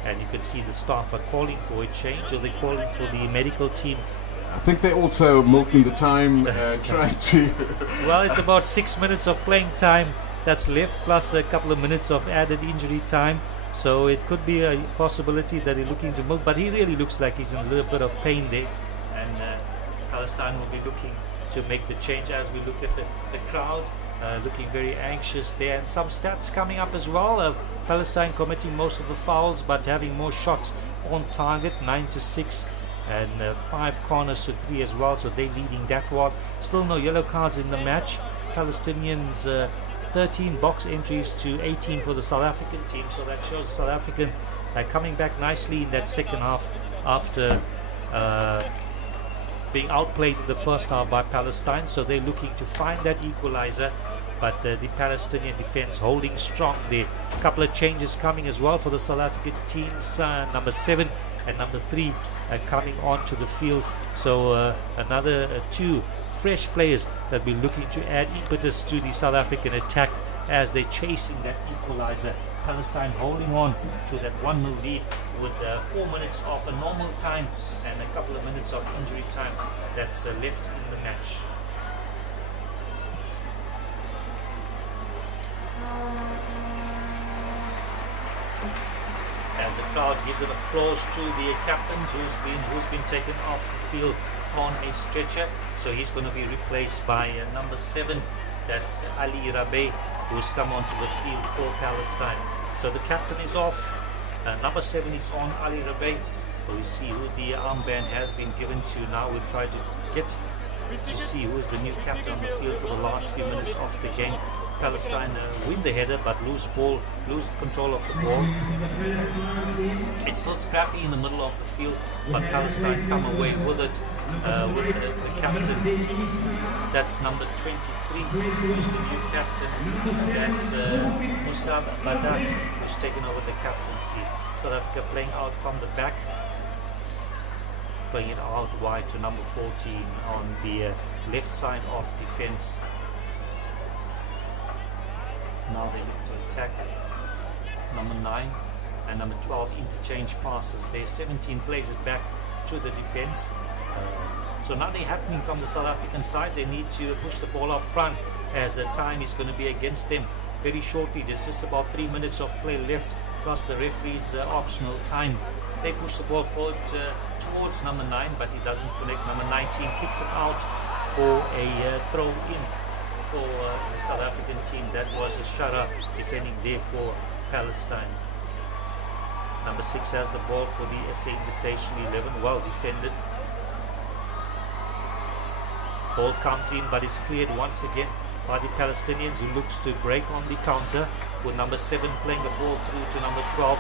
And you can see the staff are calling for a change, or they're calling for the medical team. I think they're also milking the time, trying to... Well, it's about 6 minutes of playing time that's left, plus a couple of minutes of added injury time. So it could be a possibility that he's looking to milk, but he really looks like he's in a little bit of pain there, and Palestine will be looking to make the change. As we look at the crowd, looking very anxious there, and some stats coming up as well. Palestine committing most of the fouls, but having more shots on target, 9-6, and 5 corners to 3 as well, so they're leading that one. Still no yellow cards in the match. Palestinians 13 box entries to 18 for the South African team, so that shows South African coming back nicely in that second half after being outplayed in the first half by Palestine. So they're looking to find that equalizer, but the Palestinian defense holding strong there. A couple of changes coming as well for the South African teams. Number 7 and number 3 coming onto the field, so another 2 fresh players that will be looking to add impetus to the South African attack as they're chasing that equalizer. Palestine holding on to that 1-0 lead with 4 minutes of a normal time and a couple of minutes of injury time that's left in the match. As the crowd gives an applause to the captain who's been taken off the field on a stretcher, so he's going to be replaced by number 7, that's Ali Rabe, who's come onto the field for Palestine. So the captain is off, number 7 is on, Ali Rabe. We'll see who the armband has been given to now. We'll try to get to see who is the new captain on the field for the last few minutes of the game. Palestine win the header but lose control of the ball. It's still scrappy in the middle of the field, but Palestine come away with it with the captain. That's number 23, who's the new captain. That's Musab Badat, who's taken over the captaincy. South Africa playing out from the back, playing it out wide to number 14 on the left side of defense. Now they look to attack. Number 9 and number 12 interchange passes. There 17 plays it back to the defense. So nothing happening from the South African side. They need to push the ball up front as the time is going to be against them very shortly. There's just about 3 minutes of play left plus the referee's optional time. They push the ball forward towards number 9, but he doesn't connect. Number 19 kicks it out for a throw in for the South African team. That was a Shara defending there for Palestine. Number 6 has the ball for the SA Invitational 11, well defended. Ball comes in but is cleared once again by the Palestinians, who looks to break on the counter with number 7 playing the ball through to number 12,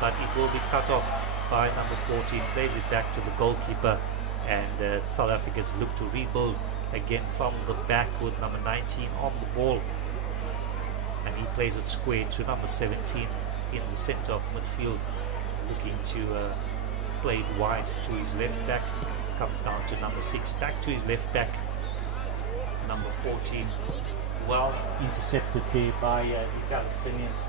but it will be cut off by number 14, plays it back to the goalkeeper, and South Africans look to rebuild again from the back with number 19 on the ball, and he plays it square to number 17 in the center of midfield, looking to play it wide to his left back. Comes down to number 6, back to his left back, number 14, well intercepted there by the Palestinians,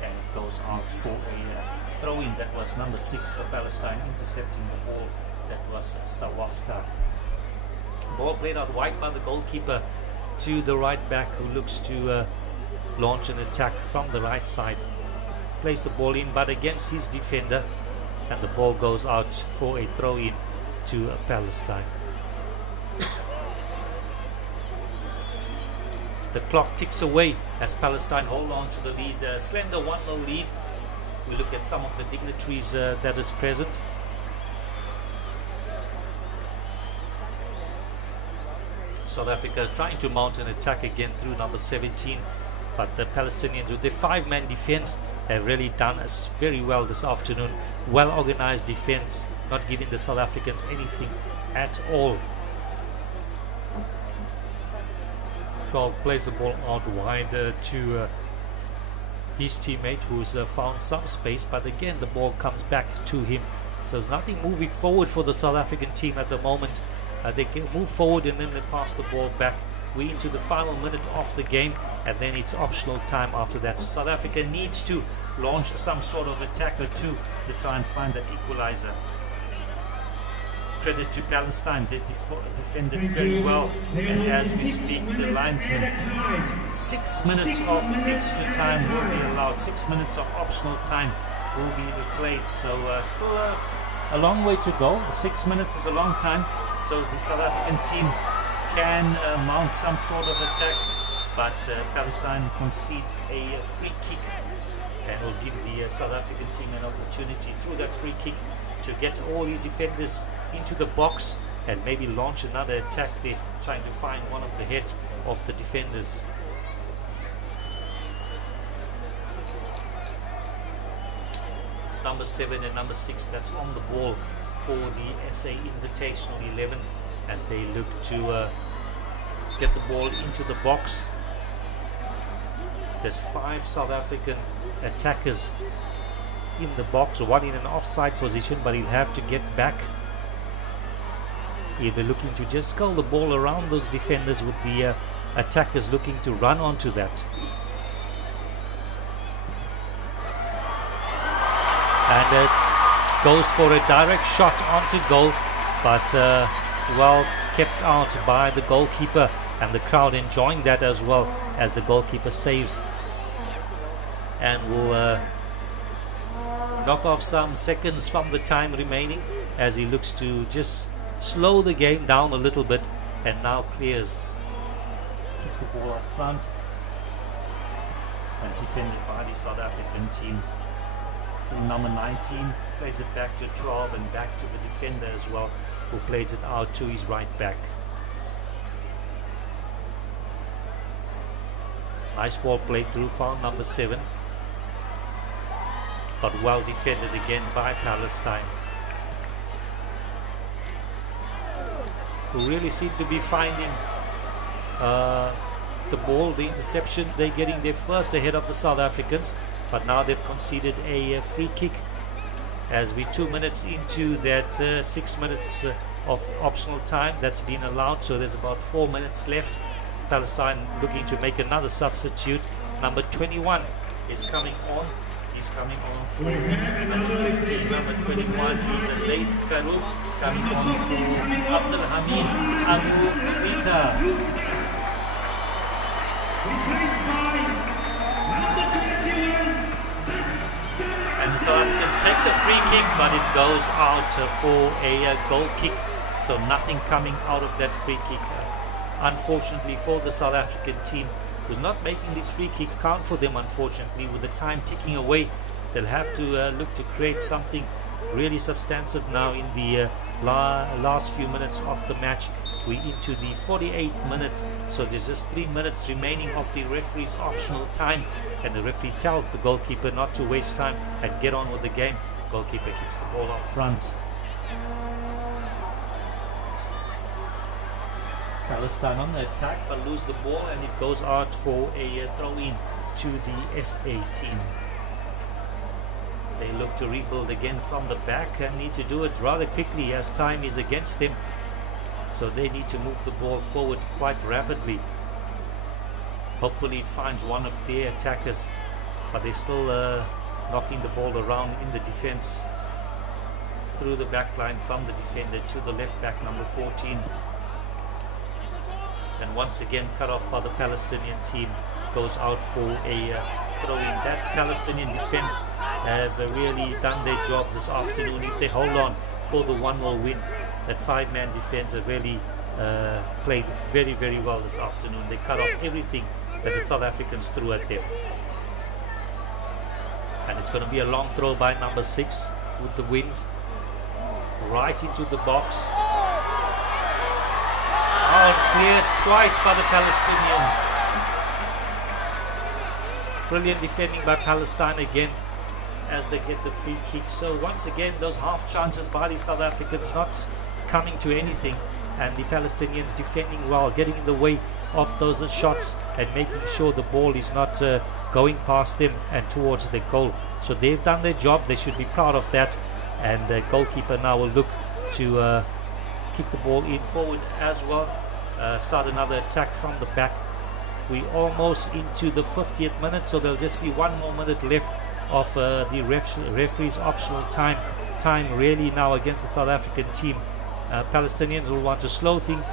and it goes out for a throw-in. That was number 6 for Palestine intercepting the ball. That was Sawafta. Ball played out wide by the goalkeeper to the right back, who looks to launch an attack from the right side. Plays the ball in but against his defender, and the ball goes out for a throw-in to Palestine. The clock ticks away as Palestine hold on to the lead, slender 1-0 lead. We look at some of the dignitaries that is present. South Africa trying to mount an attack again through number 17, but the Palestinians with their 5-man defense have really done us very well this afternoon. Well organized defense, not giving the South Africans anything at all. 12 plays the ball out wide to his teammate, who's found some space, but again the ball comes back to him. So there's nothing moving forward for the South African team at the moment. They can move forward and then they pass the ball back. We're into the final minute of the game, and then it's optional time after that. So South Africa needs to launch some sort of attack or two to try and find that equalizer. credit to Palestine. They defended very well, and as we speak, the linesmen, 6 minutes of extra time will be allowed. 6 minutes of optional time will be played. So still a long way to go. 6 minutes is a long time, so the South African team can mount some sort of attack, but Palestine concedes a free kick, and will give the South African team an opportunity through that free kick to get all these defenders into the box and maybe launch another attack there, trying to find one of the heads of the defenders. It's number 7 and number 6 that's on the ball for the SA Invitational 11 as they look to get the ball into the box. There's 5 South African attackers in the box, one in an offside position, but he'll have to get back. Either looking to just curl the ball around those defenders, with the attackers looking to run onto that. And goes for a direct shot onto goal, but well kept out by the goalkeeper, and the crowd enjoying that as well, as the goalkeeper saves and will knock off some seconds from the time remaining as he looks to just slow the game down a little bit, and now clears, kicks the ball up front and defended by the South African team. Number 19 plays it back to 12 and back to the defender as well, who plays it out to his right back. Nice ball played through, found number 7, but well defended again by Palestine, who really seem to be finding the ball, the interceptions. They're getting their first ahead of the South Africans, but now they've conceded a free kick as we're 2 minutes into that 6 minutes of optional time that's been allowed. So there's about 4 minutes left. Palestine looking to make another substitute. Number 21 is coming on. He's coming on for number 15, number 21. He's a Leith Karu coming on for Abdul Hamid Abu Rita. And the South Africans take the free kick, but it goes out for a goal kick. So nothing coming out of that free kick. Unfortunately for the South African team, who's not making these free kicks count for them, unfortunately. With the time ticking away, they'll have to look to create something really substantive now in the last few minutes of the match. We're into the 48th minute, so there's just 3 minutes remaining of the referee's optional time, and the referee tells the goalkeeper not to waste time and get on with the game. Goalkeeper kicks the ball up front. Palestine on the attack, but lose the ball, and it goes out for a throw-in to the SA team. They look to rebuild again from the back and need to do it rather quickly as time is against them. So they need to move the ball forward quite rapidly. Hopefully it finds one of their attackers, but they're still knocking the ball around in the defense through the back line from the defender to the left back, number 14. And once again cut off by the Palestinian team, goes out for a throw-in. That Palestinian defense have really done their job this afternoon. If they hold on for the 1-0 win, that 5-man defense have really played very, very well this afternoon. They cut off everything that the South Africans threw at them. And it's going to be a long throw by number 6 with the wind right into the box. Cleared twice by the Palestinians. Brilliant defending by Palestine again as they get the free kick. So once again, those half chances by the South Africans not coming to anything, and the Palestinians defending well, getting in the way of those shots and making sure the ball is not going past them and towards the goal. So they've done their job. They should be proud of that, and the goalkeeper now will look to kick the ball in forward as well. Start another attack from the back. We almost into the 50th minute, so there'll just be 1 more minute left of the referee's optional time really now against the South African team. Palestinians will want to slow things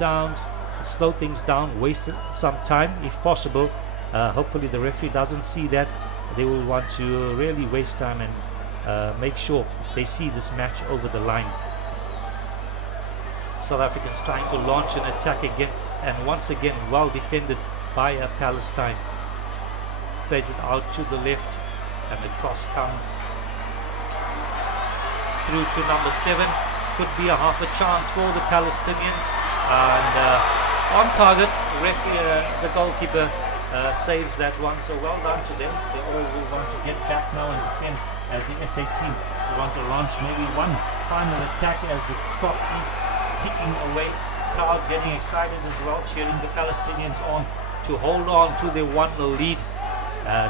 down, waste some time if possible. Hopefully the referee doesn't see that. They will want to really waste time and make sure they see this match over the line. South Africans trying to launch an attack again, and once again well defended by Palestine. Plays it out to the left, and the cross comes through to number 7. Could be a half a chance for the Palestinians, and on target. The goalkeeper saves that one, so well done to them. They all will want to get back now and defend as the SA team. They want to launch maybe one final attack as the clock is ticking away. Crowd getting excited as well, cheering the Palestinians on to hold on to their 1-0 lead,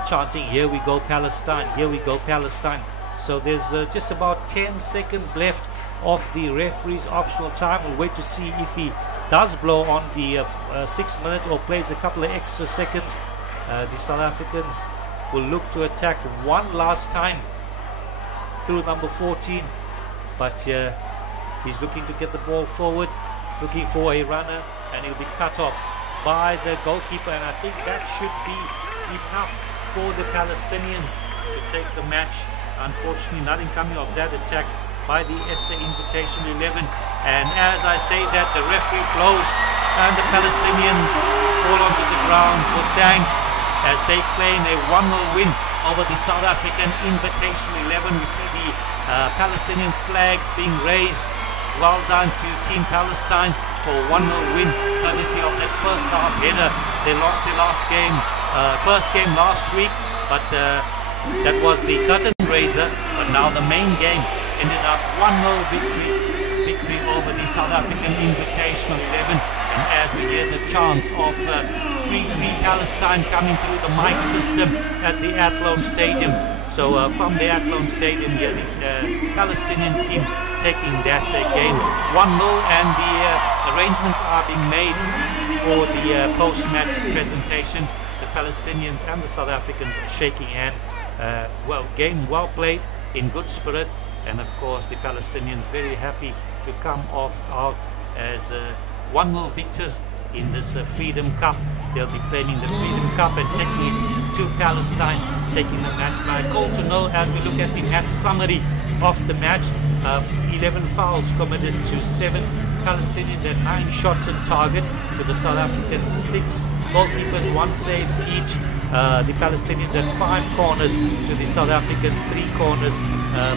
chanting, "Here we go Palestine, here we go Palestine." So there's just about 10 seconds left of the referee's optional time. We'll wait to see if he does blow on the 6th minute or plays a couple of extra seconds. The South Africans will look to attack one last time through number 14, but he's looking to get the ball forward, looking for a runner, and he'll be cut off by the goalkeeper, and I think that should be enough for the Palestinians to take the match. Unfortunately, nothing coming of that attack by the SA Invitational 11, and as I say that, the referee blows and the Palestinians fall onto the ground for thanks as they claim a 1-0 win over the South African Invitational 11. We see the Palestinian flags being raised. Well done to Team Palestine for a 1-0 win, courtesy of that first half header. They lost their first game last week, but that was the curtain raiser. But now the main game ended up 1-0 victory over the South African Invitational 11. And as we hear the chants of Free Palestine coming through the mic system at the Athlone Stadium. So from the Athlone Stadium here, this Palestinian team taking that game 1-0, and the arrangements are being made for the post-match presentation. The Palestinians and the South Africans are shaking hand. Game well played, in good spirit, and of course the Palestinians very happy to come out as 1-0 victors in this Freedom Cup. They'll be claiming the Freedom Cup and taking it to Palestine, taking the match by a goal to nil. As we look at the match summary of the match, 11 fouls committed to 7. Palestinians had 9 shots on target to the South Africans 6. Goalkeepers 1 saves each. The Palestinians had 5 corners to the South Africans 3 corners.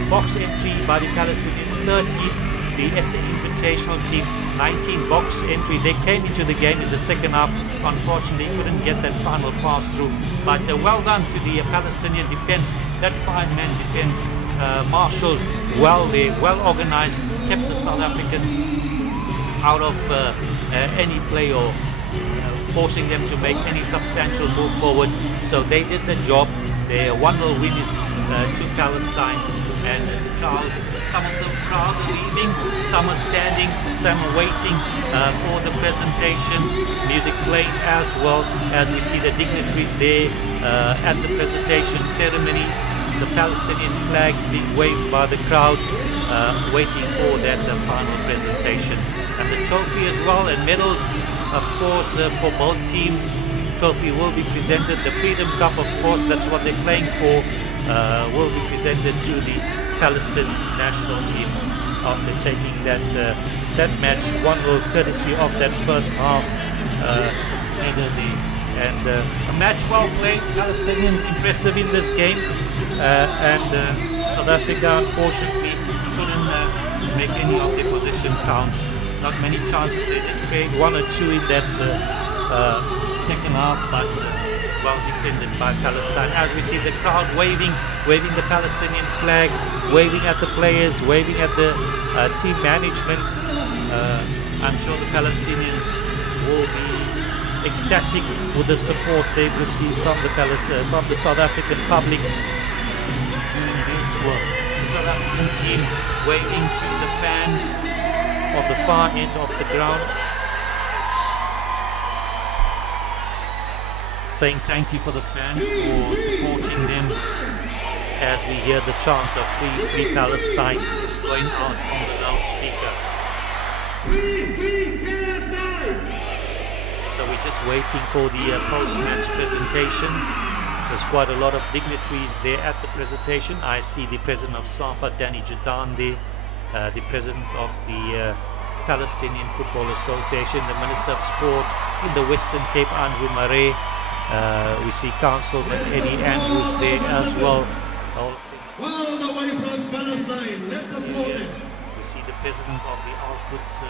Box entry by the Palestinians 13. The SA Invitational team 19 box entry. They came into the game in the second half. Unfortunately, couldn't get that final pass through. But well done to the Palestinian defense. That 5-man defense marshaled well there, well organized, kept the South Africans out of any play or forcing them to make any substantial move forward. So they did the job. Their 1-0 win is to Palestine, and the crowd, some of the crowd are leaving, some are standing, some are waiting for the presentation. Music playing as well, as we see the dignitaries there at the presentation ceremony. The Palestinian flags being waved by the crowd, waiting for that final presentation. And the trophy as well, and medals, of course, for both teams. Trophy will be presented. The Freedom Cup, of course, that's what they're playing for, will be presented to the Palestine national team after taking that match 1-0 courtesy of that first half header there. And a match well played. Palestinians impressive in this game, and South Africa unfortunately couldn't make any of their possession count. Not many chances. They did create 1 or 2 in that second half, but well defended by Palestine. As we see the crowd waving the Palestinian flag, waving at the players, waving at the team management. I'm sure the Palestinians will be ecstatic with the support they've received from the South African public during their tour. The South African team waving to the fans on the far end of the ground, saying thank you for the fans for supporting them, as we hear the chants of Free Palestine going out on the loudspeaker. So we're just waiting for the post-match presentation. There's quite a lot of dignitaries there at the presentation. I see the president of SAFA, Danny Jordaan, there, the president of the Palestinian Football Association, the Minister of Sport in the Western Cape, Andrew Murray. We see Councilman Eddie Andrews there as well. All the way from Palestine, let's applaud him. We see the president of the Al-Quds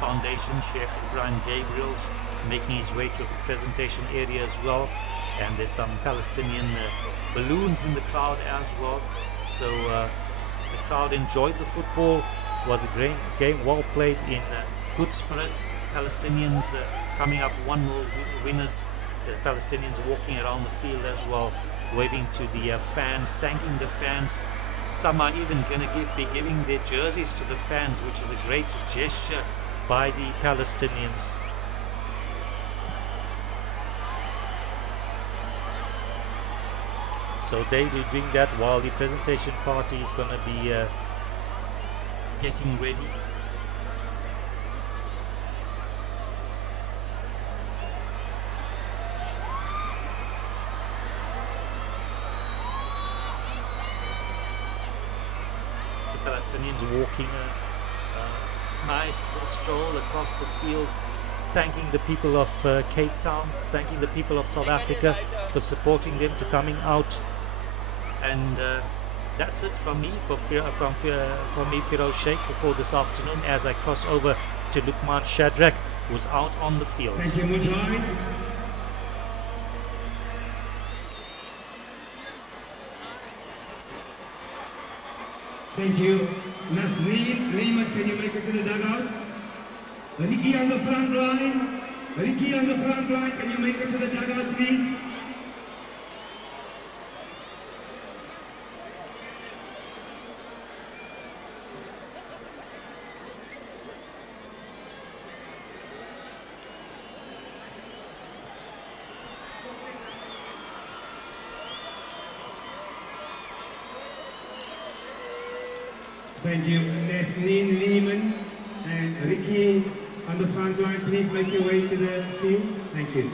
Foundation, Sheikh Ibrahim Gabriels, making his way to the presentation area as well. And there's some Palestinian balloons in the crowd as well. So the crowd enjoyed the football. It was a great game, well played in good spirit. Palestinians coming up 1-0 winners. The Palestinians walking around the field as well, waving to the fans, thanking the fans. Some are even going to be giving their jerseys to the fans, which is a great gesture by the Palestinians. So they'll be doing that while the presentation party is going to be getting ready. The Palestinians walking a nice stroll across the field, thanking the people of Cape Town, thanking the people of South Africa for supporting them to coming out. And that's it from me, for me, Firoz Sheikh, for this afternoon, as I cross over to Luqman Shadrack, who's out on the field. Thank you, Mujahid. Thank you. Nasreen, Lehman, can you make it to the dugout? Ricky on the front line. Ricky on the front line, can you make it to the dugout, please? Thank you. Nasreen, Lehman, and Ricky on the front line. Please make your way to the field. Thank you.